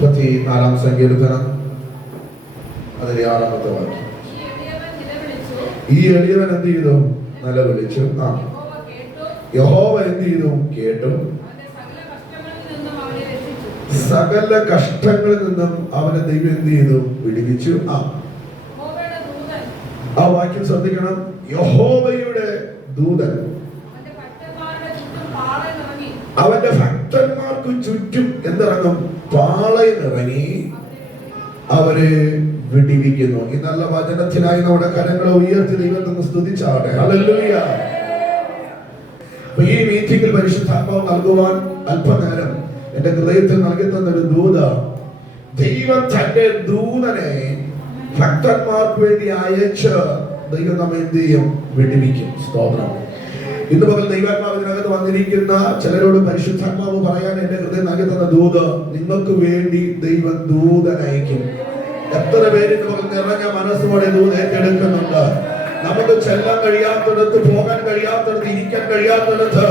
34-ാം സങ്കീർത്തനം അതിലെ 6-ാമത്തെ വാക്യം. ഈ എളിയവൻ എന്ത് ചെയ്തു? നിലവിളിച്ചു. യഹോവ എന്ത് ചെയ്തു? കേട്ടു. സകല കഷ്ടങ്ങളിൽ നിന്നും അവനെ ദൈവം എന്ത് ചെയ്തു? വിടുവിച്ചു. ആ വാക്യം ശ്രദ്ധിക്കണം. യഹോവയുടെ ദൂതൻ അവന്റെ ഭക്തന്മാർക്ക് ചുറ്റും എന്തിറങ്ങും? പാളയമിറങ്ങി അവരെ വിടിവിക്കുന്നു. ഈ നല്ല വചനത്തിനായി നമ്മുടെ കരങ്ങളെ ഉയർത്തി ദൈവത്തെ സ്തുതിച്ചാട്ടെ. ഹല്ലേലൂയ. ഈ മീറ്റിംഗിൽ പരിശുദ്ധാത്മാവ് നൽകുവാൻ അല്പനേരം എന്റെ ഹൃദയത്തിൽ നൽകി തന്നൊരു ദൂത, ദൈവം തന്റെ ദൂതനെ ഭക്തന്മാർക്ക് വേണ്ടി അയച്ച് ദൈവം നമ്മെ എന്ത് ചെയ്യും? വിടുവിക്കും. സ്തോത്രം. ഇന്ന് പകൽ ദൈവാത്മാവിനകത്ത് വന്നിരിക്കുന്ന ചിലരോട് പരിശുദ്ധാത്മാവ് പറയാൻ എന്റെ ഹൃദയം നൽകി തന്ന ദൂത്, നിങ്ങൾക്ക് വേണ്ടി ദൈവം ദൂതനയക്കും. എത്ര പേര് ഇന്ന് പകൽ നിറഞ്ഞ മനസ്സോടെ ദൂത് ഏറ്റെടുക്കുന്നുണ്ട്? നമുക്ക് ചെല്ലാൻ കഴിയാത്തിടത്ത്, പോകാൻ കഴിയാത്തിടത്ത്, ഇരിക്കാൻ കഴിയാത്തിടത്ത്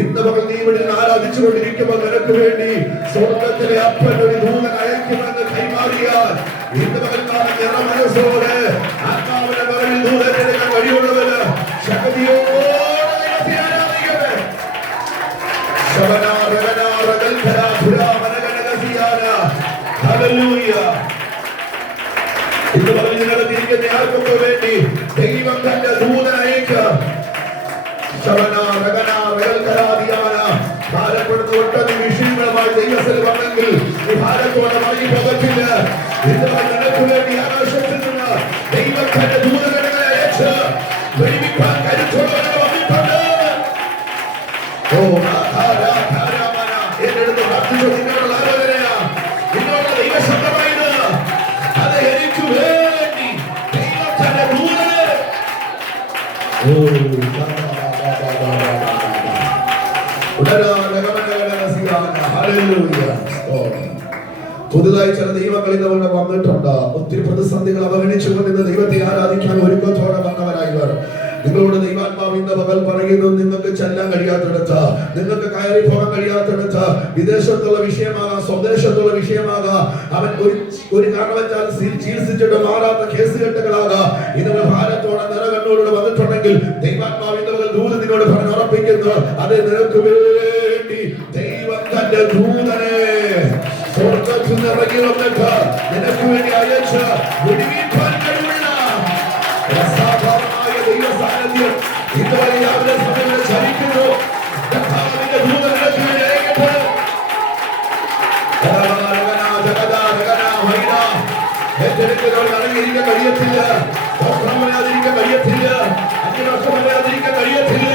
ഇന്ന് പകൽ നീ ഇവിടെ ആരാധിച്ചു കൊണ്ടിരിക്കുമ്പോൾ നിനക്ക് വേണ്ടി സ്വർഗത്തിലെ അപ്പൻ ഒരു ദൂതൻ അയക്കുമെന്ന് കൈമാറിയാൽ ഇന്ന് പകൽ നിറ മനസ്സോടെ ആത്മാവിന്റെ മറവിൽ ദൂതൻ എടുക്കാൻ കഴിയുള്ളവര് ശക്തിയോടെ ഇന്ന് പറഞ്ഞ് നിങ്ങളെ തിരിക്കുന്ന ആർക്കൊക്കെ വേണ്ടി ദൈവം തന്റെ ദൂതനയക്കാം. ഭാരപ്പെടുന്ന ഒട്ടനവധി വിഷയങ്ങളുമായി ദൈവത്തിൽ വന്നെങ്കിൽ ഭാരത്തോടെ മടങ്ങി പോകത്തില്ല. ഇന്ന് നിനക്ക് വേണ്ടി ആകാശത്തിൽ നിന്ന് ദൈവം തന്റെ ദൂതനെ അയച്ച് വെടിവിക്കാൻ കരുത്തുള്ളവരെ വന്നിട്ടുണ്ട്. എന്നെടുത്ത് പ്രാർത്ഥിച്ചു നിങ്ങളുടെ ആലോചനയാ, നിങ്ങളുടെ ദൈവശബ്ദമായത്. അത് എനിക്ക് വേണ്ടി ദൈവം തന്റെ ദൂതനെ പുതുതായി ചില ദൈവങ്ങൾ ഇന്ന് വന്നിട്ടുണ്ട്. ഒത്തിരി പ്രതിസന്ധികൾ അവഗണിച്ചുകൊണ്ട് ഇന്ന് ദൈവത്തെ ആരാധിക്കാൻ ഒരുക്കത്തോടെ വന്നവരായവർ, നിങ്ങളോട് ദൈവാത്മാവ് ഇന്ന് പകൽ പറയുന്നു, നിങ്ങൾക്ക് ചെല്ലാൻ കഴിയാത്തിടത്ത്, നിങ്ങൾക്ക് കയറി പോകാൻ കഴിയാത്തിടത്ത്, വിദേശത്തുള്ള വിഷയമാകാം, സ്വദേശത്തുള്ള വിഷയമാകാം, അവൻ ഒരു കാരണവശാൽ ചികിത്സിച്ചിട്ട് മാറാത്ത കേസുകെട്ടുകളാകാം, ഇന്ന് ഭാരത്തോടെ നിറകണ്ണോട് വന്നിട്ടുണ്ടെങ്കിൽ ദൈവാത്മാവ് ഇന്ന് പകൽ ദൂത് നിന്നോട് പറഞ്ഞ് ഉറപ്പിക്കുന്നു, അത് നിനക്ക് വേണ്ടി ദൈവം തന്റെ ദൂതനെ സ്വർഗ്ഗത്തിൽ നിന്ന് ഇറങ്ങി വന്നിട്ട് നിനക്ക് വേണ്ടി അയച്ച് വിടുവിക്കാൻ കഴിവുള്ള അസാധാരണമായ ദൈവ സാന്നിധ്യം ഇതുവരെ രാവിലെ സമയം ചലിക്കുന്നു. കർത്താവിന്റെ ദൂതൻ നിനക്ക് വേണ്ടി അയക്കട്ടെ. ഏറ്റെടുക്കുന്നവർ അടങ്ങിയിരിക്കാൻ കഴിയത്തില്ല, വസ്ത്രമില്ലാതിരിക്കാൻ കഴിയത്തില്ല, അന്യവസ്ത്രമില്ലാതിരിക്കാൻ കഴിയത്തില്ല.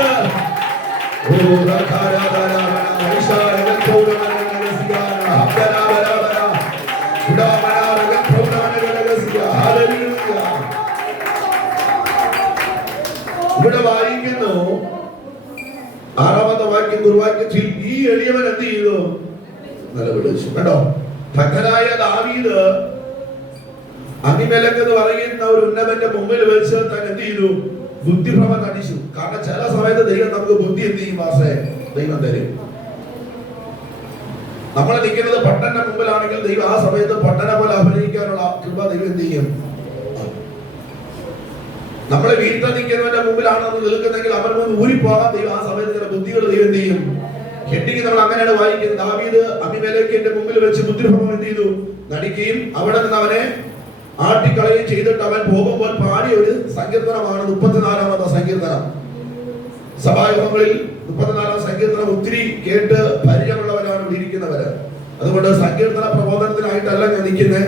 ഇവിടെ വായിക്കുന്നു 6-ാമത്തെ വാക്യം, കുറുവാക്യത്തിൽ ഈ എളിയവൻ എന്ത് ചെയ്തു? നിലവിളിച്ചു. കേട്ടോ, ഭക്തനായ ദാവീദ് അബീമേലെക്ക് എന്ന് പറയുന്ന ഒരു ഉന്നതന്റെ മുമ്പിൽ വെച്ച് താൻ എന്ത് ചെയ്തു? ബുദ്ധിഭ്രമം നടിച്ചു. കാരണം ചില സമയത്ത് ദൈവം നമുക്ക് ബുദ്ധി എന്ത് ചെയ്യും? വാസേ ദൈവം തരും. നമ്മൾ നിൽക്കുന്നത് പട്ടന്റെ മുമ്പിലാണെങ്കിൽ ദൈവം ആ സമയത്ത് പട്ടനെ പോലെ അഭിനയിക്കാനുള്ള കൃപ ദൈവം എന്ത് ചെയ്യും? നമ്മളെ വീട്ടിൽ നിൽക്കുന്നവന്റെ മുമ്പിലാണ് നമ്മൾ നിൽക്കുന്നെങ്കിൽ അവൻ മുമ്പ് ഊരിപ്പോകാൻ ദൈവം ആ സമയത്ത് ചില ബുദ്ധികൾ ദൈവം എന്ത് ചെയ്യും? ഹെഡിങ് നമ്മൾ അങ്ങനെയാണ് വായിക്കുന്നത്. ദാവീദ് അബീമേലെക്കിന്റെ മുമ്പിൽ വെച്ച് ബുദ്ധിഭ്രമം എന്ത് ചെയ്തു? നടിക്കുകയും അവിടെ നിന്ന് അവനെ ആട്ടിക്കളയുകയും ചെയ്തിട്ട് അവൻ പോകുമ്പോൾ പാടിയ ഒരു സങ്കീർത്തനമാണ് 34-ാമത്തെ സങ്കീർത്തനം. സഭായോഗങ്ങളിൽ 34-ാം സങ്കീർത്തനം ഒത്തിരി കേട്ട് പരിചയമുള്ളവരാണ് ഇവിടെ ഇരിക്കുന്നവര്. അതുകൊണ്ട് സങ്കീർത്തന പ്രബോധനത്തിനായിട്ടല്ല ഞാൻ നിൽക്കുന്നത്.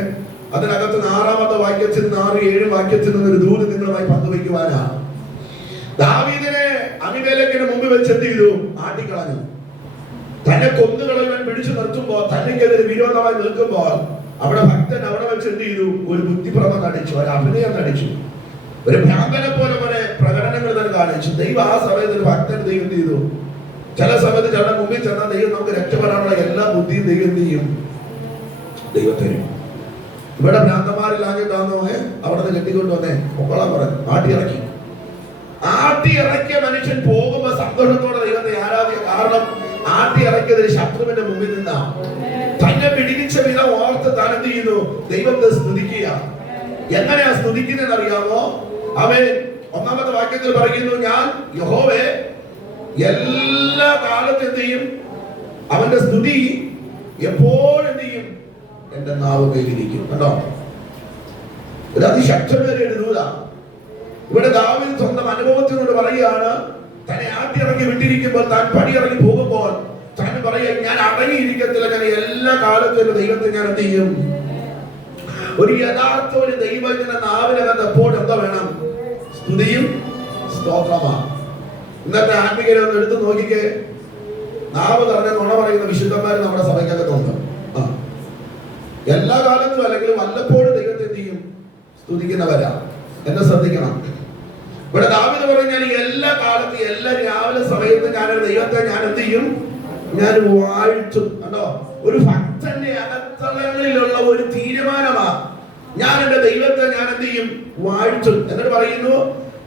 അതിനകത്ത് 6-ാമത്തെ വാക്യത്തിൽ നിന്ന് 6-7 വാക്യത്തിൽ നിന്ന് ഒരു ദൂത് നിങ്ങളുമായി പങ്കുവയ്ക്കുവാനാണ്. ദാവീദിനെ അബീമേലെക്കിന്റെ മുമ്പിൽ വെച്ച് എന്ത് ചെയ്തു? ആട്ടിക്കളഞ്ഞു. തന്നെ കൊന്നുകളവൻ പിടിച്ചു നിർത്തുമ്പോൾ, തനിക്കെതിരെ വിരോധമായി നിൽക്കുമ്പോൾ അവിടെ ഭക്തൻ അവിടെ വെച്ച് എന്ത് ചെയ്തു? ഒരു ബുദ്ധിഭ്രമം നടിച്ചു, ഒരു അഭിനയം നടിച്ചു, ഒരു ഭ്രാന്തനെ പോലെ പോലെ പ്രകടനങ്ങൾ തന്നെ കാണിച്ചു. ദൈവം ആ സമയത്ത് ഒരു ഭക്തൻ ദൈവം എന്ത് ചെയ്തു? ചില സമയത്ത് ചിലരുടെ മുമ്പിൽ ചെന്നാൽ ദൈവം നമുക്ക് രക്ഷപ്പെടാനുള്ള എല്ലാ ബുദ്ധിയും ദൈവം എന്ത് ചെയ്യും? ദൈവത്തിന്. ഇവിടെ ഭ്രാന്തന്മാരിലാങ്ങിട്ടാന്നോ അവിടെ നിന്ന് കെട്ടിക്കൊണ്ട് വന്നേ പൊക്കോളാൻ പറഞ്ഞു. ആട്ടി ഇറക്കിയ മനുഷ്യൻ പോകുമ്പോ സന്തോഷത്തോടെ ദൈവത്തെ ആരാധിക്കുക. കാരണം ആട്ടി ഇറക്കിയത് ശത്രുവിന്റെ മുമ്പിൽ നിന്നാ. തന്നെ പിടിച്ച വിധം ഓർത്ത് എന്ത് ചെയ്യുന്നു? ദൈവത്തെ സ്തുതിക്കുക. എങ്ങനെയാ സ്തുതിക്കുന്നതെന്ന് അറിയാമോ? അവൻ ഒന്നാമത്തെ വാക്യത്തിൽ പറയുന്നു, ഞാൻ യഹോവയെ എല്ലാ കാലത്തും എന്ത് ചെയ്യും? അവന്റെ സ്തുതി എപ്പോഴും എന്ത് ചെയ്യും? എന്റെ നാവ് കയ്യിലിരിക്കും. കണ്ടോ, ഒരു അതിശക്തമേറിയ എഴുതൂല. ഇവിടെ ദാവീദ് സ്വന്തം അനുഭവത്തിനോട് പറയുകയാണ്, തന്നെ ആട്ടിയിറങ്ങി വിട്ടിരിക്കുമ്പോൾ, താൻ പടിയിറങ്ങി പോകുമ്പോൾ താൻ പറയുക, ഞാൻ അടങ്ങിയിരിക്കത്തില്ല, ഞാൻ എല്ലാ കാലത്തും ദൈവത്തെ ഞാൻ എന്ത് ചെയ്യും? ഒരു യഥാർത്ഥ ഒരു ദൈവത്തിന്റെ നാവിനകത്ത് എപ്പോഴും എന്താ വേണം? സ്തുതിയും സ്തോത്രമാണ്. ഇന്നത്തെ ആത്മീയരെ ഒന്ന് എടുത്തു നോക്കിക്കേ. നാവ് പറഞ്ഞ നുണ പറയുന്ന വിശുദ്ധന്മാർ നമ്മുടെ സഭയ്ക്കകത്തുണ്ട്. എല്ലാ കാലത്തും അല്ലെങ്കിൽ വല്ലപ്പോഴും ദൈവത്തെ എന്ത് ചെയ്യും? സ്തുതിക്കുന്നവരാ. എന്നെ ശ്രദ്ധിക്കണം. ഇവിടെ ദാവീദ് പറഞ്ഞു, ഞാൻ എല്ലാ കാലത്തും എല്ലാ രാവിലെ സമയത്ത് ഞാൻ ദൈവത്തെ ഞാൻ എന്ത് ചെയ്യും? ഞാൻ വാഴ്ത്തും. കണ്ടോ, ഒരു ഭക്തന്റെ അകത്തളങ്ങളിലുള്ള ഒരു തീരുമാനമാ, ഞാൻ എന്റെ ദൈവത്തെ ഞാൻ എന്ത് ചെയ്യും? വാഴ്ത്തും. എന്നിട്ട് പറയുന്നു,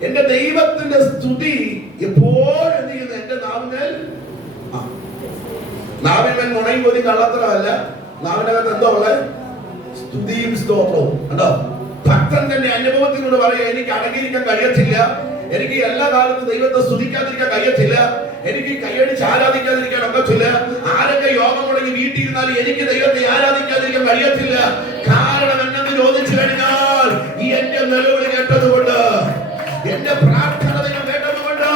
എന്റെ ദൈവത്തിന്റെ സ്തുതി എപ്പോഴും എന്ത് ചെയ്യുന്നു? എന്റെ നാവിനാൽ. നാവിന്മേൽ നുണയും പോലും കള്ളത്തരമല്ല, നാവിനകത്ത് എന്തോ ഉള്ള സ്തുതിയും സ്തോത്രവും. കണ്ടോ, ഭക്തൻ തന്റെ അനുഭവത്തിനോട് പറയാ, എനിക്ക് അടങ്ങിയിരിക്കാൻ കഴിയത്തില്ല, എനിക്ക് എല്ലാ കാലത്തും ദൈവത്തെ സ്തുതിക്കാതിരിക്കാൻ കഴിയത്തില്ല, എനിക്ക് കൈയടിച്ച് ആരാധിക്കാതിരിക്കാൻ ഒക്കത്തില്ല. ആരൊക്കെ യോഗം മുടങ്ങി വീട്ടിൽ ഇരുന്നാലും എനിക്ക് ദൈവത്തെ ആരാധിക്കാതിരിക്കാൻ കഴിയത്തില്ല. കാരണം എന്നെന്ന് ചോദിച്ചു കഴിഞ്ഞാൽ, ഈ എന്റെ നിലവിളി കേട്ടതുകൊണ്ട്, എന്റെ പ്രാർത്ഥന കേട്ടതുകൊണ്ട്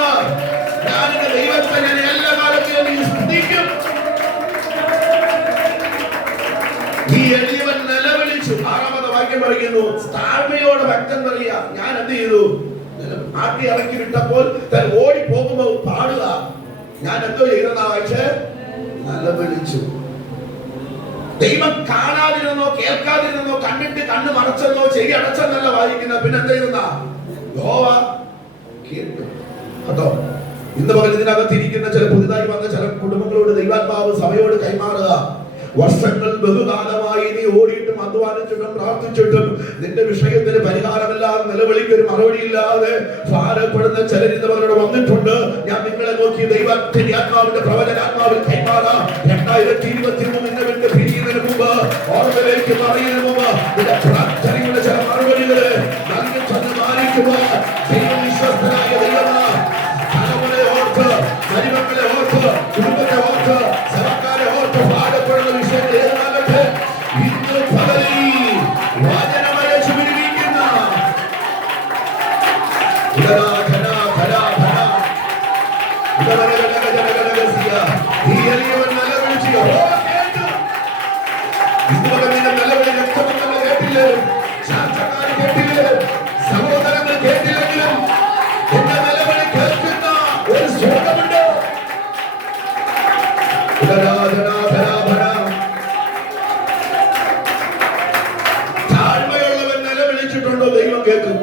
ഞാൻ എന്റെ ദൈവത്തെ ഞാൻ എല്ലാ കാലത്തും സ്തുതിക്കും. ഈ എളിയവൻ നിലവിളിച്ചു. ആറാമത്തെ വാക്യം പറയുന്നു, താഴ്മയോടെ ഭക്തൻ പറയുക, ഞാൻ എന്ത് ചെയ്തു? ആട്ടി ഇറക്കി വിട്ടപ്പോൾ താൻ ഓടി പോകുമ്പോൾ പാടുക, ഞാൻ എന്തോ ചെയ്തെന്നാ വായിച്ച്? നിലവിളിച്ചു. ദൈവം കാണാതിരുന്നോ കേൾക്കാതിരുന്നോ കണ്ടിട്ട് കണ്ണ് മറച്ചെന്നോ ചെവി അടച്ചെന്നല്ല വായിക്കുന്ന. പിന്നെ എന്ത് ചെയ്തെന്നാ? യഹോവ കേട്ടു. കേട്ടോ, ഇന്ന് പകൽ ഇതിനകത്ത് ഇരിക്കുന്ന ചില പുതുതായി വന്ന ചില കുടുംബങ്ങളോട് ദൈവാത്മാവ് സഭയോട് കൈമാറുക, വർഷങ്ങൾ ബഹുകാലമായി നീ ഓടിയിട്ടും അധ്വാനിച്ചിട്ടും പ്രാർത്ഥിച്ചിട്ടും നിന്റെ വിഷയത്തിന് പരിഹാരമില്ലാതെ നിലവിളിക്കൊരു മറുപടിയില്ലാതെ ഭാരപ്പെടുന്ന ചിലരിന്നവരോട് വന്നിട്ടുണ്ട്. ഞാൻ നിങ്ങളെ നോക്കി ദൈവത്തിന്റെ ആത്മാവിന്റെ പ്രവചനാത്മാവിൽ കൈമാറാം. 2023 പിരിയുന്നതിന് മുമ്പ്, ഓർമ്മയിലേക്ക് പറയുന്നതിന് മുമ്പ് നിന്റെ പ്രാർത്ഥനയുടെ ചില മറുപടികള് നൽകി സമ്മാനിക്കുമ്പോൾ ദൈവവിശ്വസ്തനായ ദൈവമാ, തലമുറയെ ഓർത്ത്, മരുമക്കളെ ഓർത്ത്, കുടുംബത്തെ ഓർത്ത്, സഭക്കാരെ ഓർത്ത് ഭാരപ്പെടുന്ന വിഷയങ്ങൾ ഏതാകട്ടെ, ഇന്ന് പകലിൽ വചനമയച്ചു പിടിപ്പിക്കുന്ന ഈ എളിയവൻ നിലവിളിച്ചു. ഇന്നുവരെ നിലവിളി രക്തമെന്ന് കേട്ടില്ലേ? ചാർച്ചക്കാർ കേട്ടില്ലേ? സഹോദരങ്ങൾ കേട്ടില്ലെങ്കിലും എന്റെ നിലവിളി കേൾക്കുന്ന ഒരു സ്വർഗമുണ്ട്. താഴ്മയുള്ളവൻ നിലവിളിച്ചിട്ടുണ്ടോ? ദൈവം കേൾക്കും.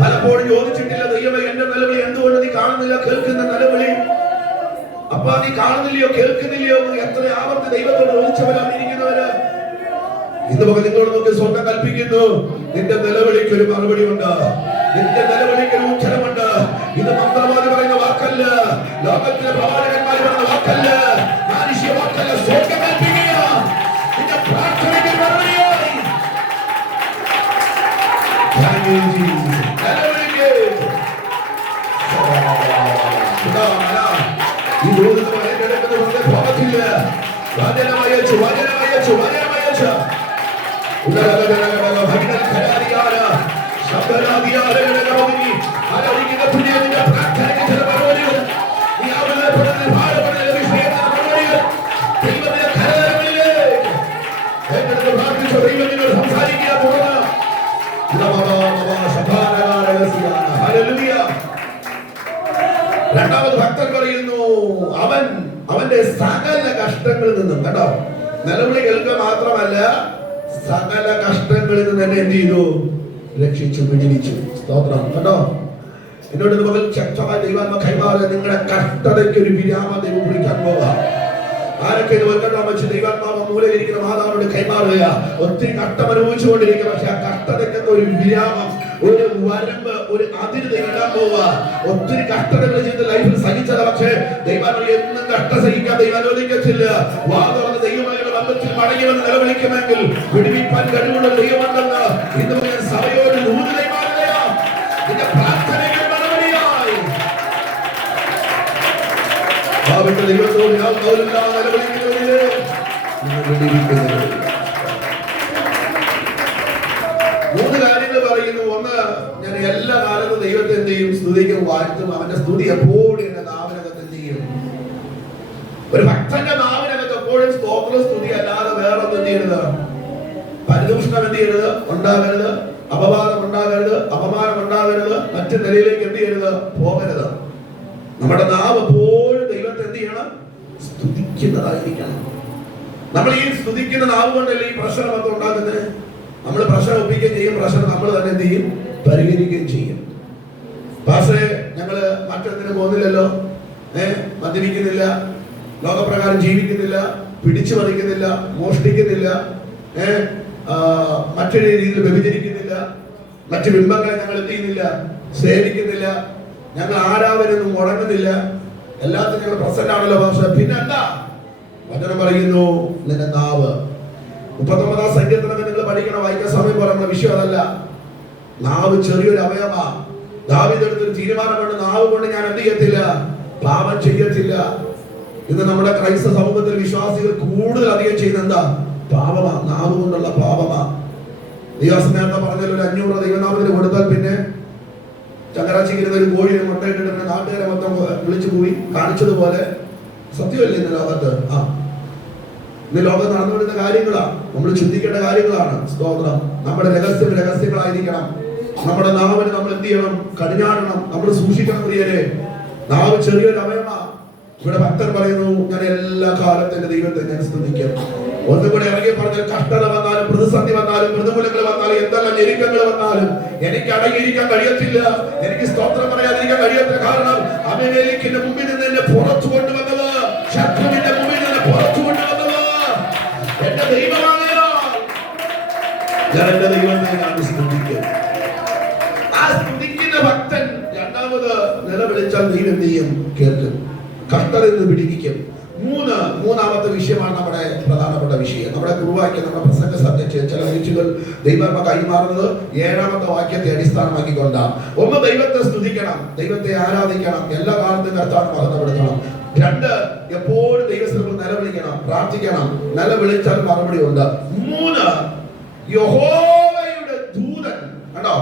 പലപ്പോഴും ചോദിച്ചിട്ടില്ല, ദൈവമേ എന്റെ നിലവിളി എന്തുകൊണ്ട് നീ കാണുന്നില്ല? കേൾക്കുന്ന നിലവിളി. അപ്പൊ നീ കാണുന്നില്ലയോ കേൾക്കുന്നില്ലയോ എന്ന് എത്ര ആവർത്തി ദൈവത്തോട് വിളിച്ചവരായിരിക്കുന്നവര് ഇന്ന് പകൽ നിങ്ങളോട് നോക്കി സ്വന്തം കൽപ്പിക്കുന്നു, നിന്റെ നിലവിളിക്ക് ഒരു മറുപടി ഉണ്ട്, നിന്റെ നിലവിളിക്ക് ഒരു ഉത്തരമുണ്ട്. ഇത് മന്ത്രവാദി പറയുന്ന വാക്കല്ല, ലോകത്തിലെ പ്രവാചകന്മാർ പറയുന്ന വാക്കല്ല, മനുഷ്യ വാക്കല്ല. സ്വന്തം കൽപ്പിക്കുക, നിന്റെ പ്രാർത്ഥനയ്ക്ക് മറുപടിയായി ഈ ദൂതം ഏറ്റെടുക്കുന്നത് പോകത്തില്ല. വചനമയച്ചു, വചനമയച്ചു, വചനമയച്ചു. രണ്ടാമത് ഭക്തൻ പറയുന്നു, അവന്റെ സകല കഷ്ടങ്ങളിൽ നിന്നും, കേട്ടോ, നിലവിളി കേൾക്കുക മാത്രമല്ല സകല കഷ്ടങ്ങളിൽ നിന്ന് തന്നെ എന്ത് ചെയ്തു? രക്ഷിച്ചു, വിടുവിച്ചു. സ്തോത്രം. കേട്ടോ, എന്നോട് മുതൽ ശക്തമായ ദൈവാത്മ കൈമാറുക, നിങ്ങളുടെ കഷ്ടതയ്ക്ക് ഒരു വിരാമം ദൈവം കുറിക്കാൻ പോകാം. ആരൊക്കെ ഇത് വെക്കട്ടോ വെച്ച് ദൈവാത്മാവ് മൂലയിരിക്കുന്ന മാതാവിനോട് കൈമാറുക. ഒത്തിരി കഷ്ടം അനുഭവിച്ചുകൊണ്ടിരിക്കുക, പക്ഷെ ആ കഷ്ടതയ്ക്കൊക്കെ ഒരു വിരാമം, ഒരു വരമ്പ്, ഒരു അതിര് ഇടാൻ പോവുക. ഒത്തിരി കഷ്ടതകൾ ചെയ്ത് ലൈഫിൽ സഹിച്ചത്, പക്ഷേ ദൈവം എന്നും കഷ്ട സഹിക്കാൻ ദൈവം അനുവദിക്കത്തില്ല. വാ തുറന്ന് ദൈവമായുള്ള ബന്ധത്തിൽ മടങ്ങി വന്ന് നിലവിളി ആയിരിക്കുമെങ്കിൽ വിടുവിപ്പാൻ കഴിവുള്ള ദൈവമുണ്ടെന്ന് ഇന്ന് ഞാൻ സഭയോട് ദൂതമായി മാറുകയാ. നിന്റെ പ്രാർത്ഥനയ്ക്ക് മറുപടിയായി ദൈവത്തോട് ഞാൻ നിലവിളിക്കുന്നവരില് വിടുവിക്കുന്നത്. 3 കാര്യങ്ങൾ പറയുന്നു. ഒന്ന്, ഞാൻ എല്ലാ കാലത്തും ദൈവത്തെ എന്ത് ചെയ്യും? സ്തുതിക്കും, വാഴ്ത്തും. അവന്റെ സ്തുതി എപ്പോഴും എന്റെ നാവിനകത്ത് എന്ത് ചെയ്യും? ഒരു ഭക്തന്റെ നാവിനകത്ത് എപ്പോഴും സ്തോത്ര സ്തുതി അല്ലാതെ വേറെ ഒന്നും ചെയ്യരുത്. പരിദൂഷണം എന്ത് ചെയ്യരുത്? ഉണ്ടാകരുത്. അപവാദം ഉണ്ടാകരുത്. അപമാനം ഉണ്ടാകരുത്. മറ്റു നിലയിലേക്ക് എന്ത് ചെയ്യരുത്? പോകരുത്. നമ്മുടെ നാവ് എപ്പോഴും ദൈവത്തെ എന്ത് ചെയ്യണം? സ്തുതിക്കുന്നതായിരിക്കണം. നമ്മൾ ഈ സ്തുതിക്കുന്ന നാവ് കൊണ്ടല്ലേ ഈ പ്രശ്നം മൊത്തം ഉണ്ടാക്കുന്നത്. നമ്മൾ പ്രശ്നം ഒപ്പിക്കുകയും ചെയ്യും, പ്രശ്നം നമ്മൾ തന്നെ എന്ത് ചെയ്യും? പരിഹരിക്കുകയും ചെയ്യും. പക്ഷേ ഞങ്ങള് മറ്റൊന്നിനും പോകുന്നില്ലല്ലോ, മദ്യപിക്കുന്നില്ല, ലോകപ്രകാരം ജീവിക്കുന്നില്ല, പിടിച്ചു പറിക്കുന്നില്ല, മോഷ്ടിക്കുന്നില്ല, മറ്റൊരു രീതിയിൽ വ്യഭിചരിക്കുന്നില്ല, മറ്റു ബിംബങ്ങളെ ഞങ്ങൾ എന്ത് ചെയ്യുന്നില്ല? സേവിക്കുന്നില്ല, ഞങ്ങൾ ആരാധനയൊന്നും മുടങ്ങുന്നില്ല, എല്ലാത്തിനും ഞങ്ങൾ പ്രസന്റ് ആണല്ലോ. പക്ഷെ പിന്നെന്താ വചനം പറയുന്നു? നിന്റെ നാവ്. 39 സങ്കീർത്തനം നിങ്ങൾ പഠിക്കണം, വായിക്കാൻ സമയം പോലെ നമ്മുടെ വിഷയം അതല്ല. നാവ് ചെറിയൊരു അവയവ. ദാവീദ് എടുത്തൊരു തീരുമാനമുണ്ട്, നാവ് കൊണ്ട് ഞാൻ എന്ത് ചെയ്യത്തില്ല? പാപം ചെയ്യത്തില്ല. ഇന്ന് നമ്മുടെ ക്രൈസ്തവ സമൂഹത്തിൽ വിശ്വാസികൾ കൂടുതൽ അധികം ചെയ്യുന്ന എന്താ? പാപമാ, നാവ് കൊണ്ടുള്ള പാപമാ. ദൈവം നേരത്തെ പറഞ്ഞാൽ ഒരു 500 ദൈവനാമത്തിന് കൊടുത്താൽ പിന്നെ ചങ്ങരാച്ചിരിക്കുന്ന ഒരു കോഴിയെ മുട്ടയിട്ടിട്ട് പിന്നെ നാട്ടുകാരെ മൊത്തം വിളിച്ചു പോയി കാണിച്ചതുപോലെ. സത്യമല്ലേ ഇന്ന് ലോകത്ത്? ഇന്ന് ലോകം നടന്നുവരുന്ന കാര്യങ്ങളാ, നമ്മൾ ചിന്തിക്കേണ്ട കാര്യങ്ങളാണ്. സ്തോത്രം. നമ്മുടെ രഹസ്യങ്ങളായിരിക്കണം. നമ്മുടെ നാവിന് നമ്മൾ എന്ത് ചെയ്യണം? കടിഞ്ഞാടണം, നമ്മൾ സൂക്ഷിക്കണം. പ്രിയരെ, നാവ് ചെറിയൊരു അവയവ. ഇവിടെ ഭക്തൻ പറയുന്നു, ഞാൻ എല്ലാ കാലത്തിന്റെ ദൈവത്തെ ഞാൻ സ്തുതിക്കും. ഒന്നും കൂടെ ഇറങ്ങി പറഞ്ഞാൽ കഷ്ടത വന്നാലും, പ്രതിസന്ധി വന്നാലും, പ്രതികൂലങ്ങൾ വന്നാലും, എന്തെല്ലാം ഞെരുക്കങ്ങൾ വന്നാലും എനിക്ക് അടങ്ങിയിരിക്കാൻ കഴിയത്തില്ല. എനിക്ക് സ്തോത്രം പറയാതിരിക്കാൻ കഴിയത്തില്ല. കാരണം അബീമേലെക്കിന്റെ മുമ്പിൽ നിന്ന് എന്നെ പുറത്തു കൊണ്ടുവന്നത്, ശത്രുവിന്റെ മുമ്പിൽ നിന്ന് പുറത്തു കൊണ്ടുവന്നത് എന്റെ ദൈവമാണ്. ഞാൻ എന്റെ ദൈവത്തെ ഞാൻ സ്തുതിക്കും. ആ സ്തുതിക്കുന്ന ഭക്തൻ രണ്ടാമത് നിലവിളിച്ചാൽ ദൈവം എന്ത് ചെയ്യും? കേൾക്കും. കഷ്ടതയിൽ നിന്ന് പിടിക്കും. മൂന്നാമത്തെ വിഷയമാണ് നമ്മുടെ പ്രധാനപ്പെട്ട വിഷയം. നമ്മുടെ കുറുവാക്യം, നമ്മുടെ പ്രസംഗ സബ്ജക്റ്റ്, ചില വീഴ്ചകൾ ദൈവം കൈമാറുന്നത് 7ാമത്തെ വാക്യത്തെ അടിസ്ഥാനമാക്കിക്കൊണ്ടാണ്. ഒന്ന്, ദൈവത്തെ സ്തുതിക്കണം, ദൈവത്തെ ആരാധിക്കണം, എല്ലാ കാലത്തും കർത്താവിനെ മഹത്വപ്പെടുത്തണം. 2, എപ്പോഴും ദൈവസ്ഥലത്തിൽ നിലവിളിക്കണം, പ്രാർത്ഥിക്കണം. നിലവിളിച്ചാൽ മറുപടി ഉണ്ട്. 3, യഹോവയുടെ ദൂതൻ. കണ്ടോ?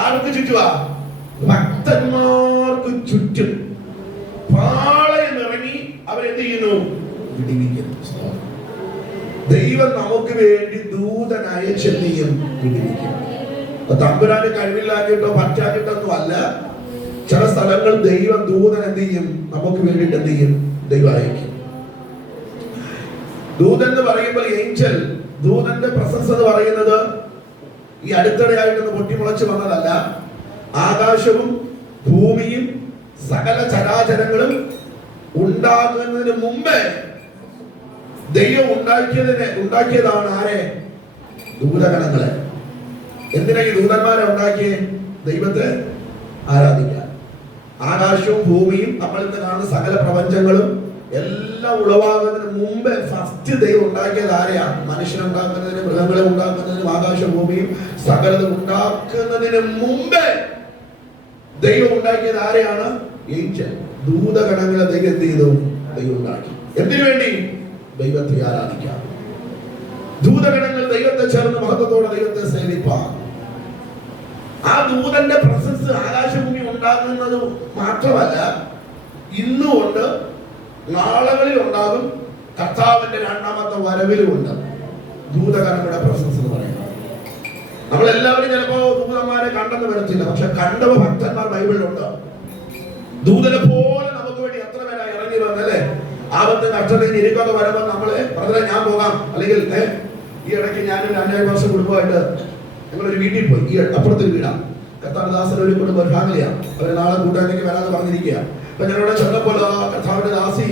ആർക്ക് ചുറ്റുവാ? ഭക്തന്മാർക്ക് ചുറ്റും പാളയം ഇറങ്ങി അവരെന്ത് ചെയ്യുന്നു? വിടുവിക്കുന്നു. ദൈവം നമുക്ക് വേണ്ടി ദൂതൻ അയച്ചെന്ത് ചെയ്യും? വിടുവിക്കും. തമ്പുരാന് കഴിവില്ലാക്കിട്ടോ പറ്റാക്കിട്ടൊന്നും അല്ല. ചില സ്ഥലങ്ങൾ ദൈവം ദൂതൻ എന്ത് ചെയ്യും? നമുക്ക് വേണ്ടിയിട്ട് എന്ത് ചെയ്യും? ദൈവം അയക്കും. ദൂതൻ എന്ന് പറയുമ്പോൾ ഏഞ്ചൽ, ദൂതന്റെ പ്രസൻസ് എന്ന് പറയുന്നത് ഈ അടുത്തിടെയായിട്ടൊന്ന് പൊട്ടിമുളച്ച് വന്നതല്ല. ആകാശവും ഭൂമിയും സകല ചരാചരങ്ങളും ഉണ്ടാകുന്നതിന് മുമ്പേ ദൈവം ഉണ്ടാക്കിയതാണ് ആരെ? ദൂതഗണങ്ങളെ. എന്തിനാ ഈ ദൂതന്മാരെ ഉണ്ടാക്കിയേ? ദൈവത്തെ ആരാധിക്കാൻ. ആകാശവും ഭൂമിയും നമ്മൾ ഇന്ന് കാണുന്ന സകല പ്രപഞ്ചങ്ങളും എല്ലാം ഉളവാകുന്നതിന് മുമ്പേ ഫസ്റ്റ് ദൈവം ഉണ്ടാക്കിയത് ആരെയാ? മനുഷ്യനെ ഉണ്ടാക്കുന്നതിന്, മൃഗങ്ങളെ ഉണ്ടാക്കുന്നതിനും, ആകാശവും ഭൂമിയും സകലതും ഉണ്ടാക്കുന്നതിന് മുമ്പേ ദൈവം ഉണ്ടാക്കിയത് ആരെയാണ്? ഏഞ്ചൽ, ദൂതഗണങ്ങളെ ദൈവം എന്ത് ചെയ്തു? ദൈവം ഉണ്ടാക്കി. എന്തിനു വേണ്ടി? ദൈവത്തെ ആരാധിക്കാം. ദൂതഗണങ്ങൾ ദൈവത്തെ ചേർന്ന് മഹത്വത്തോടെ ദൈവത്തെ സേവിപ്പാൻ. ആ ദൂതന്റെ പ്രസൻസ് ആകാശഭൂമി ഉണ്ടാകുന്നത് മാത്രമല്ല, ഇന്നുകൊണ്ട്, നാളുകളിൽ ഉണ്ടാകും, കർത്താവിന്റെ 2ാമത്തെ വരവിലുമുണ്ട് ദൂതഗണങ്ങളുടെ പ്രസൻസ് എന്ന് പറയുന്നത്. നമ്മളെല്ലാവരും ചിലപ്പോ ദൂതന്മാരെ കണ്ടെന്ന് വരത്തില്ല, പക്ഷെ കണ്ടവ ഭക്തന്മാർ ബൈബിളിലുണ്ട്. ദൂതനെ പോലെ നമുക്ക് വേണ്ടി എത്ര പേരാ ഇറങ്ങി വന്നല്ലേ? ആപത്ത്, കഷ്ടതയും ഇരിക്കൊക്കെ വരുമ്പോൾ നമ്മളെ പറഞ്ഞ ഞാൻ പോകാം, അല്ലെങ്കിൽ ഈ ഇടയ്ക്ക് ഞാനൊരു 2 വർഷം കുടുംബമായിട്ട് ഞങ്ങളൊരു വീട്ടിൽ പോയി. ഈ അപ്പുറത്തൊരു വീടാണ്, കർത്താവിന്റെ ഒരു കുടുംബ ഫാമിലിയാണ്. അവര് നാളെ കൂട്ടാനേക്ക് വരാതെ പറഞ്ഞിരിക്കുക. അപ്പൊ ഞങ്ങളുടെ ചെന്നപ്പോൾ കർത്താവിന്റെ ദാസി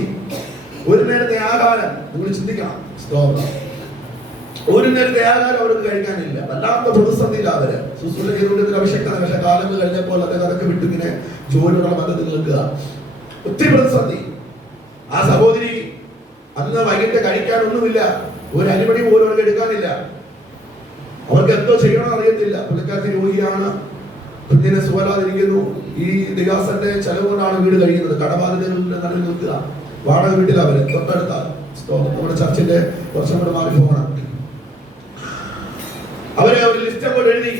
ഒരു നേരത്തെ ആഹാരം, നിങ്ങൾ ചിന്തിക്കണം, ഒരു നേരത്തെ ആഹാരം അവർക്ക് കഴിക്കാനില്ല. വല്ലാത്ത പ്രതിസന്ധിയില്ല. അവര് ശുശ്രൂഷ ചെയ്തുകൊണ്ടിരുന്ന അഭിഷേക്തന. പക്ഷെ കാലങ്ങൾ കഴിഞ്ഞപ്പോൾ അതൊക്കെ വിട്ട് ഇങ്ങനെ ജോലിയുള്ള ബന്ധത്തിൽ നിൽക്കുക. ഒത്തിരി പ്രതിസന്ധി. ആ സഹോദരി അന്ന് വൈകിട്ട് കഴിക്കാനൊന്നുമില്ല. ഒരു അരിമണി പോലും അവർക്ക് എടുക്കാനില്ല. അവർക്ക് എന്തോ ചെയ്യണമെന്ന് അറിയത്തില്ല. പുള്ളിക്കാരത്തി രോഗിയാണ്, കുഞ്ഞിനെ സുഖമില്ലാതിരിക്കുന്നു. ഈ ദിഗാസന്റെ ചെലവ് കൊണ്ടാണ് വീട് കഴിയുന്നത്. കടബാധ്യതകളിൽ നടുവിൽ നിൽക്കുക. വാടക വീട്ടിൽ അവര് തൊട്ടടുത്ത നമ്മുടെ ചർച്ചിന്റെ കുറച്ചും കൂടെ മാറി പോകണം. അവരെ ഒരു ലിസ്റ്റ് അങ്ങോട്ട് എഴുതി,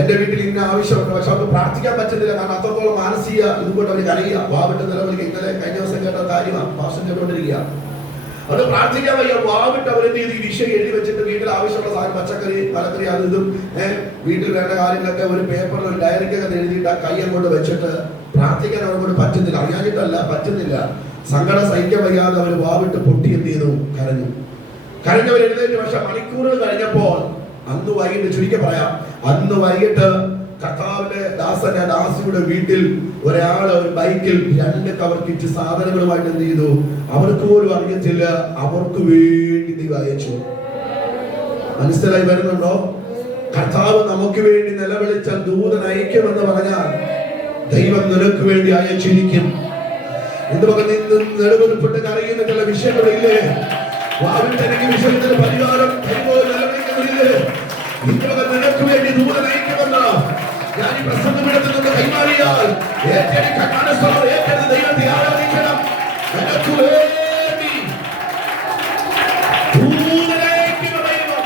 എന്റെ വീട്ടിൽ ഇന്ന ആവശ്യമുണ്ട്, പക്ഷെ അവർക്ക് പ്രാർത്ഥിക്കാൻ പറ്റുന്നില്ല. കാരണം അത്രത്തോളം മാനസിക ഇതുകൊണ്ട് അവർ കരയുക, വാവിട്ട് നിലവിളിക്കുക. ഇന്നലെ കഴിഞ്ഞ ദിവസം കേട്ട കാര്യമാണ്, ഭാഷ കേട്ടോണ്ടിരിക്കുക. അത് പ്രാർത്ഥിക്കാൻ വയ്യ, വാവിട്ട് അവരെന്ത് ചെയ്ത് ഈ വിഷയം എഴുതി വെച്ചിട്ട് വീട്ടിൽ ആവശ്യമുള്ള സാധനം, പച്ചക്കറി മലക്കറി അത് ഇതും വീട്ടിൽ വേണ്ട കാര്യങ്ങളൊക്കെ ഒരു പേപ്പറിൽ ഒരു ഡയറിക്കൊക്കെ എഴുതിയിട്ട് ആ കൈ അങ്ങോട്ട് വെച്ചിട്ട് പ്രാർത്ഥിക്കാൻ അവരോട് പറ്റുന്നില്ല. അറിയാനിട്ടല്ല, പറ്റുന്നില്ല. സങ്കടം സഹിക്കാൻ വയ്യാതെ അവർ വാവിട്ട് പൊട്ടി എന്ത് ചെയ്തു, കരഞ്ഞു. കരഞ്ഞവർ എഴുന്നേറ്റ്. പക്ഷെ മണിക്കൂറുകൾ കഴിഞ്ഞപ്പോൾ അന്ന് വൈകിട്ട്, ചുരുക്കി പറയാം, അന്ന് വൈകിട്ട് കർത്താവിന്റെ ദാസിയുടെ വീട്ടിൽ ഒരാൾ ഒരു ബൈക്കിൽ 2 കവർ കിറ്റ് സാധനങ്ങളുമായിട്ട് എന്ത് ചെയ്തു. അവർക്ക് പോലും അറിയത്തില്ല, അവർക്ക് വേണ്ടി ദൈവം അയച്ചു. മനസ്സിലായി വരുന്നുണ്ടോ? കർത്താവ് നമുക്ക് വേണ്ടി നിലവിളിച്ചാൽ ദൂതൻ അയക്കുമെന്ന് പറഞ്ഞാൽ ദൈവം നിനക്ക് വേണ്ടി അയച്ചിരിക്കും. ഇതുപോലെ നിന്ന് നെടുവെടുപ്പെട്ട് കരയുന്ന ചില വിഷയങ്ങളില്ലേ, വാവിട്ടെനിക്ക് വിഷയത്തിന് പരിഹാരം നിലവിളിക്കുന്നില്ലേ, ഇതുപോലെ നിനക്ക് വേണ്ടി ദൂതൻ അയക്കുമെന്ന് ഞാൻ ഈ പ്രസംഗമെടുത്ത് നിന്ന് കൈമാറിയാൽ ഏറ്റെടുക്കാൻ മനസ്സോടെ ഏറ്റെടുത്ത് ദൈവത്തെ ആരാധിക്കണം. നിനക്ക് വേണ്ടി ദൂതൻ അയക്കുന്ന ദൈവം.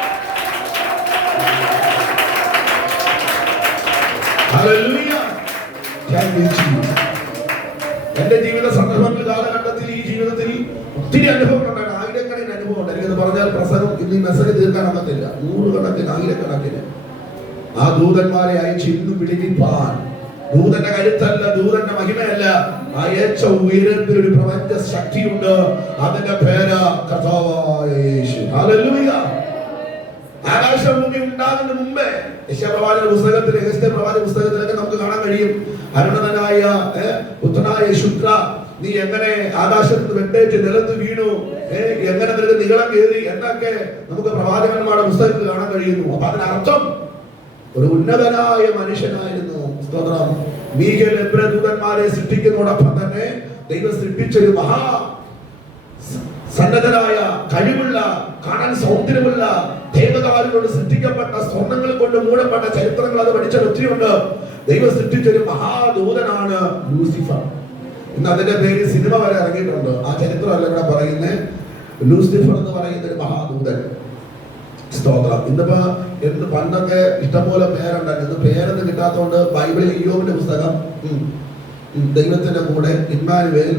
ഹല്ലേലൂയ. എന്റെ ജീവിത സന്ദർഭത്തിൽ, കാലഘട്ടത്തിൽ, ഈ ജീവിതത്തിൽ ഒത്തിരി അനുഭവം ഉണ്ടാണ്. ആയിരക്കണക്കിന് അനുഭവം ഉണ്ട്. എനിക്കത് പറഞ്ഞാൽ പ്രസംഗം ഇന്ന് ഈ മെസ്സേജ് തീർക്കാനാകത്തില്ല. 100 കണക്കിന്, ആയിരക്കണക്കിന് ആ ദൂതന്മാരെ അയച്ച് ഇന്ന് പിടിപ്പിപ്പാൻ. ദൂതന്റെ കരുത്തല്ല, ദൂതന്റെ മഹിമയല്ല, അയച്ച ഉയരത്തിൽ ഒരു പ്രപഞ്ച ശക്തിയുണ്ട്. അതിന്റെ പേര് കർത്താവായ യേശു. ഹല്ലേലൂയ. ആകാശഭൂമി ഉണ്ടാകുന്ന മുമ്പേ യെശയ്യാപ്രവാചകന്റെ പുസ്തകത്തിൽ, എഹെസ്കേൽ പ്രവാചകന്റെ പുസ്തകത്തിലൊക്കെ നമുക്ക് കാണാൻ കഴിയും. അരുണനായ പുത്രനായ ശുദ്ര, നീ എങ്ങനെ ആകാശത്ത് വെട്ടേറ്റ് നിലത്ത് വീണു, എങ്ങനെ നിനക്ക് നികളം കയറി എന്നൊക്കെ നമുക്ക് പ്രവാചകന്മാരുടെ പുസ്തകത്തിൽ കാണാൻ കഴിയുന്നു. അപ്പൊ അതിനർത്ഥം ഒരു ഉന്നതനായ മനുഷ്യനായിരുന്നു. സ്തോത്രം. മീഖേൽ എബ്രദൂതന്മാരെ സൃഷ്ടിക്കുന്നതോടൊപ്പം തന്നെ ദൈവം സൃഷ്ടിച്ചൊരു മഹാ സന്നദ്ധരായ, കഴിവുള്ള, കാണാൻ സൗന്ദര്യമുള്ള, ദേവതാരുകൊണ്ട് സൃഷ്ടിക്കപ്പെട്ട, സ്വർണ്ണങ്ങൾ കൊണ്ട് മൂടപ്പെട്ട ചരിത്രങ്ങൾ അത് പഠിച്ചാൽ ഒത്തിരി ഉണ്ട്. ദൈവം സൃഷ്ടിച്ചൊരു മഹാദൂതനാണ് ലൂസിഫർ. ഇന്ന് അതിന്റെ പേര് സിനിമ വരെ ഇറങ്ങിയിട്ടുണ്ട്. ആ ചരിത്രമല്ല ഇവിടെ പറയുന്നത്. ലൂസിഫർ എന്ന് പറയുന്ന ഒരു മഹാദൂതൻ. സ്തോത്രം. ഇന്നിപ്പോ പണ്ടൊക്കെ ഇഷ്ടംപോലെ പേരുണ്ടായിരുന്നു. ഇന്ന് പേരൊന്നും കിട്ടാത്തതുകൊണ്ട് ബൈബിളിൽ ഇയ്യോബിന്റെ പുസ്തകം, ദൈവത്തിന്റെ കൂടെ, ഇമ്മാനുവേൽ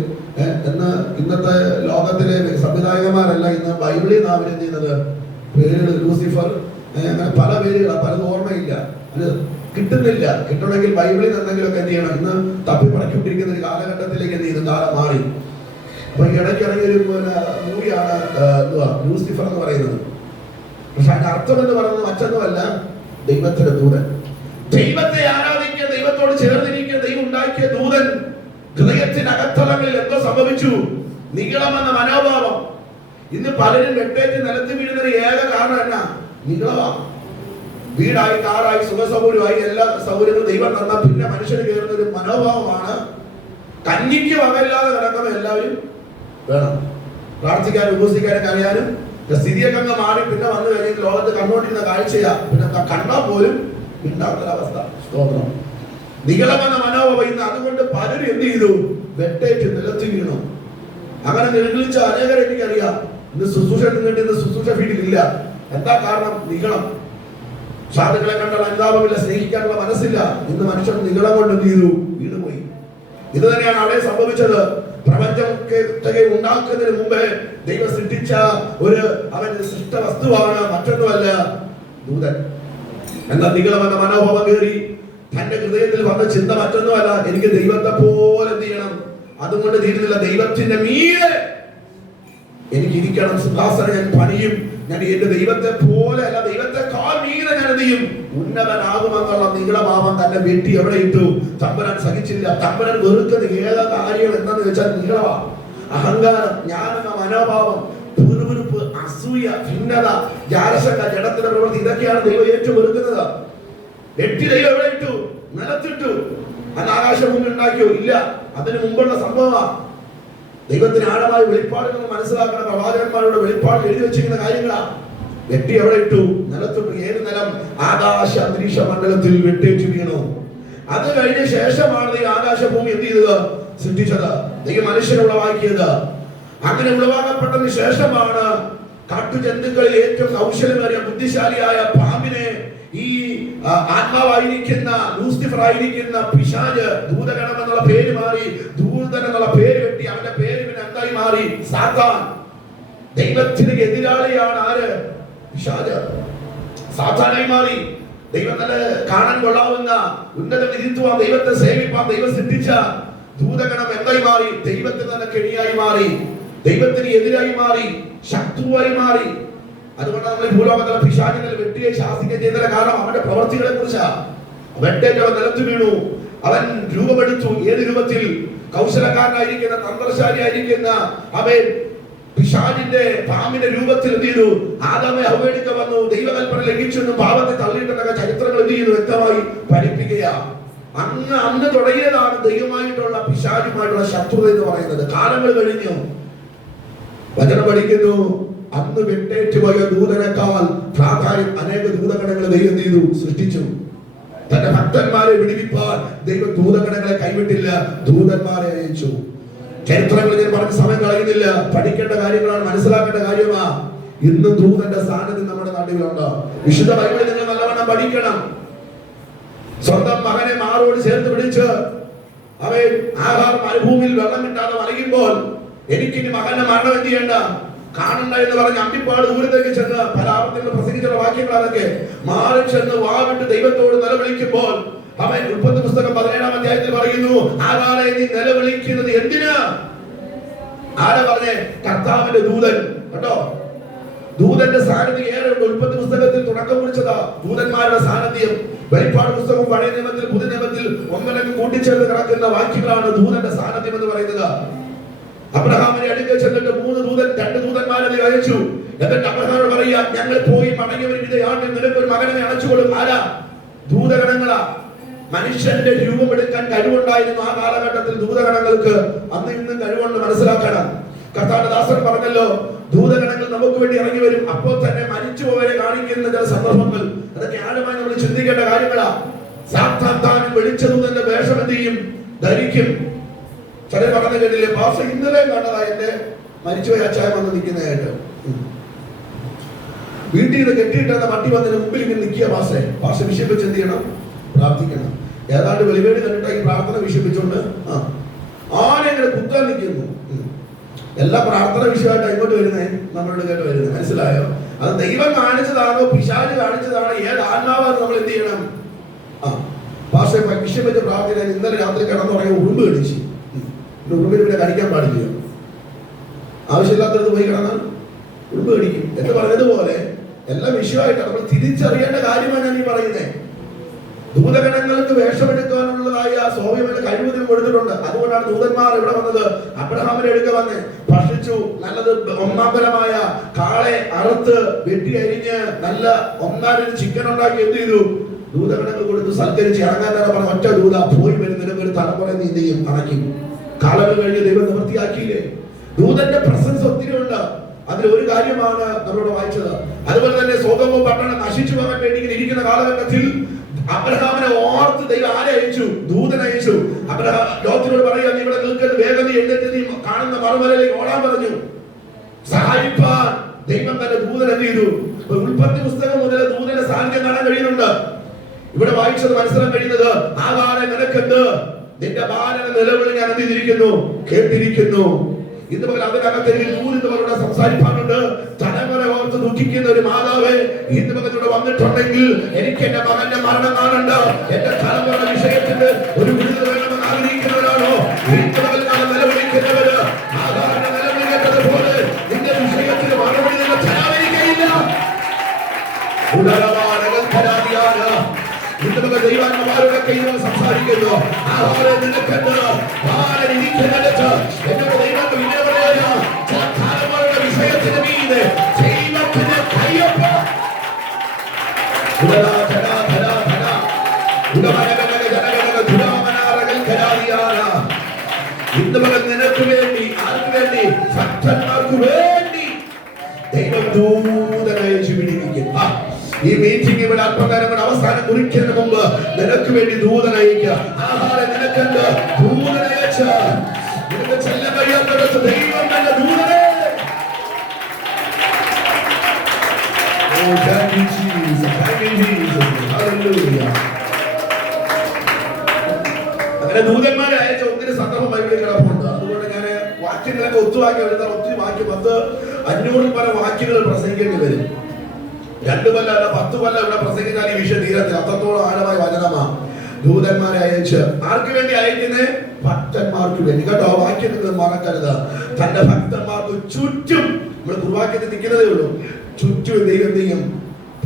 എന്ന് ഇന്നത്തെ ലോകത്തിലെ സംവിധായകന്മാരെല്ലാം ഇന്ന് ബൈബിളിൽ നാവിനം ചെയ്യുന്നത് പേരുകൾ ലൂസിഫർ, അങ്ങനെ പല പേരുകളാണ്. പലതും ഓർമ്മയില്ല, അത് കിട്ടുന്നില്ല. കിട്ടണമെങ്കിൽ ബൈബിളിൽ എന്തെങ്കിലുമൊക്കെ എന്ത് ചെയ്യണം. ഇന്ന് തപ്പിപ്പടക്കൊണ്ടിരിക്കുന്ന ഒരു കാലഘട്ടത്തിലേക്ക് എന്ത് ചെയ്യുന്നു, കാലം മാറി. അപ്പൊ ഇടയ്ക്ക് ഇറങ്ങിയൊരു മൂവിയാണ് ലൂസിഫർ എന്ന് പറയുന്നത്. പക്ഷെ അതിന്റെ അർത്ഥം എന്ന് പറയുന്നത് മറ്റൊന്നുമല്ല, ദൈവത്തിന്റെ ദൂതൻ. ദൈവത്തെ ആരാധിക്കുക, ദൈവത്തോട് ചേർന്നിരിക്കുക, ദൈവം ഉണ്ടാക്കിയ ദൂതൻ. ഹൃദയത്തിന്റെ അകത്തളങ്ങളിൽ എന്തോ സംഭവിച്ചു, നിഗളമെന്ന മനോഭാവം. ഇന്ന് പലരും വെട്ടേറ്റ് നിലത്ത് വീഴുന്നതിന് ഏക കാരണം എന്നാ, നിഗളമാണ്. വീടായി, കാറായി, സുഖസൗകര്യമായി, എല്ലാ സൗകര്യങ്ങളും ദൈവം തന്ന പിന്നെ മനുഷ്യന് കയറുന്ന ഒരു മനോഭാവമാണ്. കഞ്ഞിക്ക് വകയില്ലാതെ കിടക്കുന്ന എല്ലാവരും വേണം. പ്രാർത്ഥിക്കാനും ഉപസിക്കാനും അറിയാനും സ്ഥിതിയൊക്കെ അങ്ങ് മാറി പിന്നെ വന്നു കഴിഞ്ഞ് ലോകത്ത് കണ്ടുകൊണ്ടിരുന്ന കാഴ്ചയാ. പിന്നെ കണ്ടാൽ പോലും മിണ്ടാത്തൊരവസ്ഥ. സ്തോത്രം. നിഗളമെന്ന മനോഭാവം ഇന്ന്. അതുകൊണ്ട് പലരും എന്ത് ചെയ്തു, വെട്ടേറ്റ് നിലത്ത് വീണു. അങ്ങനെ നിർഗളിച്ച അനേകരെ എനിക്കറിയാം. ഇന്ന് ശുശ്രൂഷ നിന്നിട്ട് ഇന്ന് ശുശ്രൂഷ ഫീൽഡിലില്ല. എന്താ കാരണം? നിഗളം. സാധുക്കളെ കണ്ടാൽ അനുതാപമില്ല, സ്നേഹിക്കാനുള്ള മനസ്സില്ല. ഇന്ന് മനുഷ്യൻ നിഗളം കൊണ്ട് എന്ത് ചെയ്തു, വീണുപോയി. ഇത് തന്നെയാണ് അവിടെ സംഭവിച്ചത്. പ്രപഞ്ചത്തെ ഉണ്ടാക്കുന്നതിന് മുമ്പേ ദൈവം സൃഷ്ടിച്ച അവന്റെ സൃഷ്ട വസ്തുവാണ്, മറ്റൊന്നുമല്ല ദൂതൻ. എന്താ നിഗളമെന്ന മനോഭാവം കയറി. തന്റെ ഹൃദയത്തിൽ വന്ന ചിന്ത മറ്റൊന്നുമല്ല, എനിക്ക് ദൈവത്തെ പോലെ എന്ത് ചെയ്യണം. അതുകൊണ്ട് തീരുന്നില്ല, ദൈവത്തിന്റെ മീതെ എനിക്ക് ഇരിക്കണം, സിംഹാസനം ഞാൻ പണിയും, ഞാൻ എന്റെ ദൈവത്തെ പോലെ അല്ല, ദൈവത്തെക്കാൾ മീതെ ഞാൻ എന്ത് ചെയ്യും, ഉന്നതനാകുമെന്നുള്ള നിഗളഭാവം തന്നെ വെട്ടി എവിടെ ഇട്ടു. തമ്പുരാൻ സഹിച്ചില്ല. തമ്പുരാൻ വെറുക്കുന്ന ഏക കാര്യം എന്താന്ന് വെച്ചാൽ നിഗളമാണ്. അഹങ്കാരം, ഞാനെന്ന മനോഭാവം, പിറുപിറുപ്പ്, അസൂയ, ഭിന്നത, ജാരശങ്ക, ജഡത്തിന്റെ പ്രവൃത്തി, ഇതൊക്കെയാണ് ദൈവം ഏറ്റവും വെറുക്കുന്നത്. വെട്ടി ദൈവം എവിടെ ഇട്ടു? നിലത്തിട്ടു. അത് ആകാശഭൂമി ഉണ്ടാക്കിയോ? ഇല്ല. അതിന് മുമ്പുള്ള സംഭവമാണ്. ദൈവത്തിന് ആഴമായ വെളിപ്പാടുകൾ മനസ്സിലാക്കുന്ന പ്രവാചകന്മാരുടെ വെളിപ്പാട് എഴുതി വെച്ചിരിക്കുന്ന കാര്യങ്ങളാ. വെട്ടി എവിടെ ഇട്ടു? നിലത്തിട്ടു. ഏത് നിലം? ആകാശ അന്തരീക്ഷ മണ്ഡലത്തിൽ വെട്ടേറ്റു വീണു. അത് കഴിഞ്ഞ ശേഷമാണ് ഈ ആകാശഭൂമി എന്ത് ചെയ്തത്? സൃഷ്ടിച്ചത്. ദൈവം മനുഷ്യനെ ഉളവാക്കിയത്. അങ്ങനെ ഉളവാക്കപ്പെട്ടതിന് ശേഷമാണ് കാട്ടുജന്തുക്കളിൽ ഏറ്റവും കൗശലമേറിയ ബുദ്ധിശാലിയായ പാമ്പിനെ ഈ ആത്മാവായിരിക്കുന്ന ലൂസിഫർ ആയിരിക്കുന്ന പിശാച്, ദൂതഗണം എന്നുള്ള പേര് മാറി ദൂതൻ എന്നുള്ള പേര് കെട്ടി അവന്റെ പേര് പിന്നെ എന്തായി മാറി? സാത്താൻ. ദൈവത്തിന് എതിരാളിയാണ് ആര്? പിശാച്. സാത്താനായി മാറി. ദൈവം തന്നെ കാണാൻ കൊള്ളാവുന്ന ഉന്നത വിധിത്വം, ദൈവത്തെ സേവിപ്പാൻ ദൈവം സൃഷ്ടിച്ച ദൂതഗണം എന്തായി മാറി? ദൈവത്തിന് തന്നെ കെണിയായി മാറി, ദൈവത്തിന് എതിരായി മാറി, ശത്രുവായി മാറി. അതുകൊണ്ട് നമ്മൾ ഭൂലോകത്തിലെ പിശാചിനെ വെട്ടിയെ ശാസിക്കുകയും ചെയ്തതിന്റെ കാരണം അവന്റെ പ്രവർത്തികളെ കുറിച്ചാണ്. വെട്ടേറ്റവൻ നിലത്ത് വീണു, അവൻ രൂപമെടുത്തു. ഏത് രൂപത്തിൽ? കൗശലക്കാരനായിരിക്കുന്ന തന്ത്രശാലിയായിരിക്കുന്ന അവൻ പിശാചിന്റെ പാമ്പിന്റെ രൂപത്തിൽ എന്ത് ചെയ്തു? ആദാമെ ഹവ്വയെടുക്ക വന്നു, ദൈവകൽപ്പന ലംഘിച്ചെന്നും പാപത്തെ തള്ളിയിട്ടെന്നൊക്കെ ചരിത്രങ്ങൾ എന്ത് ചെയ്യുന്നു? വ്യക്തമായി പഠിപ്പിക്കുകയാണ്. അന്ന് തുടങ്ങിയതാണ് ദൈവമായിട്ടുള്ള പിശാചുമായിട്ടുള്ള ശത്രുത എന്ന് പറയുന്നത്. കാലങ്ങൾ കഴിഞ്ഞു, വചനം പഠിക്കുന്നു, അന്ന് വെട്ടേറ്റുപോയ ദൂതനേക്കാൾ പ്രാധാന്യം അനേക ദൂതഗണങ്ങളെ ദൈവം ചെയ്തു, സൃഷ്ടിച്ചു. തന്റെ ഭക്തന്മാരെ വിടുവിപ്പാൻ ദൈവം ദൂതഗണങ്ങളെ കൈവിട്ടില്ല, ദൂതന്മാരെ അയച്ചു. ചരിത്രങ്ങൾ ഞാൻ പറഞ്ഞ സമയം കളയുന്നില്ല. പഠിക്കേണ്ട കാര്യങ്ങളാണ്, മനസ്സിലാക്കേണ്ട കാര്യമാ. ഇന്ന് ദൂതന്റെ സാന്നിധ്യം നമ്മുടെ നാട്ടിലുണ്ട്. വിശുദ്ധ ബൈബിളിൽ നിങ്ങൾ നല്ലവണ്ണം പഠിക്കണം. സ്വന്തം മകനെ മാറോട് ചേർത്ത് പിടിച്ച് അവൻ ആഹാർ മരുഭൂമിയിൽ വെള്ളം കിട്ടാതെ വലയുമ്പോൾ എനിക്കിനി മകന്റെ മരണം എന്ത് ചെയ്യണ്ട, കാണണ്ട എന്ന് പറഞ്ഞ് അമ്പിപ്പാട് ദൂരത്തേക്ക് ചെന്ന് പല ആവർത്തനങ്ങൾ പ്രസംഗിച്ചുള്ള വാക്യങ്ങൾ അതൊക്കെ മാറി ചെന്ന് വാവിട്ട് ദൈവത്തോട് നിലവിളിക്കുമ്പോൾ അവൻ ഉൽപ്പത്തി പുസ്തകം 17-ാം അധ്യായത്തിൽ പറയുന്നു, ആകാരെ നീ നിലവിളിക്കുന്നത് എന്തിനാ? ആരാ പറഞ്ഞേ? കർത്താവിന്റെ ദൂതൻ. കേട്ടോ, ദൂതന്റെ സാന്നിധ്യം ഏറെ ഉണ്ട്. ഉൽപ്പത്തി പുസ്തകത്തിൽ തുടക്കം കുറിച്ചതാ ദൂതന്മാരുടെ സാന്നിധ്യം. വെളിപ്പാട് പുസ്തകം പഴയ നിയമത്തിൽ പുതിയ നിയമത്തിൽ ഒന്നിനൊക്കെ കൂട്ടിച്ചേർന്ന് കിടക്കുന്ന വാക്യങ്ങളാണ് ദൂതന്റെ സാന്നിധ്യം എന്ന് പറയുന്നത്. അബ്രഹാമിനെ അടുക്കൽ ചെന്നിട്ട് 2 ദൂതന്മാരെ അയച്ചു. എന്നിട്ട് അബ്രഹാമോട് പറയാ, ഞങ്ങൾ പോയി മടങ്ങി വരുന്നതാണ്, നിനക്ക് ഒരു മകനെ അയച്ചുകൊള്ളും. ആരാ? ദൂതഗണങ്ങളാ. മനുഷ്യന്റെ രൂപമെടുക്കാൻ കഴിവുണ്ടായിരുന്നു ആ കാലഘട്ടത്തിൽ ദൂതഗണങ്ങൾക്ക്. അന്ന് ഇന്നും കഴിവുണ്ട്, മനസ്സിലാക്കണം. കർത്താവിന്റെ ദാസൻ പറഞ്ഞല്ലോ, ദൂതഗണങ്ങൾ നമുക്ക് വേണ്ടി ഇറങ്ങി വരും. അപ്പോൾ തന്നെ മരിച്ചുപോയവരെ കാണിക്കുന്ന ചില സന്ദർഭങ്ങൾ, അതൊക്കെ ആഴമായി നമ്മൾ ചിന്തിക്കേണ്ട കാര്യങ്ങളാ. സാത്താൻ താൻ വെളിച്ച ദൂതന്റെ വേഷം എന്ത് ചെയ്യും? ധരിക്കും. ചില പറഞ്ഞു കേട്ടില്ലേ, പാസ ഇന്നലെ കണ്ടതാ എന്റെ മരിച്ചുപോയ അച്ചായം വന്ന് നിൽക്കുന്നതായിട്ട്. വീട്ടിൽ നിന്ന് കെട്ടിയിട്ടാണ് വണ്ടി വന്നതിന് മുമ്പിൽ ഇങ്ങനെ നിൽക്കുക. പാസ വിഷയപ്പിച്ച് എന്ത് ചെയ്യണം? പ്രാർത്ഥിക്കണം. ഏതാണ്ട് വെളിവേട് കണ്ടിട്ട് ഈ പ്രാർത്ഥന വിഷയപ്പിച്ചുകൊണ്ട് ആരെ ഇങ്ങനെ കുത്താൻ നിൽക്കുന്നു. എല്ലാ പ്രാർത്ഥന വിഷയമായിട്ട് ഇങ്ങോട്ട് വരുന്നേ, നമ്മളുടെ കേട്ട് വരുന്നത്. മനസ്സിലായോ? അത് ദൈവം കാണിച്ചതാണോ പിശാച് കാണിച്ചതാണോ, ഏത് ആത്മാവാണ് നമ്മൾ എന്ത് ചെയ്യണം? പാസ വിഷയം വെച്ച് പ്രാർത്ഥന. ഇന്നലെ രാത്രി കിടന്നുറങ്ങിയ ഉറുമ്പ് കടിച്ചു. ഉറുമ്പിന് പിന്നെ കടിക്കാൻ പാടില്ല. ആവശ്യമില്ലാത്തത് പോയി കിടന്നാൽ ഉറുമ്പ് കടിക്കും എന്ന് പറഞ്ഞതുപോലെ എല്ലാം വിഷയമായിട്ടാണ് നമ്മൾ തിരിച്ചറിയേണ്ട കാര്യമാണ് ഞാൻ ഈ പറയുന്നത്. ദൂതഗണങ്ങൾക്ക് വേഷമെടുക്കാനുള്ളതായ സ്വാഭാവിക കഴിവ് കൊടുത്തിട്ടുണ്ട്. അതുകൊണ്ടാണ് ദൂതന്മാർ ഇവിടെ വന്നത്. അബ്രഹാമിനെ എടുക്ക വന്ന് ഭക്ഷിച്ചു. നല്ലത് ഒന്നാന്തരമായ കാളെ അറുത്ത് വെട്ടി അരിഞ്ഞ് നല്ല ഒന്നാമത് ചിക്കൻ ഉണ്ടാക്കി എന്ത് ചെയ്തു? ദൂതഗണങ്ങൾ കൊടുത്ത് സൽക്കരിച്ച് ഇറങ്ങാൻ തന്നെ പറഞ്ഞ ഒറ്റ ദൂത പോയി വരുന്നതിന് ഒരു തലമുറ നീ എന്ത് ചെയ്യും? അടക്കി. കാലങ്ങൾ കഴിഞ്ഞ് ദൈവം നിവൃത്തിയാക്കിയില്ലേ? ദൂതന്റെ പ്രസൻസ് ഒത്തിരി ഉണ്ട്. അതിൽ ഒരു കാര്യമാണ് നമ്മളോട് വായിച്ചത്. അതുപോലെ തന്നെ സ്വതമോ പട്ടണം നശിച്ചു പോകാൻ വേണ്ടി ഇരിക്കുന്ന കാലഘട്ടത്തിൽ അബ്രഹാമിനെ ഓർത്ത് ദൈവം ആരെ അയച്ചു? ദൂതൻ അയച്ചു. അബ്രഹാം ലോത്തിനോട് പറയുക, നീ ഇവിടെ നിൽക്കുന്നത്, വേഗം നീ എഴുന്നേറ്റ് നീ കാണുന്ന മറുമലയിലേക്ക് ഓടാൻ പറഞ്ഞു. സഹായിപ്പാൻ ദൈവം തന്നെ ദൂതൻ എന്ത് ചെയ്തു? ഉൽപ്പത്തി പുസ്തകം മുതൽ ദൂതന്റെ സാന്നിധ്യം കാണാൻ കഴിയുന്നുണ്ട്. ഇവിടെ വായിച്ചത് മനസ്സിലാക്കാൻ കഴിയുന്നത്, ആകാരെ നിനക്കെന്ത്? നിന്റെ ബാലന നിലവിളി ഞാൻ എന്ത് ചെയ്തിരിക്കുന്നു? കേട്ടിരിക്കുന്നു. ഇന്ന് മുതൽ അതിനകത്ത് ദൂരിതവരോട് സംസാരിക്കാനുണ്ട്. തലമുറ ഓർത്ത് ദുഃഖിക്കുന്ന ഒരു മാതാവ് ഇന്ന് മുതൽ ഇവിടെ വന്നിട്ടുണ്ടെങ്കിൽ എനിക്ക് എന്റെ മകന്റെ മരണം കാണണ്ട, എന്റെ തലമുറ വിഷയത്തിന് ഒരു വിടുതൽ വേണമെന്ന് ആഗ്രഹിക്കുന്നവരാണോ? നിലവിളിക്കുന്നവര് സാധാരണ നിലവിളിക്കേണ്ടതുപോലെ നിന്റെ വിഷയത്തിന് മറുപടി നിങ്ങൾ തരാതിരിക്കയില്ല. ദൈവാത്മാരുടെ കയ്യിൽ സംസാരിക്കുന്നു. ആഹാരം നിനക്കെന്ന് ഇരിക്കുന്നിടത്ത് എന്നോട് ദൈവത്തെ വിനയപരമായ തലമുറയുടെ വിഷയത്തിന് മീതെ ദൈവത്തിന് കയ്യൊപ്പ്. ഇന്ന് മകൻ നിനക്ക് വേണ്ടി ആർക്ക് ഭക്തന്മാർക്ക് വേണ്ടി ദൈവം ദൂതനയച്ചു വിടിവിക്കും. ഈ മീറ്റിംഗ് ഇവിടെ അല്പകാലം അവസാനം കുറിക്കുന്നതിന് മുമ്പ് നിനക്ക് വേണ്ടി ദൂതനയക്കുക. ആഹാരം നിനക്കുണ്ട്, ദൂതനയച്ച് നിനക്ക് ചെല്ലാൻ കഴിയാത്തടത്ത് ദൈവം തന്നെ ദൂതനെ. Oh, thank you, Jesus. Thank you, Jesus. Hallelujah. അങ്ങനെ ദൂതന്മാരെ അയച്ച ഒത്തിരി സന്ദർഭം ബൈബിളിൽ കിടപ്പുണ്ട്. അതുകൊണ്ട് ഞാൻ വാക്യങ്ങളൊക്കെ ഒത്തുവാക്കി എഴുതാൻ ഒത്തിരി വാക്യം 500 പല വാക്യങ്ങൾ പ്രസംഗിക്കേണ്ടി വരും. 2 കൊല്ലം അല്ല 10 കൊല്ലം ഇവിടെ പ്രസംഗിച്ചാൽ ഈ വിഷയം തീരത്തില്ല. അത്രത്തോളം ആഴമായ വചനമാ. ദൂതന്മാരെ അയച്ച് ആർക്ക് വേണ്ടി അയക്കുന്നേ? ഭക്തന്മാർക്ക് വേണ്ടി. കേട്ടോ, വാക്യം നിങ്ങൾ മറക്കരുത്. തന്റെ ഭക്തന്മാർക്ക് ചുറ്റും നമ്മൾ കുർവാക്യത്തിൽ നിൽക്കുന്നതേ ഉള്ളൂ. ചുറ്റും ദൈവം ചെയ്യും,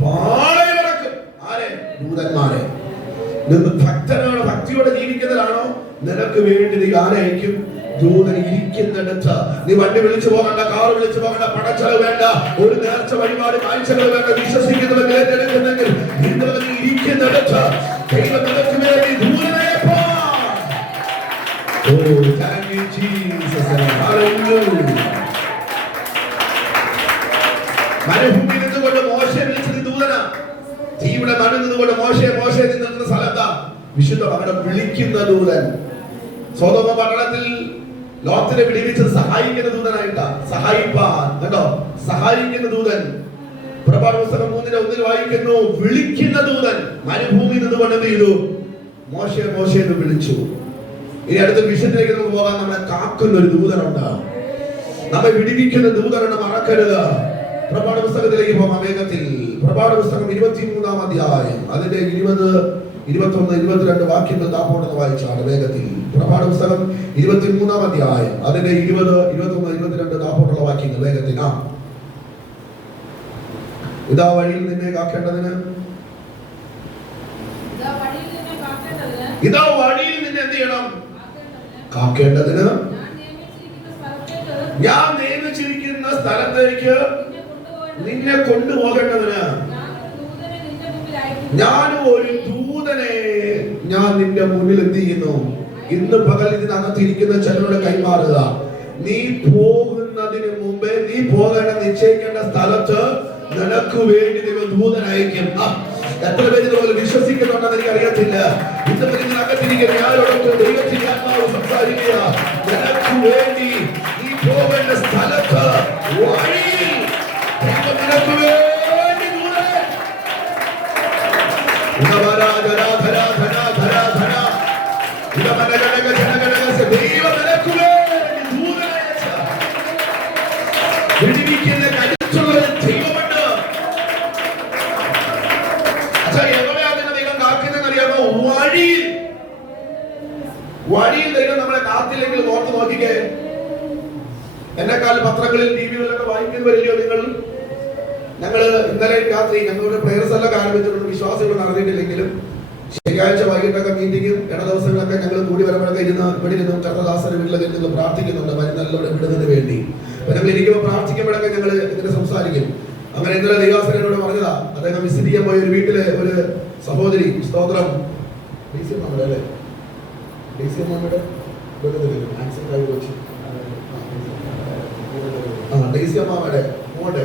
പാളയമടക്കും. ആരെ? ദൂതന്മാരെ. ഭക്തനാണ്, ഭക്തിയോടെ ജീവിക്കുന്നതാണോ? നിനക്ക് വേണ്ടി നീ ആരെ അയക്കും? ദൂതൻ ഇരിക്കുന്നിടത്ത്. നീ വണ്ടി വിളിച്ചു പോകണ്ട, കാർ വിളിച്ചു പോകണ്ട, പണച്ചെലവ് വേണ്ട, ഒരു നേർച്ച വഴിപാട് കാഴ്ചകൾ വേണ്ട. വിശ്വസിക്കുന്നവർ ഏറ്റെടുക്കുന്നെങ്കിൽ നീ ഇരിക്കുന്നിടത്ത് ദൈവം നിനക്ക് വേണ്ടി ദൂതനെ അയപ്പാൻ. Oh, thank you, Jesus. Hallelujah. മരുഭൂമിയിൽ നിന്നുകൊണ്ട് മോശയെ വിളിച്ചത് ദൂതനാ. തീവിടെ നടുന്നതുകൊണ്ട് മോശയെ നിൽക്കുന്ന സ്ഥലത്താ വിശുദ്ധ അവിടെ വിളിക്കുന്ന ദൂതൻ. സൊദോമ പട്ടണത്തിൽ ലോത്തിനെ വിളിപ്പിച്ചത് സഹായിക്കുന്ന ദൂതനായിട്ടാ. സഹായിപ്പാൻ, കേട്ടോ, സഹായിക്കുന്ന ദൂതൻ. പുറപ്പാട് പുസ്തകം 3:1 വായിക്കുന്നു, വിളിക്കുന്ന ദൂതൻ. മരുഭൂമിയിൽ നിന്നുകൊണ്ട് എന്ത് ചെയ്തു? മോശയെ എന്ന് വിളിച്ചു. ഇനി അടുത്ത വിഷയത്തിലേക്ക് നമുക്ക് പോകാൻ. നമ്മളെ കാക്കുന്ന ഒരു ദൂതനുണ്ട്, നമ്മെ വിടിവിക്കുന്ന ദൂതനുണ്ട്, മറക്കരുത്. പുറപ്പാട് പുസ്തകത്തിലേക്ക് പോകാം വേഗത്തിൽ. പുറപ്പാട് പുസ്തകം 23-ാം അധ്യായം അതിന്റെ 20, 21, 22 വാക്യങ്ങൾ താപ്പോട്ടെന്ന് വായിച്ചാണ് വേഗത്തിൽ. പുറപ്പാട് പുസ്തകം 23-ാം അധ്യായം അതിന്റെ 20, 21, 22 താപ്പോട്ടുള്ള വാക്യങ്ങൾ വേഗത്തിൽ. ഇതാ വഴിയിൽ നിന്നെ കാക്കേണ്ടതിന്, ഇതാ വഴിയിൽ നിന്നെ എന്ത് ചെയ്യണം? കാക്കേണ്ടതിന് ഞാൻ നിയമിച്ചിരിക്കുന്ന സ്ഥലത്തേക്ക് നിന്നെ കൊണ്ടുപോകേണ്ടതിന് ഞാൻ ഒരു ദൂതനെ ഞാൻ നിന്റെ മുന്നിൽ എന്ത് ചെയ്യുന്നു? ഇന്ന് പകൽ ഇതിനകത്തിരിക്കുന്ന ചിലരുടെ കൈമാറുക. നീ പോകുന്നതിന് മുമ്പേ നീ പോകേണ്ട നിശ്ചയിക്കേണ്ട സ്ഥലത്ത് നിനക്ക് വേണ്ടി ദൈവം ദൂതനയക്കും. എത്ര പേര് ഇതുപോലെ വിശ്വസിക്കുന്നുണ്ടെന്ന് എനിക്ക് അറിയത്തില്ല. ഇന്ന് ഇതിനകത്തിരിക്കുന്ന ആരോടൊക്കെ ദൈവത്തിന്റെ ആത്മാവ് സംസാരിക്കുക. നിനക്ക് വേണ്ടി നീ പോകേണ്ട സ്ഥലത്ത് വഴിയിൽ നിനക്ക് വേണ്ടി ദൂതനെ. ദൈവം നിനക്ക് വേണ്ടി ദൂതനയച്ച വിടിവിക്കുന്ന കരുത്തുള്ള ദൈവമുണ്ട്. എവിടെയാണ് ദൈവം കാക്കുന്നതെന്ന് അറിയാമോ? വഴിയിൽ ദൈവം നമ്മളെ കാത്തില്ലെങ്കിൽ ഓർത്ത് നോക്കിക്കേ. എന്നെക്കാൾ പത്രങ്ങളിൽ ടിവികളിലൊക്കെ വായിക്കുന്നവരില്ലയോ നിങ്ങൾ? ഞങ്ങള് ഇന്നലെ രാത്രി ഞങ്ങളുടെ പ്രേയർസ് എല്ലാം ആരംഭിച്ചിട്ടുണ്ട്. വിശ്വാസികൾ നടന്നിട്ടില്ലെങ്കിലും ശനിയാഴ്ച വൈകിട്ടൊക്കെ മീറ്റിംഗും ഇട ദിവസങ്ങളൊക്കെ ഞങ്ങൾ കൂടി വരുമ്പോഴൊക്കെ ഇവിടെ ഇരുന്നും കർത്തദാസന്റെ വീട്ടിലൊക്കെ ഇരുന്ന് പ്രാർത്ഥിക്കുന്നുണ്ട് മരുന്നെല്ലാം വിടുന്നതിന് വേണ്ടി. അപ്പൊ ഞങ്ങൾ ഇരിക്കുമ്പോൾ പ്രാർത്ഥിക്കുമ്പോഴൊക്കെ ഞങ്ങൾ ഇതിനെ സംസാരിക്കും. അങ്ങനെ ഇന്നലെ ദൈവാസനോട് പറഞ്ഞതാ, അദ്ദേഹം വിസിറ്റ് ചെയ്യാൻ പോയ ഒരു വീട്ടിലെ ഒരു സഹോദരി, സ്തോത്രം, അല്ലേ ഡെയ്സി അമ്മാവയുടെ മോടെ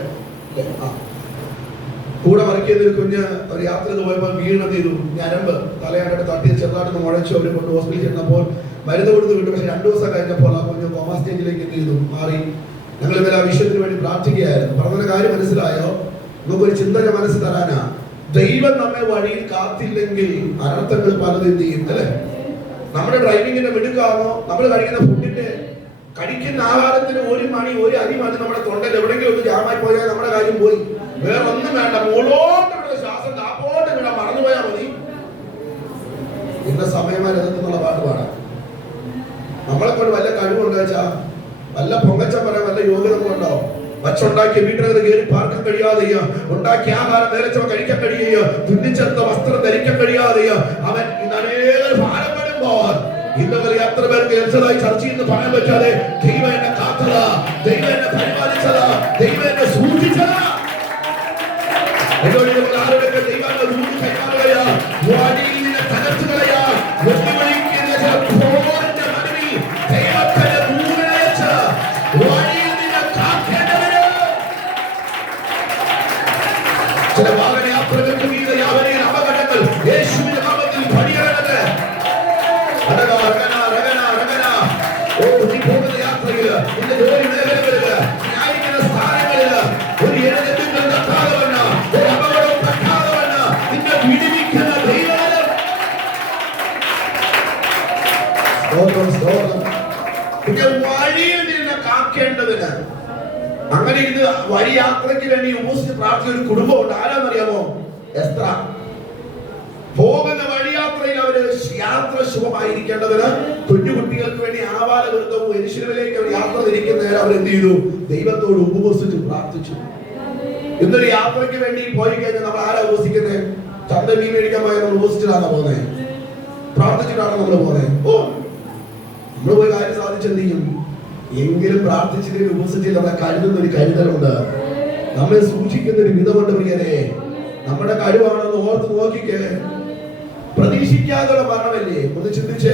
കൂടെ മറിക്കുന്ന ഒരു കുഞ്ഞ് ഒരു യാത്ര പോയപ്പോൾ വീണത് ചെയ്തു. ഞരമ്പ് തലയാണ്ട് തട്ടി ചെറുതായിട്ട് മുഴച്ചു. അവര് കൊണ്ട് ഹോസ്പിറ്റലിൽ ചെന്നപ്പോൾ മരുന്ന് കൊടുത്ത് വിട്ടു. പക്ഷെ 2 ദിവസം കഴിഞ്ഞപ്പോൾ ആ കുഞ്ഞ് കോമാ സ്റ്റേജിലേക്ക് എന്ത് ചെയ്തു? മാറി. ഞങ്ങൾ ഇവരെ ആ വിഷയത്തിന് വേണ്ടി പ്രാർത്ഥിക്കുകയായിരുന്നു. പറഞ്ഞ കാര്യം മനസ്സിലായോ? നമുക്കൊരു ചിന്തന മനസ്സ് തരാനാ. ദൈവം നമ്മെ വഴിയിൽ കാത്തില്ലെങ്കിൽ അനർത്ഥങ്ങൾ പലതും എന്ത് ചെയ്യും അല്ലെ? നമ്മുടെ ഡ്രൈവിങ്ങിന്റെ മിടുക്കാണോ? നമ്മൾ കഴിക്കുന്ന ഫുഡിന്റെ കഴിക്കുന്ന ആഹാരത്തിന് ഒരു അരി മണി നമ്മുടെ തൊണ്ടയിൽ എവിടെയെങ്കിലും ഒന്ന് ജാമായി പോയാൽ നമ്മുടെ കാര്യം പോയി. വേറെ ഒന്നും വേണ്ട, മുകളോട്ട് ഇവിടെ ശ്വാസം താപ്പോട്ട് ഇവിടെ മറന്നുപോയാൽ മതി. ഇന്ന സമയമാരെന്നുള്ള പാട്ട് പാടാം. നമ്മളെ കൊണ്ട് വല്ല കഴിവുണ്ടോ വെച്ചാ? വല്ല പൊങ്ങച്ചം പറയാൻ വല്ല യോഗ്യത കൊണ്ടോ? വച്ചുണ്ടാക്കിയ വീട്ടിനകത്ത് കയറി പാർക്കാൻ കഴിയാതെയോ, ഉണ്ടാക്കിയ ആഹാരം നേരച്ചവ കഴിക്കാൻ കഴിയുകയോ, തുന്നിച്ചെടുത്ത വസ്ത്രം ധരിക്കാൻ കഴിയാതെയോ അവൻ ഇന്നേറെ ഭാരപ്പെടുമ്പോൾ ഇന്നലെ എത്ര പേർക്ക് എൽസതായി ചർച്ച ചെയ്യുന്ന പറയാൻ പറ്റാതെ ദൈവം എന്നെ കാത്തതാ, ദൈവം എന്നെ പരിപാലിച്ചതാ, ദൈവം എന്നെ സൂക്ഷിച്ചതാ. ആരോടൊക്കെ ദൈവങ്ങളുടെ ദൂത് കൈമാറുകയാ, വഴിയിൽ നിന്നെ തകർത്തുകളയാ, വെല്ലുവിളിക്കുന്ന ചില പോരിന്റെ നടുവിൽ ദൈവത്തിന്റെ ദൂതനയച്ച നീ പോകുന്ന യാത്രയില്, നിന്റെ ജോലി മേഖലകളില്, ന്യായിക്കുന്ന സ്ഥാനങ്ങളില് ഒരു ഇഴജന്തുക്കൾ തട്ടാതവണ്ണ, ഒരു അപകടം തട്ടാതവണ്ണ നിന്നെ വിടുവിക്കുന്ന ദൈവം. പിന്നെ വഴിയിൽ നിന്ന് കാക്കേണ്ടതിന് അങ്ങനെ ഇത് വഴി യാത്രയ്ക്ക് വേണ്ടി ഉപസിച്ച് പ്രാർത്ഥിച്ച ഒരു കുടുംബമുണ്ട്. ആരാന്നറിയാമോ? എസ്ത്ര. പോകുന്ന വഴിയാത്രയിൽ അവര് യാത്ര ശുഭമായിരിക്കേണ്ടതിന് കുഞ്ഞുകുട്ടികൾക്ക് വേണ്ടി ആവാലവൃത്തവും യെരൂശലേമിലേക്ക് അവർ യാത്ര തിരിക്കുന്ന നേരം അവർ എന്ത് ചെയ്തു? ദൈവത്തോട് ഉപവസിച്ച് പ്രാർത്ഥിച്ചു. ഇന്നൊരു യാത്രയ്ക്ക് വേണ്ടി പോയി കഴിഞ്ഞാൽ നമ്മൾ ആരാ ഉപസിക്കുന്നത്? ചന്ത മീൻ മേടിക്കാൻ പോയാൽ നമ്മൾ ഉപസിച്ചിട്ടാണോ പോകുന്നത്? പ്രാർത്ഥിച്ചിട്ടാണോ നമ്മൾ പോകുന്നത്? ഓ, നമ്മൾ പോയി കാര്യം സാധിച്ചെന്ത് ചെയ്യും? എങ്കിലും പ്രാർത്ഥിച്ചില്ലെങ്കിൽ ഉപസിച്ചില്ല നമ്മളെ കരുതുന്ന ഒരു കരുതലുണ്ട്, നമ്മളെ സൂക്ഷിക്കുന്ന ഒരു വിധമുണ്ട്. പ്രിയരെ, നമ്മുടെ കഴിവാണെന്ന് ഓർത്ത് നോക്കിക്കേ. പ്രതീക്ഷിക്കാതെ മരണമല്ലേ? ഒന്ന് ചിന്തിച്ച്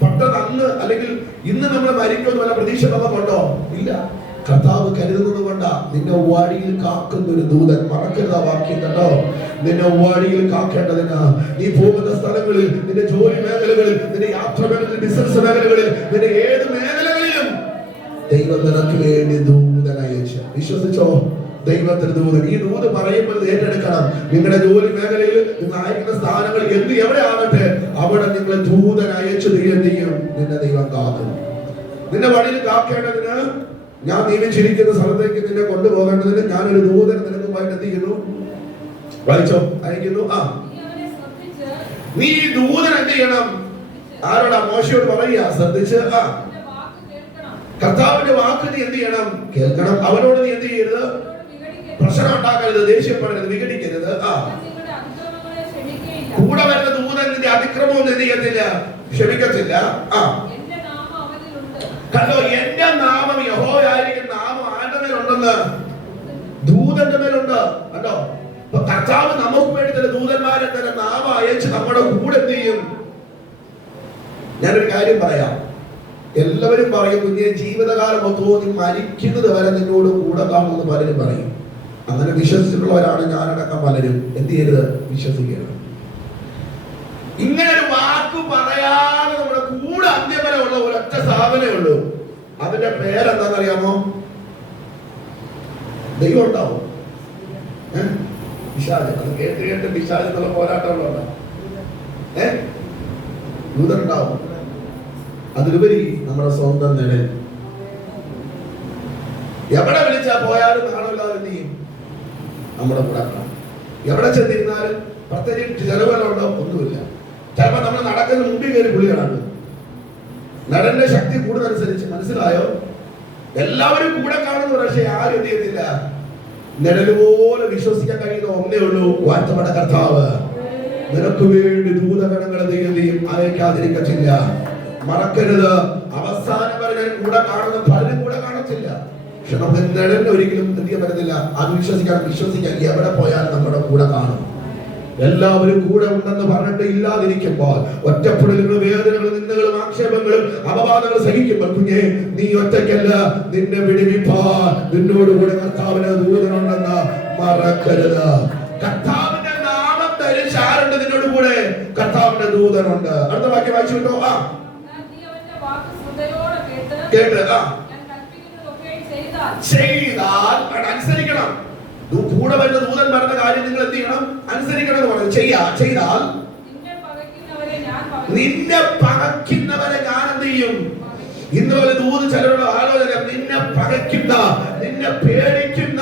പെട്ടെന്ന് അന്ന് അല്ലെങ്കിൽ ഇന്ന് നമ്മൾ മരിക്കുമെന്ന് വല്ല പ്രതീക്ഷ നമുക്കുണ്ടോ? ഇല്ല. കർത്താവ് കരുതുന്നത് കൊണ്ടാ നിന്നെ വഴിയിൽ കാക്കുന്ന ഒരു ദൂതൻ. മറക്കരുത് ആ വാക്യം കേട്ടോ. നിന്നെ വഴിയിൽ കാക്കേണ്ടതിന് നീ പോകുന്ന സ്ഥലങ്ങളിൽ, നിന്റെ ജോലി മേഖലകളിൽ, നിന്റെ യാത്ര മേഖലകളിൽ, ബിസിനസ് മേഖലകളിൽ, നിന്റെ ഏത് മേഖലകളിലും ദൈവം നിനക്ക് വേണ്ടി ദൂതൻ അയച്ചു. വിശ്വസിച്ചോ? ദൈവത്തിന് ദൂതൻ. ഈ ദൂത് പറയുമ്പോൾ ഏറ്റെടുക്കണം. നിങ്ങളുടെ ജോലി മേഖലയിൽ, നിങ്ങൾ അയക്കുന്ന സ്ഥാനങ്ങൾ എന്ത് എവിടെ ആകട്ടെ, അവിടെ നിങ്ങൾ ദൂതൻ അയച്ചു ചെയ്യും. നിന്നെ ദൈവം കാക്കും. നിന്റെ വഴിയിൽ കാക്കേണ്ടതിന്, ഞാൻ നിയമിച്ചിരിക്കുന്ന സ്ഥലത്തേക്ക് നിന്നെ കൊണ്ടുപോകേണ്ടതിന് ഞാനൊരു ദൂതൻ നിനക്കുമായിട്ട് എത്തിക്കുന്നു. വായിച്ചോ? അയക്കുന്നു. നീ ദൂതൻ എന്ത് ചെയ്യണം? ആരോടാ? മോശയോട് പറയുക, ശ്രദ്ധിച്ച് കർത്താവിന്റെ വാക്ക് നീ എന്ത് ചെയ്യണം? കേൾക്കണം. അവനോട് നീ എന്ത് ചെയ്യരുത്? പ്രശ്നം ഉണ്ടാക്കരുത്, ദേഷ്യപ്പെടരുത്, വിഘടിക്കരുത്. കൂടെ വരുന്ന ദൂതൻ നിന്റെ അതിക്രമവും എന്ത് ചെയ്യത്തില്ല? ക്ഷമിക്കത്തില്ല. കണ്ടോ? എന്റെ നാമം യഹോവയായിരിക്കും. നാമം ആരുടെ മേലുണ്ടെന്ന്? ദൂതന്റെ മേലുണ്ട്. കണ്ടോ? അപ്പൊ കർത്താവ് നമുക്ക് വേണ്ടി തന്നെ ദൂതന്മാരെ തന്നെ നാമം അയച്ച് നമ്മുടെ കൂടെ എന്ത് ചെയ്യും? ഞാനൊരു കാര്യം പറയാം. എല്ലാവരും പറയും, കുഞ്ഞെ ജീവിതകാലം മൊത്തവും നീ മരിക്കുന്നത് വരെ നിന്നോട് കൂടെ കാണുമെന്ന് പലരും പറയും. അങ്ങനെ വിശ്വസിച്ചിട്ടുള്ളവരാണ് ഞാനടക്കം പലരും. എന്ത് ചെയ്യരുത്? വിശ്വസിക്കരുത്. ഇങ്ങനെ ഒരു വാക്ക് പറയാതെ നമ്മുടെ കൂടെ അന്ത്യവരമുള്ള ഒരൊറ്റ സാധനമേ ഉള്ളൂ. അതിന്റെ പേരെന്താണെന്നറിയാമോ? ദൈവം ഉണ്ടാവും. പിശാച്. അത് കേട്ട് കേട്ട് പിശാച് എന്നുള്ള പോരാട്ടമുള്ള ദൂതൻ ഉണ്ടാവും. അതിലുപരി നമ്മുടെ സ്വന്തം നിഴൽ. എവിടെ വിളിച്ചാ പോയാലും നാണമില്ലാതെ എന്ത് ചെയ്യും? നമ്മുടെ കൂടെ കാണും. എവിടെ ചെന്നിരുന്നാലും പ്രത്യേകിച്ച് ചെലവുകളുണ്ടോ? ഒന്നുമില്ല. ചിലപ്പോ നമ്മൾ നടക്കുന്ന മുമ്പിൽ കയറി പുള്ളികളാണ്. നടന്റെ ശക്തി കൂടുന്നതനുസരിച്ച്, മനസ്സിലായോ? എല്ലാവരും കൂടെ കാണുന്നു, പക്ഷേ ആരും എന്ത് ചെയ്യത്തില്ല. നിഴലുപോലെ വിശ്വസിക്കാൻ കഴിയുന്ന ഒന്നേ ഉള്ളൂ, വാഴ്ത്തപ്പെട്ട കർത്താവ്. നിനക്ക് വേണ്ടി ദൂതഗണങ്ങളെ ദൈവം അയക്കാതിരിക്കത്തില്ല. മറക്കരുത്, അവസാനം വരെ ഞാൻ കൂടെ കാണുന്ന പലരും കൂടെ കാണത്തില്ല. പക്ഷെ നമുക്ക് നിഴലിന് ഒരിക്കലും എന്ത് ചെയ്യാൻ പറ്റത്തില്ല. അത് വിശ്വസിക്കാൻ എവിടെ പോയാലും നമ്മുടെ കൂടെ കാണും. എല്ലാവരും കൂടെ ഉണ്ടെന്ന് പറഞ്ഞിട്ട് ഇല്ലാതിരിക്കുമ്പോൾ, ഒറ്റപ്പെടലുകളും വേദനകളും നിന്ദകളും ആക്ഷേപങ്ങളും അപവാദങ്ങളും സഹിക്കുമ്പോൾ, കുഞ്ഞെ നീ ഒറ്റയ്ക്കല്ല, നിന്നെ വിടുവിപ്പാൻ നിന്നോട് കൂടെ കർത്താവിന് ദൂതനുണ്ടെന്ന് മറക്കരുത്. കർത്താവിന്റെ നാമം ധരിച്ച് ആരുണ്ട് നിന്നോട് കൂടെ? കർത്താവിന്റെ ദൂതനുണ്ട്. അടുത്ത വാക്യം വായിച്ചു വിട്ടോ. കേട്ട് ചെയ്താൽ അനുസരിക്കണം. കൂടെ വരുന്ന ദൂതൻ പറഞ്ഞ കാര്യം നിങ്ങൾ എന്ത് ചെയ്യണം? അനുസരിക്കണം എന്ന് പറഞ്ഞു. ചെയ്താൽ നിന്നെ പകയ്ക്കുന്നവരെ ഞാൻ എന്ത് ചെയ്യും? ഇന്നുപോലെ ദൂത് ചിലരുടെ ആലോചന, നിന്നെ പകയ്ക്കുന്ന, നിന്നെ പേടിക്കുന്ന,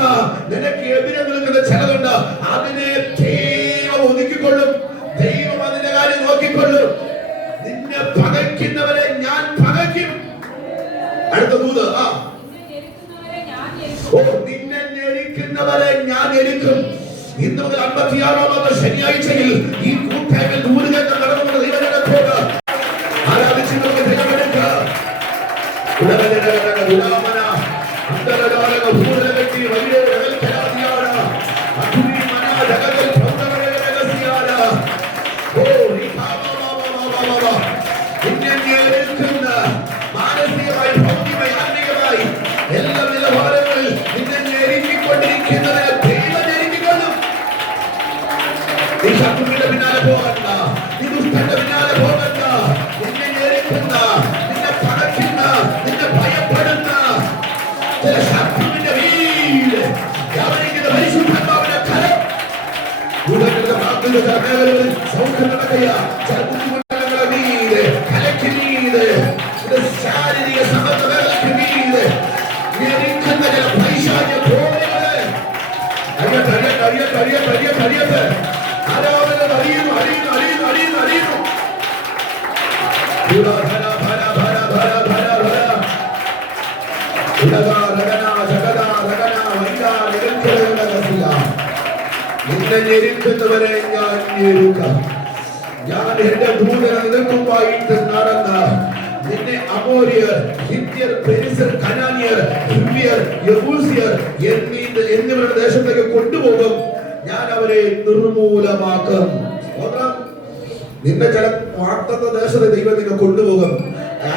നിനക്ക് എതിരെ നിൽക്കുന്ന ചിലതുണ്ട്. അതിനെ ദൈവം ഒതുക്കിക്കൊള്ളും. ദൈവം അതിന്റെ കാര്യം നോക്കിക്കൊള്ളും. നിന്നെ പകയ്ക്കുന്നവരെ ഞാൻ പകയ്ക്കും. അടുത്ത ദൂത്. നിന്നെ ഞെരിക്കുന്നവരെ ഞാൻ ഞെരിക്കും. ഇന്ന് മുതൽ 56-ാമത്തെ ശനിയാഴ്ചയിൽ ഈ കൂട്ടായ്മയിൽ ദൂരങ്ങൾ നടന്നുകൊണ്ട് ദൈവജനത്തോട് ആരാധിച്ചുകൊണ്ട് ദൈവമെടുക്കുക. മാനസികമായി, ഭൗതികമായി, ആത്മീയമായി എല്ലാ നിലവാരങ്ങളിൽ നിന്നെ ഞെരുക്കിക്കൊണ്ടിരിക്കുന്നതിനെ ദൈവം ഞെരുക്കിക്കൊള്ളും. നീ ശത്രുവിന്റെ പിന്നാലെ പോകണ്ട, നീ ദുഷ്ടന്റെ പിന്നാലെ പോകണ്ട. നിന്നെ ഞെരുക്കുന്ന, നിന്നെ പകയ്ക്കുന്ന, സൗഖ്യം നടക്കുക. ബുദ്ധിമുട്ടുകളെ നീര് കലക്കി നീര് ശാരീരിക സമത്വങ്ങൾക്ക് നീര് ഞെരിക്കുന്ന ചില പൈശാചിക പോലെകളെ കഴിയട്ടെ ആരാധന അറിയുന്നു അറിയുന്നു അറിയുന്നു അറിയുന്നു അറിയുന്നു. നിന്നെ ഞെരുക്കുന്നവരെ ഞാൻ ഞെരുക്കാം. ഞാൻ എന്റെ ദൂതന നിനക്കുമായിട്ട് നടന്ന നിന്നെ അമോര്യർ, ഹിത്യർ, പെരിസർ, കനാനിയർ, ഹിവ്യർ, യെബൂസിയർ എന്നിവരുടെ ദേശത്തേക്ക് കൊണ്ടുപോകും. ഞാൻ അവരെ നിർമൂലമാക്കും. നിന്റെ ചില വാഗ്ദത്ത ദേശത്തെ ദൈവം നിന്നെ കൊണ്ടുപോകും.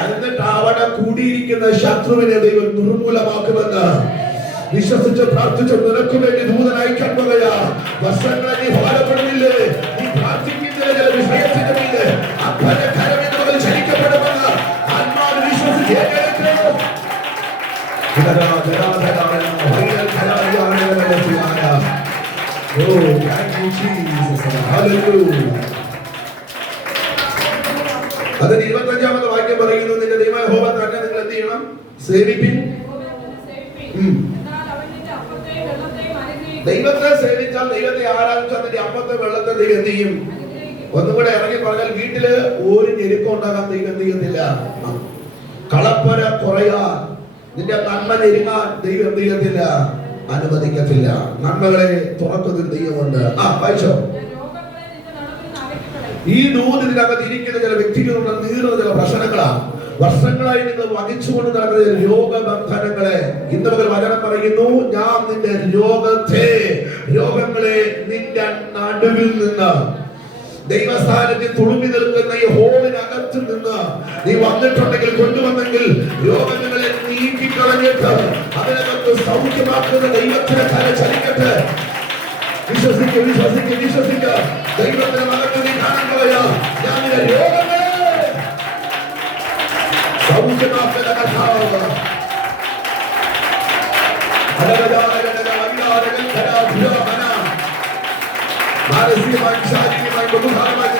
എന്നിട്ട് അവിടെ കൂടിയിരിക്കുന്ന ശത്രുവിനെ ദൈവം നിർമൂലമാക്കുമെന്ന് വിശ്വസിച്ച് പ്രാർത്ഥിച്ചു. നിനക്ക് വേണ്ടി ദൂതൻ അയക്കാൻ പോകയാ. വർഷങ്ങളെ നീ ഭാരപ്പെടുന്നില്ലേ? നീ പ്രാർത്ഥിക്കുന്നില്ല ചില വിഷയത്തിന്റെ മീത് അപ്പന്റെ കരമെന്ന് മകൾ ചലിക്കപ്പെടുമെന്ന് ആത്മാവ് വിശ്വസിച്ച് അതിന് 25-ാമത്തെ വാക്യം പറയുന്നു, നിന്റെ ദൈവമായ യഹോവ തന്നെ നിങ്ങൾ എന്ത് ചെയ്യണം? സേവിപ്പിൻ. ദൈവത്തെ സേവിച്ചാൽ, ദൈവത്തെ ആരാധിച്ചാൽ നിന്റെ അപ്പത്തെ വെള്ളത്തെ ദൈവം എന്ത് ചെയ്യും? ഒന്നും കൂടെ ഇറങ്ങി പറഞ്ഞാൽ വീട്ടില് ഒരു ഞെരുക്കം ഉണ്ടാകാൻ ദൈവം എന്ത് ചെയ്യത്തില്ല. കളപ്പര കുറയാൻ, നിന്റെ നന്മ ഞെരുങ്ങാൻ ദൈവം എന്ത് ചെയ്യത്തില്ല, അനുവദിക്കത്തില്ല. നന്മകളെ തുറക്കുന്നൊരു ദൈവമുണ്ട്. വായിച്ചോ. ഈ ദൂതിനകത്ത് ഇരിക്കുന്ന ചില വ്യക്തികളുടെ നീറുന്ന ചില പ്രശ്നങ്ങളാണ്. വർഷങ്ങളായി നിങ്ങൾ വഹിച്ചുകൊണ്ട് നടക്കുന്ന രോഗബന്ധനങ്ങളെ ഇന്ന് മുതൽ വചനം പറയുന്നു, ഞാൻ നിന്റെ രോഗങ്ങളെ നിന്റെ നടുവിൽ നിന്ന്, ദൈവസ്ഥാനത്തിൽ തുളുമ്പി നിൽക്കുന്ന ഈ ഹോളിനകത്ത് നിന്ന് നീ വന്നിട്ടുണ്ടെങ്കിൽ, കൊണ്ടുവന്നെങ്കിൽ രോഗങ്ങളെ നീക്കിക്കളഞ്ഞിട്ട് അതിനകത്ത് സൗഖ്യമാക്കുന്ന ദൈവത്തിന്റെ കര ചലിക്കട്ടെ. വിശ്വസിക്കുക, വിശ്വസിക്കുക, വിശ്വസിക്കുക. ദൈവത്തിന്റെ മകത്ത് നീ കാണാൻ പോയാ ഞാൻ നിന്റെ രോഗങ്ങളെ സൗഖ്യമാക്കുന്ന കർത്താവ്. മാനസികമായി ശാരീരികമായി ബഹുഭാരമായി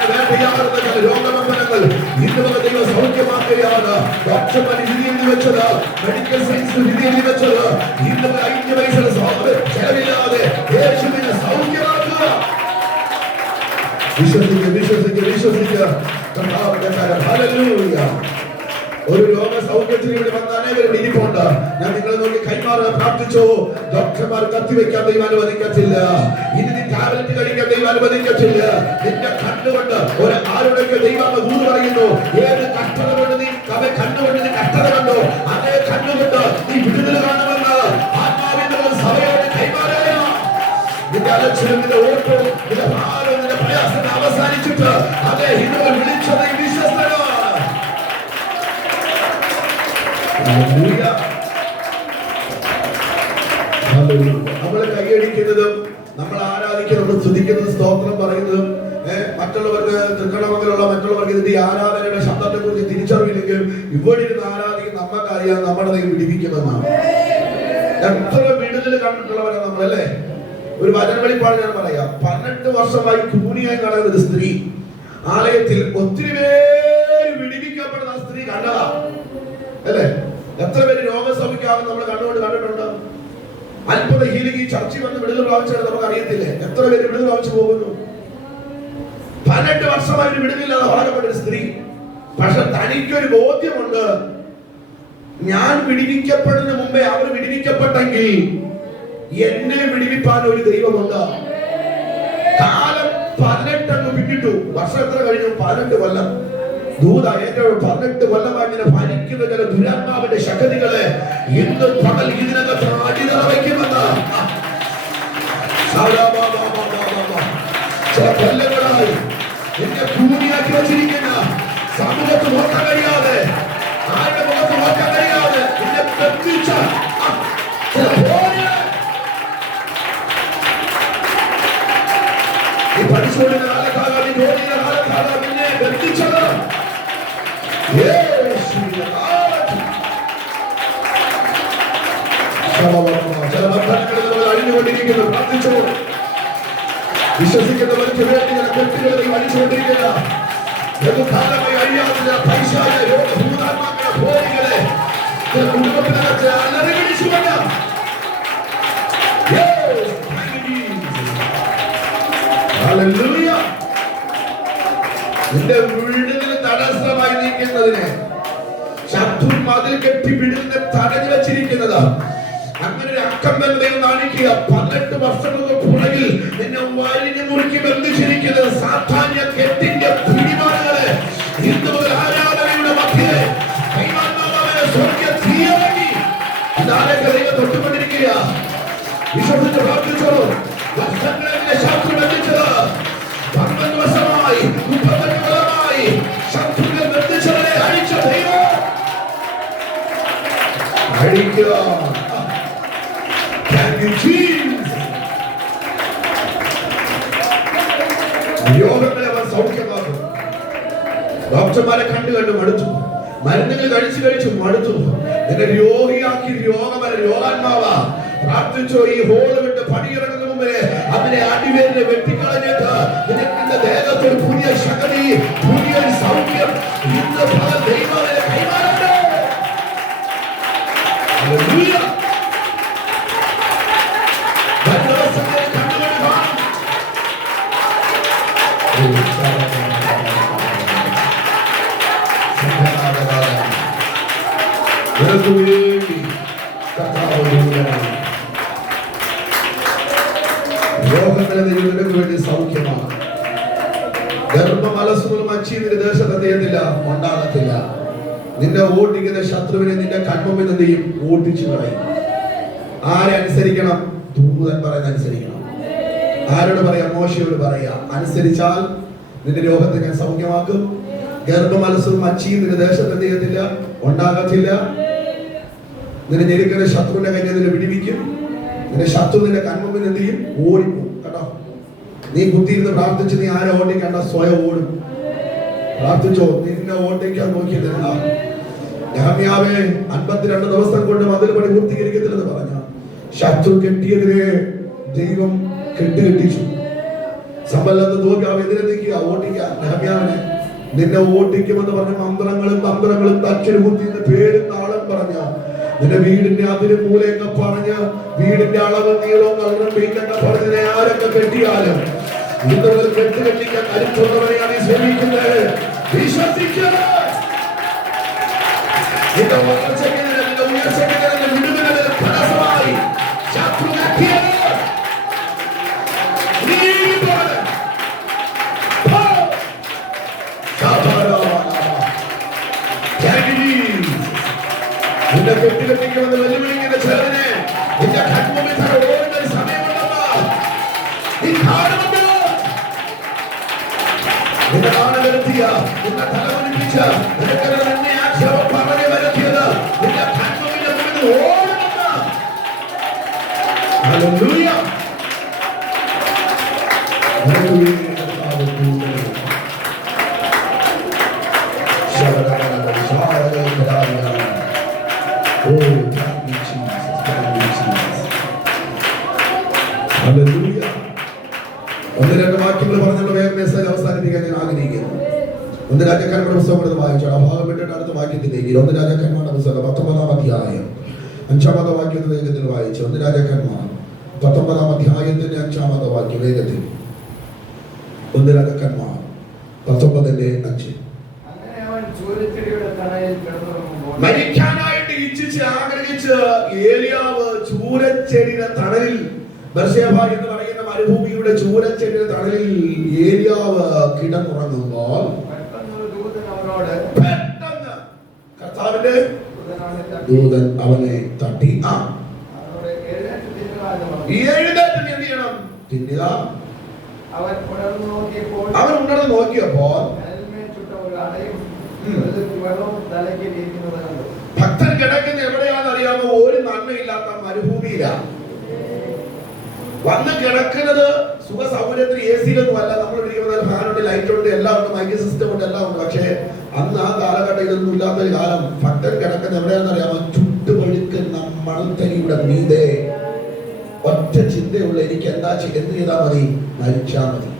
രോഗബന്ധനങ്ങൾ ഇന്ന് ദൈവ സൗഖ്യമാക്കുകയാണ്. ഡോക്ടർമാർ വിധി എഴുതി വെച്ചത്, മെഡിക്കൽ സയൻസ് വിധി എഴുതി വെച്ചത്, ഇന്ന് 5 വയസ്സിലെ ചെലവില്ലാതെ യേശുവിനെ സൗഖ്യമാക്കുക. വിശ്വസിക്കുക, വിശ്വസിക്കുക, വിശ്വസിക്കുക. കർത്താവിന്റെ കരം. ഹല്ലേലൂയ. ഒരു രോഗ സൗഖ്യത്തിന് ഇവിടെ വന്ന അനേകരും ഇരിപ്പുണ്ട്. ഞാൻ നിങ്ങളെ നോക്കി കൈമാറാൻ പ്രാർത്ഥിച്ചു. ഡോക്ടർമാർ കത്തിവെക്കാൻ ദൈവം അനുവദിക്കത്തില്ല. ഇനി നീ ടാബ്ലറ്റ് കഴിക്കാൻ ദൈവം അനുവദിക്കത്തില്ല. നിന്റെ കണ്ണുകൊണ്ട് ഒരു ആരോടൊക്കെ ദൈവം ദൂത് പറയുന്നു. ഏത് കഷ്ടത കൊണ്ട് നീ കണ്ണുകൊണ്ട് നീ കഷ്ടത കണ്ടോ, അതേ കണ്ണുകൊണ്ട് നീ വിടുതൽ കാണുമെന്ന് ആത്മാവിന്റെ സഭയോട് കൈമാറുക. നിന്റെ അലക്ഷ്യവും നിന്റെ ഓട്ടവും നിന്റെ ഭാരവും നിന്റെ പ്രയാസങ്ങൾ അവസാനിച്ചിട്ട് അതേ ഹിന്ദുക്കൾ വിളിച്ചത് വിശ്വസ്തനാണ്. നമ്മളെ കൈയടിക്കുന്നതും നമ്മൾ ആരാധിക്കുന്നതും നമ്മൾ സ്തുതിക്കുന്നതും സ്തോത്രം പറയുന്നതും മറ്റുള്ളവർക്ക് തൃക്കണമംഗലുള്ള മറ്റുള്ളവർക്ക് ഇതിന്റെ ആരാധനയുടെ ശബ്ദത്തെ കുറിച്ച് തിരിച്ചറിവില്ലെങ്കിൽ ഇവിടെ ഇരുന്ന് ആരാധിക്കുന്ന നമ്മക്കറിയാം നമ്മുടെ ദൈവം വിടിവിക്കുമെന്നാണ്. എത്ര വിടുതൽ കണ്ടിട്ടുള്ളവരാണ് നമ്മളല്ലേ. ഒരു വചന വെളിപ്പാട് ഞാൻ പറയാം. 18 വർഷമായി കൂനിയായി നടന്ന ഒരു സ്ത്രീ ആലയത്തിൽ ഒത്തിരി പേര് വിടിവിക്കപ്പെടുന്ന സ്ത്രീ കണ്ടതാ അല്ലേ. എത്ര പേര് രോഗസൗഖ്യമാകും നമ്മൾ കണ്ടുകൊണ്ട് കണ്ടിട്ടുണ്ട്. അത്ഭുത ഹീലിംഗ് ഈ ചർച്ചയിൽ വന്ന് വിടുതൽ പ്രാപിച്ചാൽ നമുക്ക് അറിയത്തില്ലേ എത്ര പേര് വിടുതൽ പ്രാപിച്ചു പോകുന്നു. 18 വർഷമായി വിടുതലില്ലാതെ ഭാഗപ്പെട്ടൊരു സ്ത്രീ. പക്ഷെ തനിക്കൊരു ബോധ്യമുണ്ട്, ഞാൻ വിടിവിക്കപ്പെടുന്നതിന് മുമ്പേ അവർ വിടിവിക്കപ്പെട്ടെങ്കിൽ എന്നെ വിടിവിപ്പാൻ ഒരു ദൈവമുണ്ട്. കാലം 18 പിന്നിട്ടു. വർഷം എത്ര കഴിഞ്ഞു? 18 കൊല്ലം. ദൂത ഏറ്റവും 18 കൊല്ലമായി ഇങ്ങനെ ഭരിക്കുന്ന ചില ദുരാത്മാവിന്റെ ശക്തികളെ ഇന്ന് പകൽ ഇതിനകത്ത് അടിനിറവയ്ക്കുമെന്ന് ചില കൊല്ലങ്ങളായി എന്നെ ഭൂമിയാക്കി വച്ചിരിക്കുന്ന സമൂഹത്ത് നോക്കാൻ കഴിയാതെ, ആരുടെ മുഖത്ത് നോക്കാൻ കഴിയാതെ എന്നെ ബന്ധിച്ച ഈ പഠിച്ചുകൊണ്ടിരുന്ന കാലത്താകാം, ഈ ജോലിയുടെ കാലത്താകാം എന്നെ ബന്ധിച്ചത് ചില ബന്ധങ്ങളിൽ നമ്മൾ അഴിഞ്ഞുകൊണ്ടിരിക്കുന്നു. പ്രാർത്ഥിച്ചു. വിശ്വസിക്കുന്നവർക്ക് വേണ്ടി ഞാൻ കെട്ടുകളെ ദൈവം അഴിച്ചുകൊണ്ടിരിക്കുക. ബഹുകാലമായി അഴിയാവുന്ന പൈശാച രോഗഭൂതാത്മാക്കളെ ഭോഗികളെ കുടുംബത്തിനകത്ത് അലറിവിളിച്ചുകൊണ്ട് നിന്റെ വീടിന് തടസ്സമായി നീക്കുന്നതിന് ശത്രു മതിൽ കെട്ടി വീടിനെ തടഞ്ഞു വെച്ചിരിക്കുന്നത് അങ്ങനെ ഒരു അക്കമ്പൻ ദൈവം കാണിക്കുക. 18 വർഷങ്ങൾക്ക് പുറകിൽ നിന്നെ വലിഞ്ഞു മുറുക്കി ബന്ധിച്ചിരിക്കുന്നത് സാധാന്യ കെട്ടിന്റെ പിടിമാറുകളെ ഇന്ന് മുതൽ ആരാധനയുടെ മധ്യേ ദൈവം തൊട്ടുകൊണ്ടിരിക്കുക. വിശ്വസിച്ച് പ്രാർത്ഥിച്ചോളൂ. വർഷങ്ങളെ ശത്രു ബന്ധിച്ചത് 12 വർഷമായി 35 കൊല്ലമായി ശത്രുക്കൾ ബന്ധിച്ചവരെ അഴിച്ച ദൈവം അഴിക്കുക. രോഗങ്ങളെ അവർ സൗഖ്യമാക്കും. ഡോക്ടർമാരെ കണ്ടു മടുത്തു, മരുന്നുകൾ കഴിച്ചു മടുത്തു. നിന്നെ രോഗിയാക്കി രോഗാത്മാവാ പ്രാർത്ഥിച്ചോ. ഈ ഹോള് വിട്ട് പണിയിറങ്ങുന്ന മുമ്പേ അതിനെ അടിവേരിനെ വെട്ടിക്കളഞ്ഞിട്ട് നിനക്കിന്റെ ദേഹത്തൊരു പുതിയ ശക്തി, പുതിയൊരു സൗഖ്യം ഇന്ന് ദൈവത്തെ കൈമാറട്ടെ. രോഗങ്ങളെ ദൈവത്തിനു വേണ്ടി സൗഖ്യമാണ്. ഗർഭം അലസുകളും അച്ചീതിന്റെ ദേശത്ത് ചെയ്യത്തില്ല, ഉണ്ടാകത്തില്ല. നിന്നെ ഓടിക്കുന്ന ശത്രുവിനെ നിന്റെ കൺമുമ്പിൽ നിന്നെയും ഓടിച്ചു കളയും. ആരെ അനുസരിക്കണം? ദൂതൻ പറയുന്ന അനുസരിക്കണം. ആരോട് പറയാം? മോശയോട് പറയാം. അനുസരിച്ചാൽ നിന്റെ രോഗത്തെ ഞാൻ സൗഖ്യമാക്കും. ഗർഭം അലസുകളും അച്ചിയും നിന്റെ ദേശത്ത് ചെയ്യത്തില്ല, ഉണ്ടാകത്തില്ല. നിന്നെ ഞെരുക്കുന്ന ശത്രുവിന്റെ കയ്യിൽ നിന്നെ വിടിവിക്കും. നിന്റെ ശത്രു നിന്റെ കൺമുമ്പിൽ എന്ത് ചെയ്യും? ഓടിപ്പോകും. കേട്ടോ, നീ കുത്തിയിരുന്ന് പ്രാർത്ഥിച്ച് നീ ആരെ ഓടിക്കണ്ട, സ്വയം ഓടും. പ്രാർത്ഥിച്ചോ, നിന്നെ ഓടിക്കാൻ നോക്കിയില്ല. നെഹമ്യാവേ 52 ദിവസം കൊണ്ട് മതിൽ പണി പൂർത്തീകരിക്കത്തില്ലെന്ന് പറഞ്ഞ ശത്രു കെട്ടിയതിനെ ദൈവം കെട്ടിച്ചു. സമ്പല്ലത്ത് തോൽക്കാവെതിരെ നിൽക്കുക, ഓടിക്കുക. നെഹമ്യാവിനെ നിന്നെ ഓടിക്കുമെന്ന് പറഞ്ഞ മന്ത്രങ്ങളും തച്ചിന് കുത്തിന്ന് പേരും നാളും പറഞ്ഞ നിന്റെ വീടിന്റെ അതിന് മൂലയൊക്കെ പറഞ്ഞ് വീടിന്റെ അളവ് നീളവും കളറും പെയിന്റൊക്കെ പറഞ്ഞതിനെ ആരൊക്കെ കെട്ടിയാലും ഇന്നവർ കെട്ടിക്കാൻ കരുത്തുള്ളവരെയാണ് ശ്രമിക്കുന്നത്. വിശ്വസിക്കുക. നിന്റെ വളർച്ചയ്ക്ക് നിന്റെ ഉയർച്ചയ്ക്ക് നിന്റെ വിടുതലിന് തടസ്സമായി ശത്രു കെട്ടിയത് നിന്റെ കെട്ടിലെത്തിക്കുമെന്ന് വെല്ലുവിളിക്കുന്ന ചെറുതിനെ നിന്റെ കൺമുമ്പിൽ തന്നെ ഓടുന്ന ഒരു സമയമുണ്ടല്ലോ. നീ കാണുന്നുണ്ട്. നിന്റെ കാണ വരുത്തിയ നിന്റെ തലമുനിപ്പിച്ച നിനക്ക് നിന്നെ ആക്ഷേപം പറഞ്ഞു വരുത്തിയത് നിന്റെ കൺമുമ്പിന്റെ മുമ്പിൽ ഓടുന്നുണ്ട്. ഹല്ലേലൂയ. ഒന്ന് രണ്ട് വാക്യങ്ങൾ പറഞ്ഞുള്ള വേഗം മെസ്സേജ് അവസാനിപ്പിക്കാൻ ഞാൻ ആഗ്രഹിക്കുന്നു. ഒന്ന് രാജാക്കന്മാരുടെ പുസ്തകം എടുത്ത് വായിച്ചു. ആ ഭാഗം വിട്ടിട്ട് അടുത്ത വാക്യത്തിലേക്ക്. ഒന്ന് രാജാക്കന്മാരുടെ പുസ്തകം 19-ാം അധ്യായം 5-ാമത്തെ വാക്യത്തിൽ വേഗത്തിൽ വായിച്ചു. ഒന്ന് രാജാക്കന്മാർ 19-ാം അധ്യായത്തിന്റെ 5-ാമത്തെ വാക്യം വേഗത്തിൽ. ഒന്ന് രാജാക്കന്മാർ 19:5. മരിക്കാനായിട്ട് ഇച്ഛിച്ച് ആഗ്രഹിച്ച് ഏലിയാവ് ചൂരച്ചെടിയുടെ തണലിൽ, ബർശേബ എന്ന് പറയുന്ന മരുഭൂമിയുടെ ചൂരച്ചെടിയുടെ തണലിൽ ഏലിയാവ് കിടന്നുറങ്ങുമ്പോൾ പെട്ടെന്ന് കർത്താവിന്റെ ദൂതൻ അവനെ തട്ടി എഴുന്നേറ്റ് എന്ത് ചെയ്യണം? തിന്നുക. അവൻ ഉണർന്നു നോക്കിയപ്പോൾ ഭക്തൻ കിടക്കുന്ന എവിടെയാണെന്ന് അറിയാമോ? ഒരു നന്മയില്ലാത്ത മരുഭൂമിയിലാണ് വന്ന് കിടക്കുന്നത്. സുഖ സൗകര്യത്തിന് AC-ലൊന്നും അല്ല. നമ്മൾ ഇരിക്കുന്ന ഫാനുണ്ട്, ലൈറ്റ് ഉണ്ട്, എല്ലാം ഉണ്ട്, മൈക്ക് സിസ്റ്റം ഉണ്ട്, എല്ലാം ഉണ്ട്. പക്ഷേ അന്ന് ആ കാലഘട്ടം ഇതൊന്നും ഇല്ലാത്തൊരു കാലം. ഭക്തൻ കിടക്കുന്ന എവിടെയാണെന്ന് അറിയാമോ? ചുട്ടുപൊഴുക്കുന്ന മണൽത്തരിയുടെ മീതെ. ഒറ്റ ചിന്തയുള്ള എനിക്ക് എന്ത് ചെയ്താൽ മതി? മരിച്ചാൽ മതി.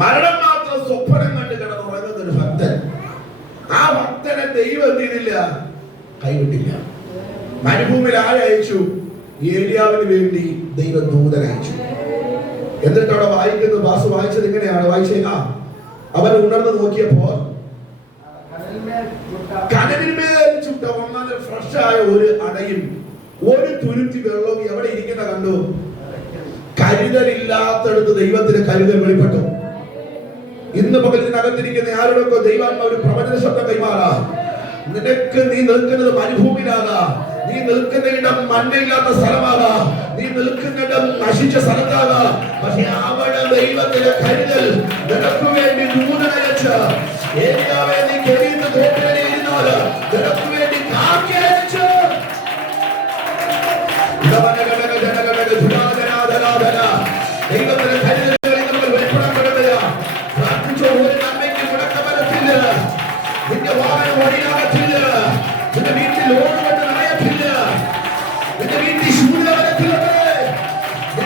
മരണം മാത്രം സ്വപ്നം കണ്ട് കിടന്നുറങ്ങുന്ന ഒരു ഭക്തൻ, ആ ഭക്തനെ ദൈവം എന്ത് ചെയ്തില്ല? കൈവിട്ടില്ല. മരുഭൂമിയിൽ ആരെ അയച്ചു? ഏലിയാവിന് വേണ്ടി ദൈവം ദൂതനെ അയച്ചു. എന്നിട്ട് അവിടെ വായിക്കുന്നത്, വാസു വായിച്ചത് ഇങ്ങനെയാണ് വായിച്ചേ. അവൻ ഉണർന്ന് നോക്കിയപ്പോൾ കനലിന്മേൽ ചുട്ട ഒന്നാമത് ഫ്രഷായ ഒരു അടയും ഒരു തുരുത്തി വെള്ളവും എവിടെ ഇരിക്കുന്ന കണ്ടു? കരുതലില്ലാത്തടുത്ത് ദൈവത്തിന് കരുതൽ വെളിപ്പെട്ടു. ഇന്ന് പകൽ ഇതിനകത്തിരിക്കുന്ന ആരോടൊക്കെ ദൈവാത്മ ഒരു പ്രവചന ശബ്ദം കൈമാറാ. നിനക്ക് നീ നിൽക്കുന്നത് മരുഭൂമിയിലാകാ, നീ നിൽക്കുന്ന ഇടം മണ്ണയില്ലാത്ത സ്ഥലമാകാ, നീ നിൽക്കുന്ന ഇടം നശിച്ച സ്ഥലത്താകാ. പക്ഷെ അവിടെ ദൈവത്തിന്റെ കരുതൽ നിനക്ക് വേണ്ടി ദൂതനയച്ച് ഏലിയാവേ നീ കെരീത്ത് തോട്ടിൽ ഇരുന്നാല് നിനക്ക് വേണ്ടി കാക്കയച്ച് ദൈവത്തിന്റെ കരുതലുകളിൽ നമ്മൾ വെളിപ്പെടാൻ പറ്റുക. പ്രാർത്ഥിച്ച ഒരു നന്മയ്ക്ക് മുടക്കം വരത്തില്ല. നിന്റെ വാഹനം വഴിയാകത്തില്ല, നിന്റെ വീട്ടിൽ ലോൺ കൊണ്ട് നനയത്തില്ല, നിന്റെ വീട്ടിൽ ശൂന്യത വരത്തില്ല.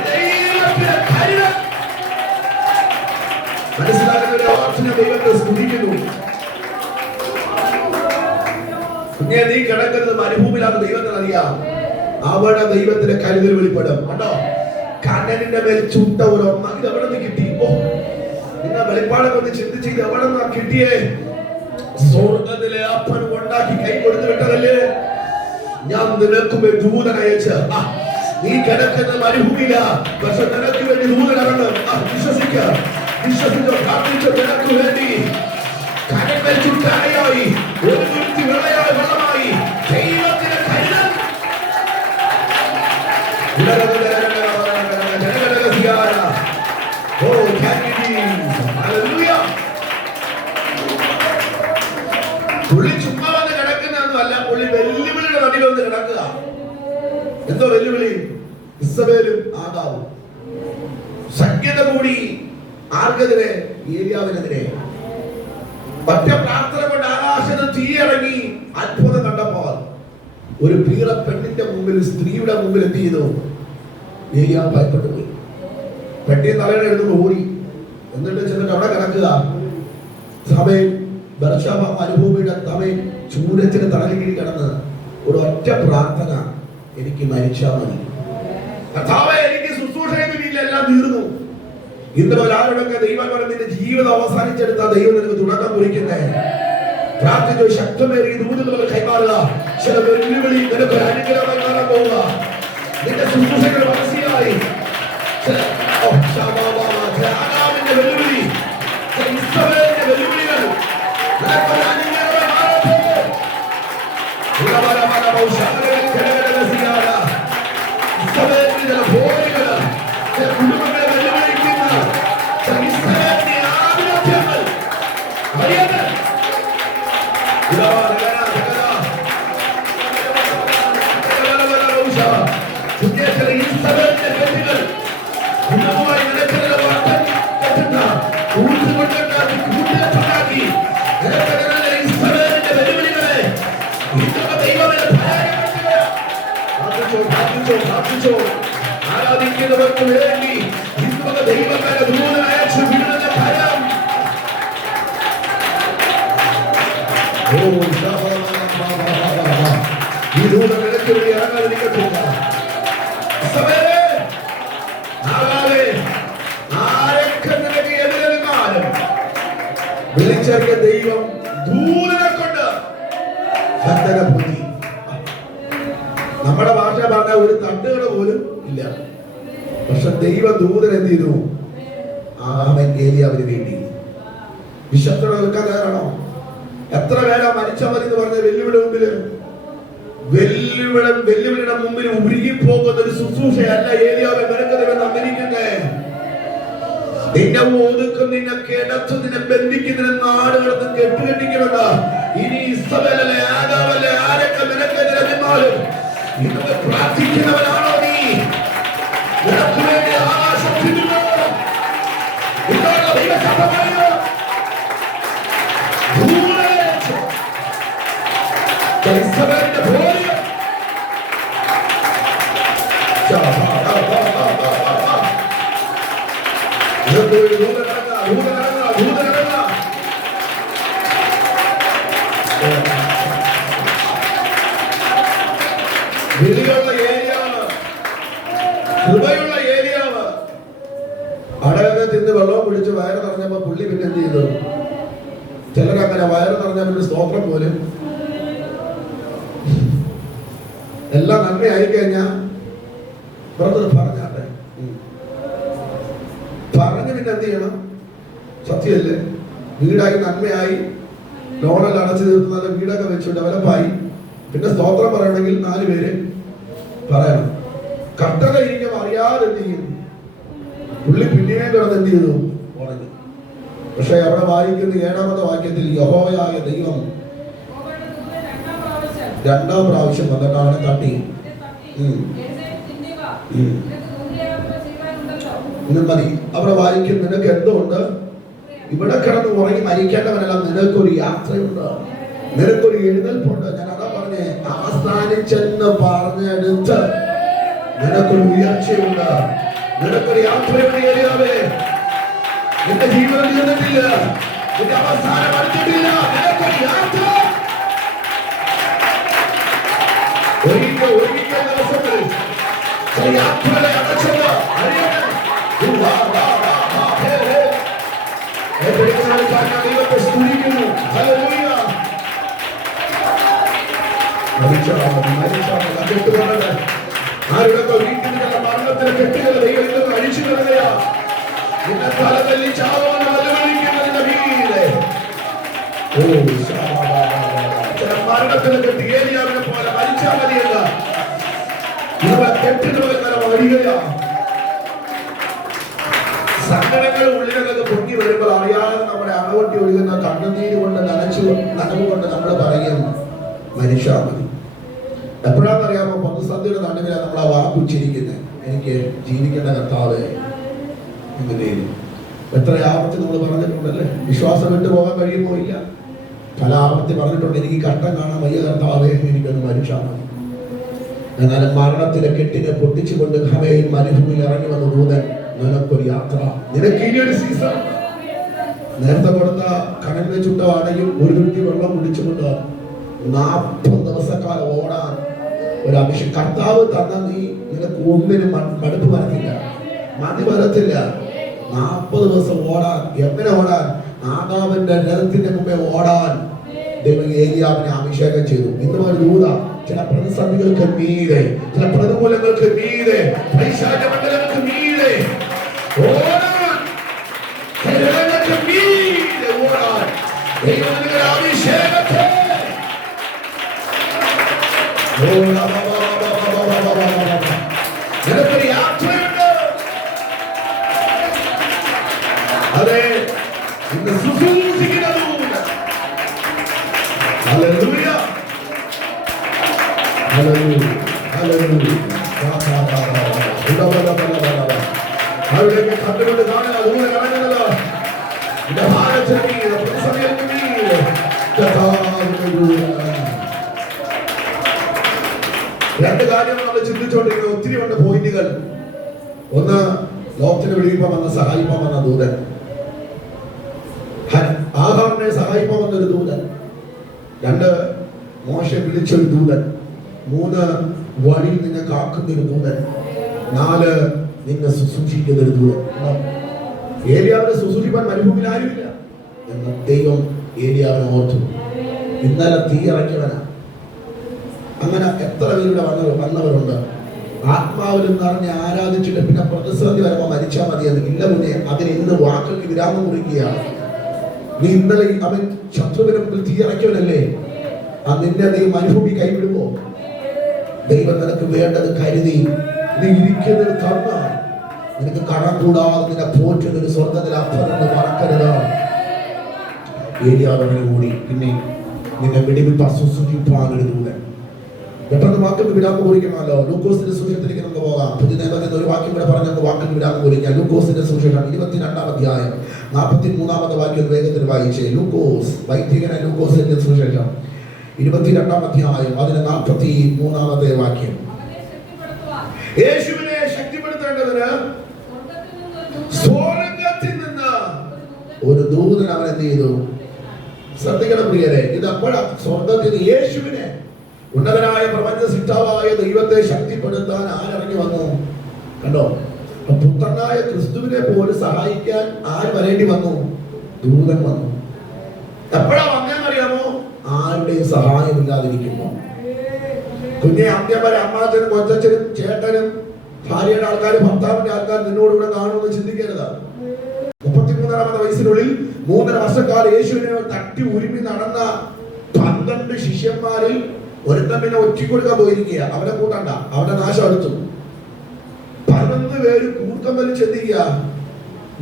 ദൈവത്തിന്റെ കരുതൽ മനസ്സിലാക്കുന്ന ഒരു ആവർത്തന ദൈവത്തെ സ്തുതിക്കുന്നു. കുഞ്ഞെ നീ കിടക്കുന്നത് മരുഭൂമിയിലാണ്, ദൈവത്തിന് അറിയാം. അവിടെ ദൈവത്തിന്റെ കരുതൽ വെളിപ്പെടും. കണ്ടോ, കനലിന്റെ മേൽ ചുട്ട ഒരു ഒന്ന, ഇത് എവിടെ നിന്ന് കിട്ടി? നിങ്ങൾ വെളിപ്പാടൊക്കെ ഒന്ന് ചിന്തിച്ച് ഇത് എവിടെ നിന്നാ കിട്ടിയേ? സ്വർഗത്തിലെ അപ്പൻ ഉണ്ടാക്കി കൈ കൊടുത്തു വിട്ടതല്ലേ? ഞാൻ നിനക്ക് വേണ്ടി ദൂതനയച്ച്, നീ കിടക്കുന്ന മരുഭൂമിയില, പക്ഷെ നിനക്ക് വേണ്ടി ദൂതനാണ്. വിശ്വസിച്ചോ, പ്രാർത്ഥിച്ചോ. നിനക്ക് വേണ്ടി കനലിന്മേൽ ചുട്ട അടയായി ഒരു തുരുത്തി വെള്ളയായി വെള്ളമായി ദൈവത്തിന്റെ കരുതൽ. പുള്ളി ചുമ്മാ വന്ന് കിടക്കുന്നൊന്നുമല്ല, പുള്ളി വെല്ലുവിളിയുടെ നടുവിൽ വന്ന് കിടക്കുക. എന്തോ വെല്ലുവിളി? ഇസബേലും ആദാവും സഖ്യത കൂടി. ആർക്കെതിരെ? ഏലിയാവിനെതിരെ. ഒറ്റ പ്രാർത്ഥന കൊണ്ട് ആകാശത്ത് തീയിറങ്ങി. അത്ഭുതം കണ്ടപ്പോൾ ഒരു പീറ പെണ്ണിന്റെ മുമ്പിൽ, സ്ത്രീയുടെ മുമ്പിൽ എന്ത് ചെയ്തു? ഏലിയാവ് ഭയപ്പെട്ടു പോയി. പെട്ടിയും തലയുടെ എടുത്ത് ഓടി. എന്നിട്ട് ചെന്നിട്ട് അവിടെ കിടക്കുക. സമയം ബർശബ മരുഭൂമിയുടെ തമേൻ ചൂരത്തിന് തടലിൽ കിടന്ന് ഒരു ഒറ്റ പ്രാർത്ഥന, എനിക്ക് മരിച്ചാൽ മതി, കർത്താവേ എനിക്ക് ശുശ്രൂഷയൊന്നുമില്ല, എല്ലാം തീർന്നു. ഇന്ന് ഒരാളോടൊക്കെ ദൈവം നിന്റെ ജീവിതം അവസാനിച്ചെടുത്ത ദൈവം നിനക്ക് തുടക്കം കുറിക്കുന്നേ. പ്രാർത്ഥിച്ചു ശക്തമേറിയ ദൂതങ്ങൾ കൈമാറുക. ചില വെല്ലുവിളി നിനക്ക് അനുഗ്രഹമായി മാറാൻ പോവുക. നിന്റെ ശുശ്രൂഷകൾ മനസ്സിലായി. ആദാമിന്റെ വെല്ലുവിളി, ഇസ്രായേലിന്റെ വെല്ലുവിളികൾ നിനക്ക് അനുഗ്രഹമായി മാറാൻ പോകും. ഇസ്രായേലിന്റെ ചില ഭോഗികൾ, ചില കുടുംബങ്ങളെ വെല്ലുവിളിക്കുന്ന ചില ഇസ്രായേലിന്റെ ആധിപത്യങ്ങൾ അറിയാതെ ആരാധിക്കുന്നവർക്ക് വേണ്ടി ദൈവത്തിന്റെ ദൂതനയച്ച് വിടുന്ന ഫലം. ഈ ദൂതൻ നിനക്ക് വേണ്ടി ഇറങ്ങാതിരിക്കത്തില്ല. ആരൊക്കെ നിനക്ക് എതിരെ നിന്നാലും വിളിച്ചറിയ ദൈവം ദൂതനെ കൊണ്ട് ശക്തനെ പൊതി. നമ്മുടെ ഭാഷ പറഞ്ഞ ഒരു തട്ടുകട പോലും ഇല്ല. പക്ഷെ ദൈവ ദൂതൻ എന്ത് ചെയ്തു? അവൻ ഏലിയാവിന് വേണ്ടി വിശ്വസ്തത നിൽക്കാൻ തയ്യാറാണോ? എത്ര പേരാ മരിച്ചാൽ മതി എന്ന് പറഞ്ഞ വെല്ലുവിളിയുടെ മുമ്പിൽ ഉരുകിപ്പോകുന്ന ഒരു ശുശ്രൂഷയല്ല ഏലിയാവ് മെനക്കതെന്ന് അമേരിക്കുന്നേ. നിന്നെ ഒതുക്കും, നിന്നെ കിടത്തും, നിന്നെ ബന്ധിക്കുന്നതിന് നാടുകളൊന്നും കെട്ടുകെട്ടിക്കുമെന്ന്. ഇനി ഇസ്രായേലല്ലേ ആദാമല്ലേ ആരൊക്കെ നിനക്കെതിരെ നിന്നാലും ഇന്ന് പ്രാർത്ഥിക്കുന്നവനാണോ നീ? നിനക്ക് വേണ്ടി ആകാശം തിരിഞ്ഞു ദൈവശബ്ദമായോ ഇസ്രായേലിന്റെ ഭോജനം വിളിയുള്ള ഏരിയാവ്, കൃപയുള്ള ഏരിയാവ്. അടയൊക്കെ തിന്ന് വെള്ളം കുടിച്ച് വയറ് നിറഞ്ഞപ്പോ പുള്ളി പിന്നെ എന്ത് ചെയ്തു? ചിലരങ്ങനെ വയറ് നിറഞ്ഞ സ്തോത്രം പോലും എല്ലാം നന്മയായി കഴിഞ്ഞാൽ ബ്രദർ പറഞ്ഞാട്ടെ പറഞ്ഞു പിന്നെ എന്ത് ചെയ്യണം? സത്യമല്ലേ? വീടായി നന്മയായി ലോണെല്ലാം അടച്ചു തീർത്ത് വീടൊക്കെ വെച്ചു ഡെവലപ്പായി പിന്നെ സ്തോത്രം പറയണമെങ്കിൽ 4 പേര് പറയണം. കട്ടത ഇരിക്കും അറിയാതെ എന്ത് ചെയ്യും? പുള്ളി പിന്നെയും കിടന്ന് എന്ത് ചെയ്തു? ഉറങ്ങി. പക്ഷെ അവിടെ വായിക്കുന്ന 7ാമത്തെ വാക്യത്തിൽ യഹോവയായ ദൈവം 2ാം പ്രാവശ്യം വന്നിട്ടാണ് തട്ടി. മതി. അവിടെ വായിക്കും നിനക്ക് എന്തുകൊണ്ട്? ഇവിടെ കിടന്ന് ഉറങ്ങി മരിക്കേണ്ടവനല്ല, നിനക്കൊരു യാത്രയുണ്ട്, നിനക്കൊരു എഴുന്നേൽപ്പുണ്ട്. ഞാൻ അതാ പറഞ്ഞേ, അവസാനിച്ചെന്ന് പറഞ്ഞെടുത്ത് നിനക്കൊരു ഉയർച്ചയുണ്ട്, നിനക്കൊരു യാത്രയുണ്ട്. ഏരിയാവേ, നിന്റെ ജീവൻ തീർന്നിട്ടില്ല, നിന്റെ അവസാനം അടുത്തിട്ടില്ല, നിനക്കൊരു യാത്ര. ഒരിക്കൽ ദിവസങ്ങളിൽ യാത്രകളെ അടച്ചത് ദൈവത്തെ സ്തുതിക്കുന്നു. ആരുടെ വീട്ടിൽ മരണത്തിന് കെട്ടുകൾ ദൈവം നിന്ന് അഴിച്ചു കളയാ. നിന്നെ തലതല്ലി ചാവാൻ വെല്ലുവിളിക്കുന്നതിന്റെ വീട് ചില മരണത്തിന് കെട്ടി ഏരിയാവിനെ പോലെ മരിച്ചാൽ മതിയല്ല, ഇവിടെ കെട്ടിന് വരികയാ. സങ്കടങ്ങൾ ഉള്ളിലൊക്കെ പൊങ്ങി വരുമ്പോൾ അറിയാതെ നമ്മുടെ അണവട്ടി ഒഴുകുന്ന കണ്ണുനീര് കൊണ്ട് നനവ് കൊണ്ട് നമ്മൾ പറയും മനുഷ്യ മതി. എപ്പോഴാണെന്നറിയാമോ? പ്രതിസന്ധിയുടെ നടുവിലാണ് നമ്മൾ ആ വാക്കുച്ചിരിക്കുന്നത്. എനിക്ക് ജീവിക്കേണ്ട കർത്താവ് എങ്ങനെയും എത്ര ആവർത്തി നമ്മൾ പറഞ്ഞിട്ടുണ്ടല്ലേ? വിശ്വാസം വിട്ടു പോകാൻ കഴിയുമോ? ഇല്ല. പല ആവർത്തി പറഞ്ഞിട്ടുണ്ട്, എനിക്ക് കഷ്ടം കാണാൻ വയ്യ കർത്താവേ, എനിക്കൊന്ന് മനുഷ്യ മതി. എന്നാൽ മരണത്തിലെ കെട്ടിനെ പൊട്ടിച്ചുകൊണ്ട് ഹമയിൽ മരുഭൂമിയിൽ ഇറങ്ങി വന്ന ദൂതൻ, നിനക്കൊരു യാത്ര, നിനക്ക് ഇനിയൊരു സീസൺ. നേരത്തെ കൊടുത്ത കടലിൽ ചുട്ടവാണെങ്കിൽ ഒരു തുട്ടി വെള്ളം കുടിച്ചുകൊണ്ട് 40 ദിവസക്കാലം ഓടാൻ ഒരു അഭിഷേകം കർത്താവ് തന്ന നിനക്ക് ഒന്നിനും മടുപ്പ് വരത്തില്ല, മതി വരത്തില്ല. 40 ദിവസം ഓടാൻ. എങ്ങനെ ഓടാൻ? ആദാമിന്റെ രഥത്തിന്റെ മുമ്പേ ഓടാൻ ദൈവം ഏലിയാവിനെ അഭിഷേകം ചെയ്തു. ഇന്ന് ഒരു ദൂത ചില പ്രതിസന്ധികൾക്ക് മീതെ, ചില പ്രതികൂലങ്ങൾക്ക് മീതെ, പൈശാചമണ്ഡലങ്ങൾക്ക് മീതെ ഓടാൻ, ചിലർക്ക് മീതെ ഓടാൻ ദൈവം നിങ്ങളുടെ അഭിഷേകത്തെ നിനക്കൊരു യാത്രയുണ്ട്. അതെ, ഇന്ന് ശുശ്രൂഷിക്കുന്നത് അവിടെയൊക്കെ കണ്ടുകൊണ്ട് കാണുക. ദൂരെ കാണുന്നത് രണ്ട് കാര്യങ്ങൾ നമ്മൾ ചിന്തിച്ചുകൊണ്ടിരിക്കുന്ന ഒത്തിരി ഉണ്ട് പോയിന്റുകൾ. ഒന്ന്, ലോകത്തിന് വിളിക്കാൻ വന്ന സഹായിപ്പാൻ വന്ന ദൂതൻ, ആഹാറിനെ സഹായിപ്പാൻ വന്നൊരു ദൂതൻ. 2, മോശെ വിളിച്ചൊരു ദൂതൻ. 3, വഴിയിൽ നിന്നെ കാക്കുന്നൊരു ദൂതൻ. 4, നിന്നെ ശുശ്രൂഷിക്കുന്നൊരു ദൂതൻ. ഏലിയാവിനെ ശുശ്രൂഷിപ്പാൻ മരുഭൂമിയിൽ ആരുമില്ല. എന്നാൽ ദൈവം ഏലിയാവിനെ ഓർത്തു. ഇന്നലെ തീ ഇറക്കിയവനാ. അങ്ങനെ എത്ര പേരുടെ വന്നവരുണ്ട്. ആത്മാവിലും നിറഞ്ഞ് ആരാധിച്ചിട്ട് പിന്നെ പ്രതിസന്ധി വരുമ്പോൾ മരിച്ചാൽ മതിയെന്ന് ഇല്ല. മുന്നേ അതിന് ഇന്ന് വാക്കുകൾക്ക് വിരാമം കുറിക്കുകയാണ്. നീ ഇന്നലെ അവൻ ശത്രുവിന് മുമ്പിൽ തീ ഇറക്കിയവനല്ലേ? നിന്നെ നീ മരുഭൂമി കൈവിടുമ്പോ ദൈവം നിനക്ക് വേണ്ടത് കരുതി നീ ഇരിക്കുന്നത് തന്ന നിനക്ക് കടം കൂടാതെ നിന്നെ പോറ്റുന്നൊരു സ്വർഗത്തിൽ അപ്പുറത്ത് മറക്കരുത്. ഏലിയാവിനെ കൂടി പിന്നെ നിന്നെ വെടിവിട്ട് ശുശ്രൂഷിപ്പാനൊരു ദൂതൻ. പെട്ടെന്ന് വാക്കിന് വിരാമം കുറിക്കണമല്ലോ. ലൂക്കോസിന്റെ സുവിശേഷത്തിലേക്ക് നമുക്ക് പോകാം. പുതിയ നിയമത്തിൽ ഒരു വാക്യം കൂടെ പറഞ്ഞ വാക്കിന് വിരാമം കുറിക്കാം. ലൂക്കോസിന്റെ സുവിശേഷം 22-ാം അധ്യായം 43-ാമത്തെ വാക്യം വേഗത്തിൽ വായിച്ചേ. ലൂക്കോസ്, വൈദികനായ ലൂക്കോസിന്റെ സുവിശേഷം 22-ാം അധ്യായം അതിന് 43-ാമത്തെ വാക്യം. യേശുവിനെ ശക്തിപ്പെടുത്തേണ്ടതിന് സ്വർഗ്ഗത്തിൽ ദൂതൻ അവൻ എന്ത് ചെയ്തു? ശ്രദ്ധിക്കണം പ്രിയരെ, ഇത് അപ്പോഴാ സ്വർഗത്തിൽ യേശുവിനെ, ഉന്നതനായ പ്രപഞ്ച സിദ്ധാവായ ദൈവത്തെ ശക്തിപ്പെടുത്താൻ ആരിറങ്ങി വന്നു? കണ്ടോ? പുത്രനായ ക്രിസ്തുവിനെ പോലും സഹായിക്കാൻ ആര് വരേണ്ടി വന്നു? ദൂതൻ വന്നു. എപ്പോഴാ വന്നേന്നറിയാമോ? ആരുടെയും സഹായമില്ലാതിരിക്കുമ്പോ. കുഞ്ഞെ അന്ത്യം വരെ അമ്മാച്ചനും കൊച്ചനും ചേട്ടനും ഭാര്യയുടെ ആൾക്കാർ, ഭർത്താവിന്റെ ആൾക്കാർ നിന്നോടുകൂടെ കാണുമെന്ന് ചിന്തിക്കരുത്. 33-ാമത്തെ വയസ്സിനുള്ളിൽ 3.5 വർഷക്കാലം യേശുവിനെ തട്ടി ഉരുമി നടന്ന 12 ശിഷ്യന്മാരിൽ ഒരുത്തൻ പിന്നെ ഒറ്റിക്കൊടുക്കാൻ പോയിരിക്കുക. അവനെ കൂട്ടണ്ട, അവന്റെ നാശം അടുത്തു. 11 പേര് കൂർക്കം വലിച്ചെത്തിക്കുക.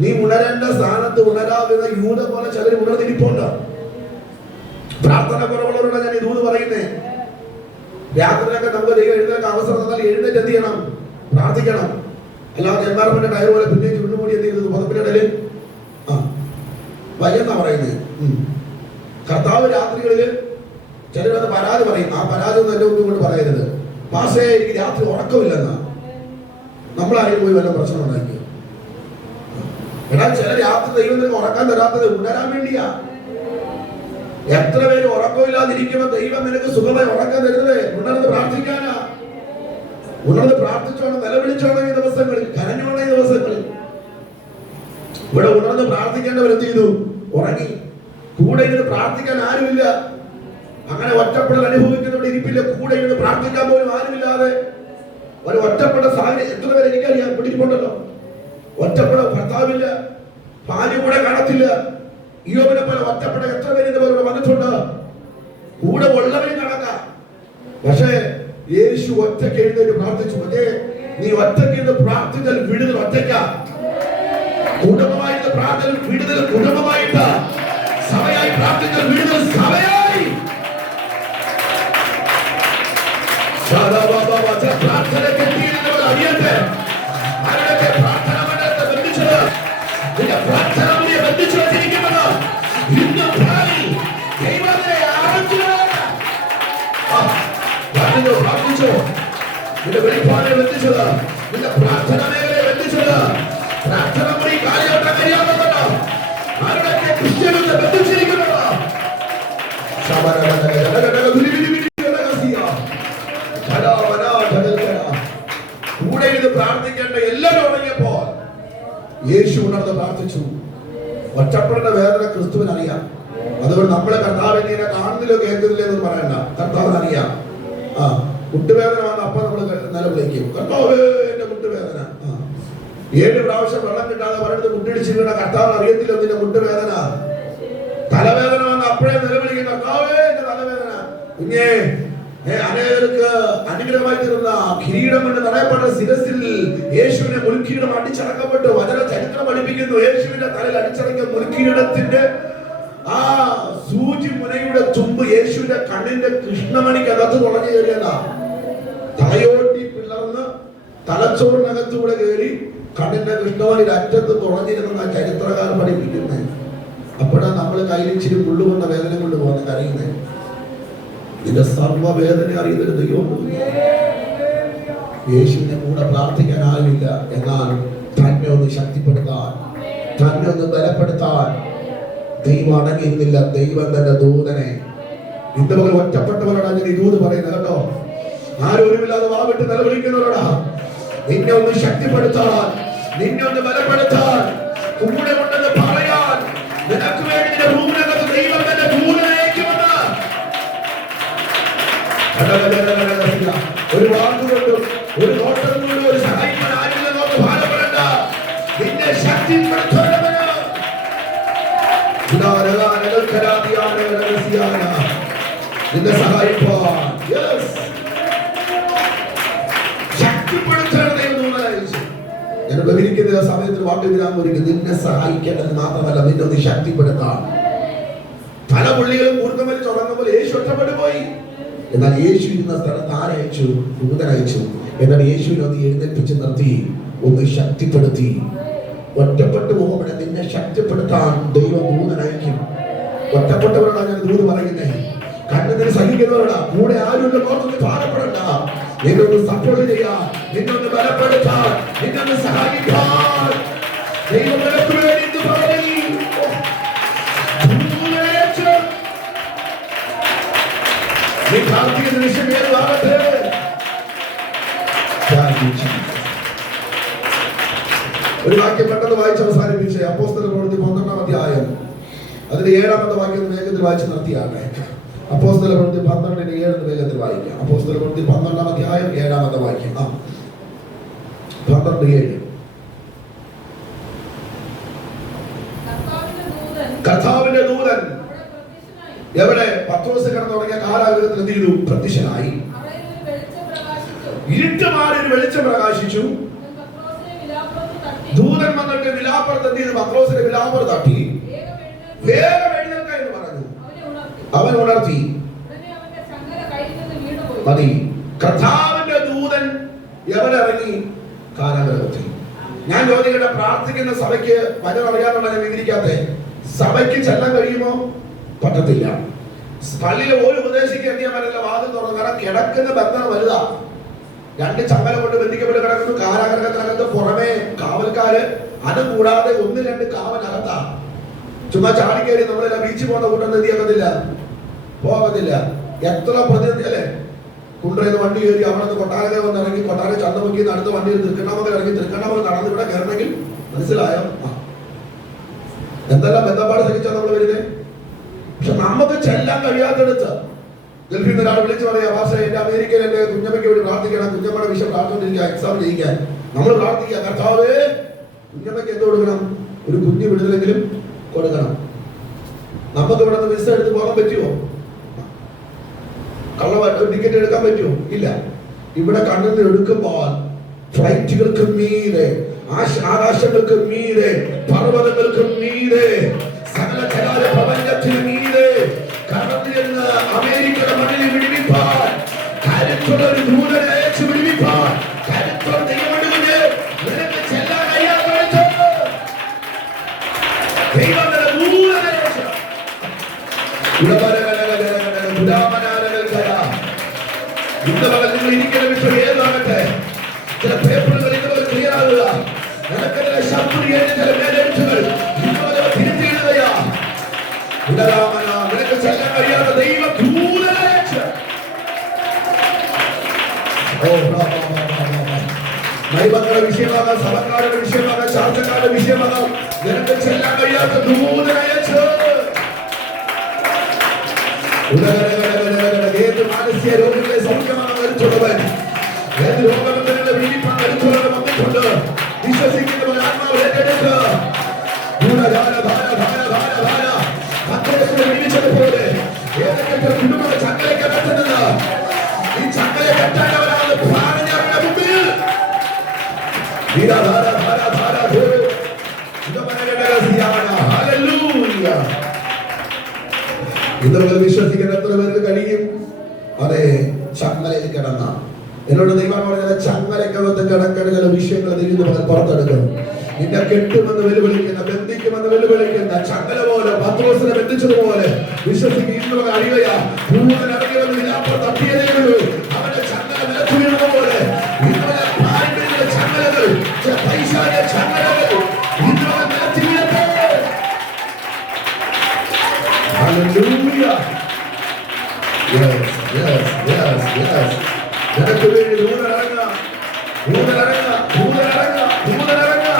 നീ ഉണരേണ്ട സ്ഥാനത്ത് ഉണരാവുന്ന യൂത പോലെ ചിലർ ഉണർന്നിരിപ്പുണ്ട്. പ്രാർത്ഥന കുറവുള്ളവരോട് ഞാൻ ഇതൂത് പറയുന്നേ, രാത്രിയിലൊക്കെ നമുക്ക് ദൈവം എഴുന്നേൽക്കാൻ അവസരം തന്നാൽ എഴുന്നേറ്റ് എന്ത് ചെയ്യണം? പ്രാർത്ഥിക്കണം. അല്ലാതെ എൻവയറമെന്റ് ടയർ പോലെ പിന്നെ ചുണ്ടുമൂടി എന്ത് ചെയ്തത്? പദപ്പിന്റെ ഇടയിൽ വയ്യെന്നാ പറയുന്നത്. കർത്താവ് രാത്രികളില് ചിലരത് പരാതി പറയും. ആ പരാതി ഒന്നും എന്റെ മുമ്പിൽ കൊണ്ട് പറയരുത്. പാസേ എനിക്ക് രാത്രി ഉറക്കമില്ലെന്നാ. നമ്മളാരെയും പോയി വല്ല പ്രശ്നം ഉണ്ടാക്കിയോ? എടാ, ചില രാത്രി ദൈവം നിനക്ക് ഉറക്കാൻ തരാത്തത് ഉണരാൻ വേണ്ടിയാ. എത്ര പേര് ഉറക്കമില്ലാതിരിക്കുമ്പോ ദൈവം നിനക്ക് സുഖമായി ഉറക്കാൻ തരുന്നത് ഉണർന്ന് പ്രാർത്ഥിക്കാനാ. ഉണർന്ന് പ്രാർത്ഥിച്ചോണം, നിലവിളിച്ചോണം ഈ ദിവസങ്ങളിൽ, കരഞ്ഞോണം ഈ ദിവസങ്ങളിൽ. ഇവിടെ ഉണർന്ന് പ്രാർത്ഥിക്കേണ്ടവർ എന്ത് ചെയ്തു? ഉറങ്ങി. കൂടെ ഇരുന്ന് പ്രാർത്ഥിക്കാൻ ആരുമില്ല. അങ്ങനെ ഒറ്റപ്പെടൽ അനുഭവിക്കുന്നവരുടെ ഇരിപ്പില്ല. കൂടെ ഇരുന്ന് പ്രാർത്ഥിക്കാൻ പോലും ആരുമില്ലാതെ ഒരു ഒറ്റപ്പെട്ട സാഹചര്യം. എത്ര പേര് എനിക്കറിയാം, പിടിച്ചിട്ടുണ്ടല്ലോ. ഒറ്റപ്പെട, ഭർത്താവില്ല, ഭാര്യ കൂടെ കാണത്തില്ല. യോബിനെ പോലെ ഒറ്റപ്പെട്ട എത്ര പേര് ഇതുപോലെ വന്നിട്ടുണ്ട്. കൂടെ ഉള്ളവരും കണക്കാം. പക്ഷേ യേശു ഒറ്റയ്ക്ക് എഴുന്നേറ്റ് പ്രാർത്ഥിച്ചു. അതെ, നീ ഒറ്റയ്ക്ക് ഇരുന്ന് പ്രാർത്ഥിച്ചാൽ വിടുതൽ ഒറ്റയ്ക്കാ. കുടുംബമായിട്ട് പ്രാർത്ഥന വിടുതൽ കുടുംബമായിട്ട്, സഭയായി പ്രാർത്ഥിച്ചാൽ വിടുതൽ സഭയായി. പ്രാർത്ഥന കെട്ടിയിരുന്നവർ അറിയട്ടെ, അവരുടെ പ്രാർത്ഥന മണ്ഡലത്തെ ബന്ധിച്ചത്, നിന്റെ പ്രാർത്ഥന ബന്ധിച്ചു വച്ചിരിക്കുന്നത് ഇന്ന് ദൈവത്തെ പ്രാർത്ഥിച്ചു. നിന്റെ വെളിപ്പാടിനെ ബന്ധിച്ചത്, നിന്റെ പ്രാർത്ഥന മേഖലയെ ബന്ധിച്ചത്, പ്രാർത്ഥന മുറി കാലഘട്ടം കഴിയാമെന്നോ ആരുടെ ക്രിസ്ത്യനത്തെ ബന്ധിച്ചിരിക്കുന്നത്. കൂടെ ഇത് പ്രാർത്ഥിക്കേണ്ട എല്ലാവരും ഉറങ്ങിയപ്പോൾ യേശു ഉണർന്ന് പ്രാർത്ഥിച്ചു. ഒറ്റപ്പെടുന്ന വേദന ക്രിസ്തുവിന് അറിയാം. അതുകൊണ്ട് നമ്മളെ കർത്താവിനെ കാണുന്നില്ലോ കേൾക്കുന്നില്ല എന്ന് പറയണ്ട, കർത്താവിന് അറിയാം. മുട്ടുവേദന വന്ന അപ്പൊ നമ്മൾ നിലവിളിക്കും, കർത്താവ് എന്റെ മുട്ടുവേദന. 7 പ്രാവശ്യം വെള്ളം കിട്ടാതെ പറയുന്നത് മുട്ടിടിച്ച് വീണ കർത്താവിന് അറിയത്തില്ല നിന്റെ മുട്ടുവേദന. തലവേദന വന്ന അപ്പോഴേ നിലവിളിക്കും, കർത്താവേ എന്റെ തലവേദന. കുഞ്ഞേ, അനേകർക്ക് അനുഗ്രഹമായി തീർന്ന കിരീടം കൊണ്ട് നടയപ്പെട്ട ശിരസിൽ യേശുവിനെ മുൾക്കിരീടം അടിച്ചടക്കപ്പെട്ടു. വചന ചരിത്രം പഠിപ്പിക്കുന്നു, യേശുവിന്റെ തലയിൽ അടിച്ചടക്കിയ മുൾക്കിരീടത്തിന്റെ ആ സൂചി മുനയുടെ തുമ്പ് യേശുവിന്റെ കണ്ണിന്റെ കൃഷ്ണമണിക്കകത്ത് തുളഞ്ഞു കയറിയതാ. തലയോട്ടി പിളർന്ന് തലച്ചോറിനകത്തൂടെ കയറി കണ്ണിന്റെ കൃഷ്ണമണിയുടെ അറ്റത്ത് തുളഞ്ഞിരുന്ന ചരിത്രകാരൻ പഠിപ്പിക്കുന്നത്. അപ്പോഴാണ് നമ്മൾ കയ്യിലിച്ചിരി പുള്ളുകൊണ്ട വേദന കൊണ്ട് പോകുന്നത്, കരയുന്നത്. ഇതിന്റെ സർവ്വവേദന അറിയുന്നൊരു ദൈവം. യേശുവിനെ കൂടെ പ്രാർത്ഥിക്കാൻ ആരുമില്ല. എന്നാൽ തന്നെ ഒന്ന് ശക്തിപ്പെടുത്താൻ, തന്നെ ഒന്ന് ബലപ്പെടുത്താൻ ദൈവം അടങ്ങിയിരുന്നില്ല. ദൈവം തന്റെ ദൂതനെ, ഇന്ന് പകൽ ഒറ്റപ്പെട്ടവരോടാ ഞാൻ ഈ ദൂത് പറയുന്നത് കേട്ടോ. ആരോരുമില്ലാതെ വാവിട്ട് നിലവിളിക്കുന്നവരോടാ, നിന്നെ ഒന്ന് ശക്തിപ്പെടുത്താൻ, നിന്നെ ഒന്ന് ബലപ്പെടുത്താൻ, കൂടെ ഉണ്ടെന്ന് പറയാൻ, നിനക്ക് വേണ്ടി നിന്റെ റൂമിനകത്ത് ദൈവം തന്റെ ദൂതനെ അയക്കുമെന്ന്. ഒരു വാക്കുകൊണ്ടും ഒരു നോട്ടം കൊണ്ടും ഒരു സഹായിക്കാൻ ആരില്ലെന്നോട്ട് ഭാരപ്പെടേണ്ട. നിന്നെ ശക്തിപ്പെടുത്തുന്നവന് നിന്നെ സഹായിപ്പാൻ ശക്തിപ്പെടുത്തുന്ന ദൈവം അയച്ചു. ഞാൻ വിവരിക്കുന്ന സമയത്ത് വാക്കുവിരാൻ ഒരുക്കി നിന്നെ സഹായിക്കേണ്ടത് മാത്രമല്ല, നിന്നെ ഒന്ന് ശക്തിപ്പെടുത്താൻ. പല പുള്ളികളും കൂർക്കം വലിച്ച് തുടങ്ങുമ്പോൾ യേശു ഒറ്റപ്പെട്ടു പോയി. എന്നാൽ യേശു ഇരുന്ന സ്ഥലത്ത് ആരയച്ചു? ദൂതനയച്ചു. എന്നാൽ യേശുവിനെ ഒന്ന് എഴുന്നേൽപ്പിച്ച് നിർത്തി, ഒന്ന് ശക്തിപ്പെടുത്തി. ഒറ്റപ്പെട്ടു പോകുമ്പോഴേ നിന്നെ ശക്തിപ്പെടുത്താൻ ദൈവം ദൂതനയക്കും. ഒറ്റപ്പെട്ടവരോടാ ഞാൻ ദൂത് പറയുന്നേ, കണ്ണത്തിന് സഹിക്കുന്നവരോടാ. കൂടെ ആരുമില്ല, ഓർത്തൊന്ന് ഭാരപ്പെടണ്ട. നിന്നൊന്ന് സപ്പോർട്ട് ചെയ്യാൻ, നിന്നൊന്ന് ബലപ്പെടുത്താൻ, നിന്നൊന്ന് സഹായിക്കാൻ ദൈവം നിനക്ക് വേണ്ടി പറയും. ഒരു വാക്യം പെട്ടെന്ന് വായിച്ച് അവസാനിപ്പിച്ച് അപ്പോസ്തലരുടെ പ്രവൃത്തി 12-ാം അധ്യായം അതിന്റെ 7-ാമത്തെ വാക്യം വേഗത്തിൽ വായിച്ച് നിർത്തിയാണ്. അപ്പോസ്തലരുടെ പ്രവൃത്തി 12:7 വേഗത്തിൽ വായിക്കാം. അപ്പോസ്തലരുടെ പ്രവൃത്തി 12-ാം അധ്യായം 7-ാമത്തെ വാക്യം. 12:7. കർത്താവിന്റെ ദൂതൻ എവിടെ? പത്രോസ് കിടന്നു തുടങ്ങിയ കാരാഗൃഹത്തിൽ എന്ത് ചെയ്തു? പ്രത്യക്ഷനായി. ഇരുട്ടുമാറി ഒരു വെളിച്ചം പ്രകാശിച്ചു. ദൂതൻ വന്നിട്ട് വിലാപ്പുറത്ത് എന്ത് ചെയ്തു? പത്രോസിന്റെ വിലാപ്പുറത്ത് തട്ടി വേഗം എഴുന്നേൽക്ക എന്ന് പറഞ്ഞു. അവൻ ഉണർത്തി. മതി. കർത്താവിന്റെ ദൂതൻ എവിടെ ഇറങ്ങി? കാരാഗൃഹത്തിൽ. ഞാൻ ചോദിക്കട്ടെ, പ്രാർത്ഥിക്കുന്ന സഭയ്ക്ക് വചനം അറിയാനുള്ള ഞാൻ വിവരിക്കാത്തെ സഭയ്ക്ക് ചെല്ലാൻ കഴിയുമോ? പറ്റത്തില്ല. പള്ളിയിൽ ഒരു ഉപദേശിക്ക് എന്ത് ചെയ്യാൻ പറ്റില്ല? വാതിൽ തുറന്നു. കാരണം കിടക്കുന്ന ബന്ധനം വലുതാ. 2 ചങ്ങല കൊണ്ട് ബന്ധിക്കപ്പെട്ട് കിടക്കുന്നു കാരാഗൃഹത്തിനകത്ത്. പുറമെ കാവൽക്കാര്, അതുകൂടാതെ 1-2 കാവലകത്താ. ചുമ്മാ ചാടിക്കയറി നമ്മളെല്ലാം ബീച്ചിൽ പോകുന്ന കൂട്ടം എന്തിയാക്കത്തില്ല, പോകത്തില്ല. എത്ര പ്രതിനിധി അല്ലേ? കുണ്ടറയിൽ വണ്ടി കയറി അവിടെ നിന്ന് കൊട്ടാരക വന്ന് ഇറങ്ങി, കൊട്ടാര ചന്തമുക്കി അടുത്ത വണ്ടിയിൽ തൃക്കണ്ണാമകൽ ഇറങ്ങി, തൃക്കണ്ണാമകൽ നടന്ന് ഇവിടെ കയറണമെങ്കിൽ മനസ്സിലായോ എന്തെല്ലാം ബന്ധപ്പാട് സഹിച്ചാൽ നമ്മൾ വരുന്നത്. പക്ഷെ നമുക്ക് ചെല്ലാൻ കഴിയാത്തടുത്ത് ഗൾഫിൽ നിന്ന് ഒരാൾ വിളിച്ച് പറയാ, പക്ഷേ എന്റെ അമേരിക്കയിൽ എന്റെ കുഞ്ഞമ്മയ്ക്ക് വേണ്ടി പ്രാർത്ഥിക്കണം, കുഞ്ഞമ്മയുടെ വിഷയം പ്രാർത്ഥിച്ചിരിക്കുക, എക്സാം ജയിക്കാൻ. നമ്മൾ പ്രാർത്ഥിക്കുക, കർത്താവേ കുഞ്ഞമ്മയ്ക്ക് എന്ത് കൊടുക്കണം? ഒരു കുഞ്ഞ് വിടുതലെങ്കിലും കൊടുക്കണം. നമുക്ക് ഇവിടെ നിന്ന് വിസ എടുത്ത് പോകാൻ പറ്റുമോ? കള്ളമായിട്ട് ടിക്കറ്റ് എടുക്കാൻ പറ്റുമോ? ഇല്ല. ഇവിടെ കണ്ണിൽ എടുക്കുമ്പോൾ ഫ്ലൈറ്റുകൾക്ക് മീതെ, ആകാശങ്ങൾക്ക് മീതെ, പർവ്വതങ്ങൾക്ക് മീതെ, സകല കലാല പ്രപഞ്ചത്തിന് മീതെ കടന്നിരുന്ന് അമേരിക്കയുടെ മണ്ണിൽ വിടുവിപ്പാൻ കരുത്തുള്ള ഒരു ദൂതനെ അയച്ച് വിടുവിപ്പാൻ കരുത്തുള്ള ദൈവമുണ്ട്. നിനക്ക് ചെല്ലാൻ കഴിയാത്തടുത്ത് ദൈവത്തിന്റെ ദൂതനെ അയച്ച് ഇന്ന് പകൽ നിങ്ങൾ ഇരിക്കുന്ന വിഷയം ഏതാകട്ടെ, ചില പേപ്പറുകൾ ഇന്ന് ക്ലിയർ ആകുക. നിനക്കെതിരെ ശത്രുവിന്റെ ചില മേലെഴുത്തുകൾ തിരുത്തിയിടുകയാ. നിനക്ക് ചെല്ലാൻ കഴിയാത്ത ദൈവ ദൂതനെ അയച്ച് മൈബങ്ങളുടെ വിഷയമാകാം, സഭക്കാരുടെ വിഷയമാകാം, ശാസ്ത്രക്കാരുടെ വിഷയമാകാം, നിനക്ക് ചെല്ലാൻ കഴിയാത്ത ദൂതനെ അയച്ച് ഏത് മാനസിക രോഗങ്ങളെ സൗഖ്യമാണ് വരുത്തുള്ളവൻ, ഏത് രോഗബന്ധങ്ങളുടെ വീടിപ്പാൻ വരുത്തുള്ളവൻ വന്നിട്ടുണ്ട്. വിശ്വസിക്കുന്നവൻ ആത്മാവ് ഏറ്റെടുത്ത് വിളിച്ചതുപോലെ ഏതൊക്കെ കുടുംബ ചങ്ങലയ്ക്ക് കെട്ടുന്നത് ഈ ചങ്ങലെ കെട്ടാനവരാണ് പ്രാണഞ്ഞവരുടെ മുമ്പിൽ ഇതുപോലെ വിശ്വസിക്കാൻ എത്ര പേർക്ക് കഴിയും? അതെ, ചങ്ങലയിൽ കിടന്ന എന്നോട് ദൈവം പറഞ്ഞത് ചങ്ങലക്കകത്ത് കിടക്കുന്ന ചില വിഷയങ്ങൾ ദൈവം പുറത്തെടുക്കും. നിന്നെ കെട്ടുമെന്ന് വെല്ലുവിളിക്കുന്ന, ബന്ധിക്കുമെന്ന് വെല്ലുവിളിക്കുന്ന ചങ്ങല പോലെ പത്രോസിനെ ബന്ധിച്ചതുപോലെ വിശ്വസിക്കുന്ന അറിയുകയാ. ഭൂതൻ ഇറങ്ങി വന്ന് വിലാപ്പം തട്ടിയതേയുള്ളൂ. അവന്റെ ചങ്ങല നിലത്തു വീഴുന്ന പോലെ ഇന്നലെ പാരമ്പര്യ ചങ്ങലകൾ, പൈശാചിക ചങ്ങലകൾ ഇന്നലെ നിലത്തി വീഴട്ടെ. Hallelujah. Yes yes yes yes. നിനക്ക് വേണ്ടി ദൂതനിറങ്ങുക, ദൂതനിറങ്ങുക, ദൂതനിറങ്ങുക, ദൂതനിറങ്ങുക,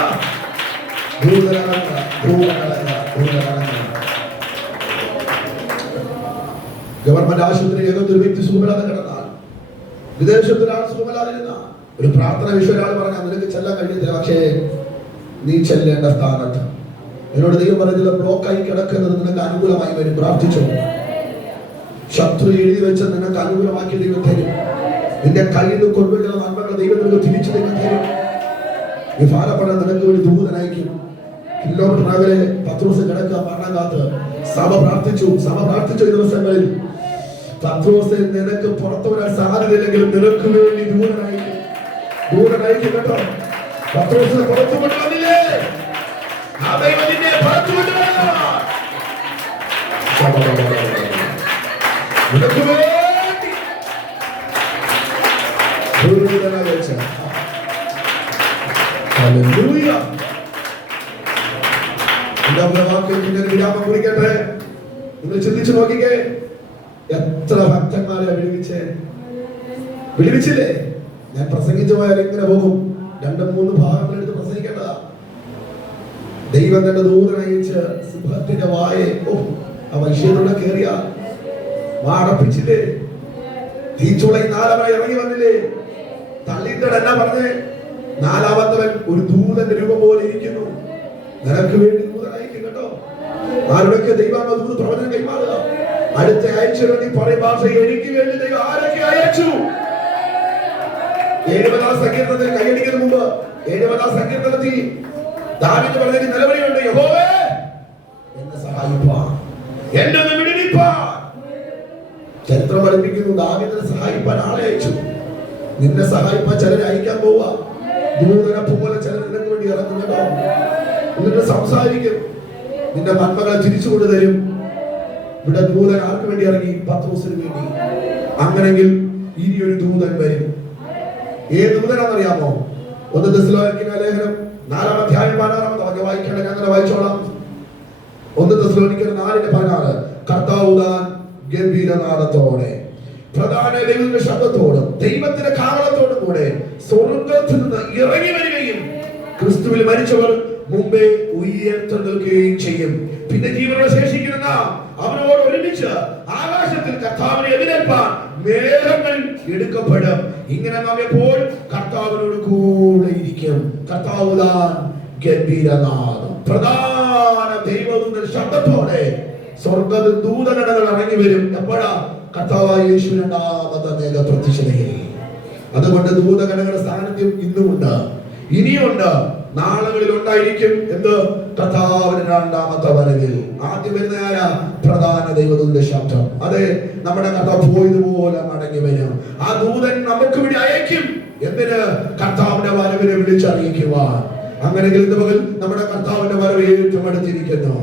ദൂതനിറങ്ങുക, ദൂതനിറങ്ങുക, ദൂതനിറങ്ങുക. ഗവൺമെന്റ് ആശുപത്രി ഏതൊരു വ്യക്തി സുഖമില്ലാതെ കിടന്നാൽ, വിദേശത്തൊരാൾ സുഖമില്ലാതിരുന്ന ഒരു പ്രാർത്ഥന വിഷയം ഒരാൾ പറഞ്ഞാൽ നിനക്ക് ചെല്ലാൻ കഴിയത്തില്ല, പക്ഷേ നീ ചെല്ലേണ്ട സ്ഥാനത്ത് എന്നോട് ദൈവം പറഞ്ഞില്ല, ബ്ലോക്കായി കിടക്കുന്നത് നിനക്ക് അനുകൂലമായി വരും. പ്രാർത്ഥിച്ചോ. ശത്രു എഴുതി വെച്ച് നിനക്ക് അനുകൂലമാക്കി ദൈവം തരും. നിന്റെ കയ്യിൽ നിന്ന് കൊണ്ടുവരുന്ന നന്മകൾ ദൈവം നിനക്ക് തിരിച്ചു ദൈവം തരും. ഈ ഭാരപ്പെടാൻ നിനക്ക് വേണ്ടി ദൂതനയക്കും. കിലോമീറ്റർ അകലെ പത്രോസ് കിടക്കുക മരണകാത്ത്. സഭ പ്രാർത്ഥിച്ചു ഈ ദിവസങ്ങളിൽ. പത്രോസ് നിനക്ക് പുറത്തു വരാൻ സാധ്യതയില്ലെങ്കിലും നിനക്ക് വേണ്ടി ദൂതനയക്കും കേട്ടോ. പത്രോസിനെ പുറത്തു കൊണ്ടുവന്നില്ലേ? ആ ദൈവം നിന്നെ പുറത്തു കൊണ്ടുവരാ. നിനക്ക് വേണ്ടി വിരാമം കുറിക്കട്ടെ. നിങ്ങൾ ചിന്തിച്ചു നോക്കിക്കേ, എത്ര ഭക്തന്മാരെ വിളിവിച്ചില്ലേ? ഞാൻ പ്രസംഗിച്ചു പോയാൽ എങ്ങനെ പോകും? 2-3 ഭാഗങ്ങളെടുത്ത് പ്രസംഗിക്കേണ്ടതാ. ദൈവം തന്റെ ദൂതനയച്ച് സിംഹത്തിന്റെ വായെ ആ വൈശ്യതോടെ കേറിയ വാടപ്പിച്ചില്ലേ, തീച്ചുളയിൽ നാലാമത് ഇറങ്ങി വന്നില്ലേ, തള്ളിയിട്ട് എന്നാ പറഞ്ഞേ, നാലാമത്തവൻ ഒരു ദൂതന്റെ രൂപം പോലെ ഇരിക്കുന്നു, നിനക്ക് വേണ്ടി ദൂതനായിരിക്കും കേട്ടോ. ആരുടെയൊക്കെ ദൈവം ദൂത് പ്രവചനം കൈമാറുക. അടുത്ത ആഴ്ച നീ പറയും ഭാഷ, എനിക്ക് വേണ്ടി ദൈവം ആരൊക്കെ അയച്ചു. 70-ാം സങ്കീർത്തനത്തിൽ കൈയടിക്കുന്ന മുമ്പ് 70-ാം സങ്കീർത്തനത്തിൽ ദാവീദ് പറഞ്ഞ നിലവിളിയുണ്ട്, യഹോവേ എന്നെ സഹായിപ്പാൻ, എന്നെ ഒന്ന് വിടുവിപ്പാൻ. ചരിത്രം പഠിപ്പിക്കുന്നു, ദാവീദിനെ സഹായിപ്പാൻ ആളെ അയച്ചു. നിന്നെ സഹായിപ്പാൻ ചിലരെ അയക്കാൻ പോവാ. ദൂതനെ പോലെ ചിലർ നിനക്ക് വേണ്ടി ഇറങ്ങുന്നുണ്ടോ. എന്നിട്ട് സംസാരിക്കും, നിന്റെ നന്മകളെ തിരിച്ചു കൊണ്ടുതരും. ഇവിടെ ദൂതൻ ആർക്ക് വേണ്ടി ഇറങ്ങി? പത്രോസിന് വേണ്ടി. അങ്ങനെങ്കിൽ ഇനി ഒരു ദൂതൻ വരും. ഏത് ദൂതനാണെന്നറിയാമോ? 1 തെസ്സലോനിക്കരുടെ ലേഖനം 4-ാം അധ്യായം 16-ാമത്തെ വാക്യം വായിക്കേണ്ട, ഞാൻ അങ്ങനെ വായിച്ചോളാം. 1 തെസ്സലോനിക്കർ 4:16 കർത്താവ് താൻ ഗംഭീരനാദത്തോടെ പ്രധാന ദൈവത്തിന്റെ ശബ്ദത്തോടും ദൈവത്തിന്റെ കാഹളത്തോടും കൂടെ സ്വർഗ്ഗത്തിൽ നിന്ന് ഇറങ്ങി വരികയും ക്രിസ്തുവിൽ മരിച്ചവർ മുമ്പേ ഉയർത്തെഴുന്നേൽക്കുകയും ചെയ്യും. പിന്നെ ജീവനോടെ ശേഷിക്കുന്ന അവനോട് ഒരുമിച്ച് ആകാശത്തിൽ കർത്താവിനെ എതിരേൽപ്പാൻ മേഘങ്ങൾ എടുക്കപ്പെടും. ഇങ്ങനെ നാം എപ്പോൾ കർത്താവിനോട് കൂടെ ഇരിക്കും. കർത്താവ് താൻ ഗംഭീരനാദം പ്രധാന ദൈവത്തിന്റെ ശബ്ദത്തോടെ സ്വർഗ്ഗത്തിൽ ദൂതഗണങ്ങൾ ഇറങ്ങി വരും. എപ്പോഴാ? കർത്താവായ യേശു രണ്ടാമത്തെ മേഘ പ്രത്യക്ഷതയിൽ. അതുകൊണ്ട് ദൂതഗണങ്ങളുടെ സാന്നിധ്യം ഇന്നുമുണ്ട്, ഇനിയുണ്ട്, നാളുകളിൽ ഉണ്ടായിരിക്കും. എന്ത്? കർത്താവിന്റെ രണ്ടാമത്തെ വരവിൽ. ആദ്യം വരുന്ന ആരാ? പ്രധാന ദൈവദൂതന്റെ ശബ്ദം. അതെ, നമ്മുടെ കർത്താവ് പോയതുപോലെ മടങ്ങി വരും. ആ ദൂതൻ നമുക്ക് വേണ്ടി അയക്കും. എന്തിന്? കർത്താവിന്റെ വരവിനെ വിളിച്ചറിയിക്കുവാൻ. അങ്ങനെങ്കിൽ ഇന്ന് പകൽ നമ്മുടെ കർത്താവിന്റെ വരവ് ഏറ്റവും അടുത്തിരിക്കുന്നു.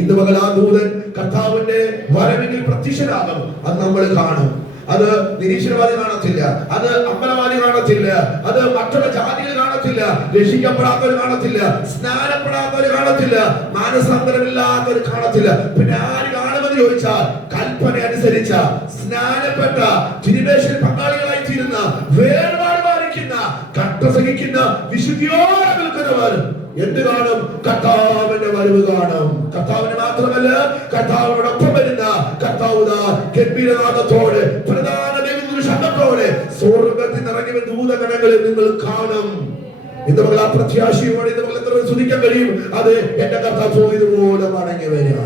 ഇന്ന് പകൽ ആ ദൂതൻ കർത്താവിന്റെ വരവിൽ പ്രത്യക്ഷനാകും. അത് നമ്മൾ കാണും. അത് നിരീശ്വരവാദി കാണത്തില്ല, അത് അമ്പലവാദി കാണത്തില്ല, അത് മറ്റുള്ള ജാതികൾ കാണത്തില്ല, രക്ഷിക്കപ്പെടാത്തവർ കാണത്തില്ല, സ്നാനപ്പെടാത്തവർ കാണത്തില്ല, മാനസാന്തരമില്ലാത്തവർ കാണത്തില്ല. പിന്നെ ആര് കാണുമെന്ന് ചോദിച്ചാൽ, കൽപ്പന അനുസരിച്ച സ്നാനപ്പെട്ട തിരുമേശയിൽ പങ്കാളികളായി തീരുന്ന, വേർപാട് പാലിക്കുന്ന, കഷ്ടസഹിക്കുന്ന, വിശുദ്ധിയോടെ നിൽക്കുന്നവർ എന്ത് കാണും? കർത്താവിന്റെ വരവ് കാണും. കർത്താവിന് മാത്രമല്ല, കർത്താവിനോടൊപ്പം വരുന്ന കർത്താവ് ഗംഭീരനാദത്തോടെ പ്രധാന ദൈവത്തിന്റെ ശബ്ദത്തോടെ സ്വർഗ്ഗത്തിൽ ഇറങ്ങി വരുന്ന ദൂതഗണങ്ങളെ നിങ്ങൾ കാണും. ഇന്ന് മകൾ ആ പ്രത്യാശയോടെ ഇന്ന് മകൾ എത്ര സ്തുതിക്കാൻ കഴിയും? അത് എന്റെ കർത്താവ് പോയതുപോലെ മടങ്ങി വരിക.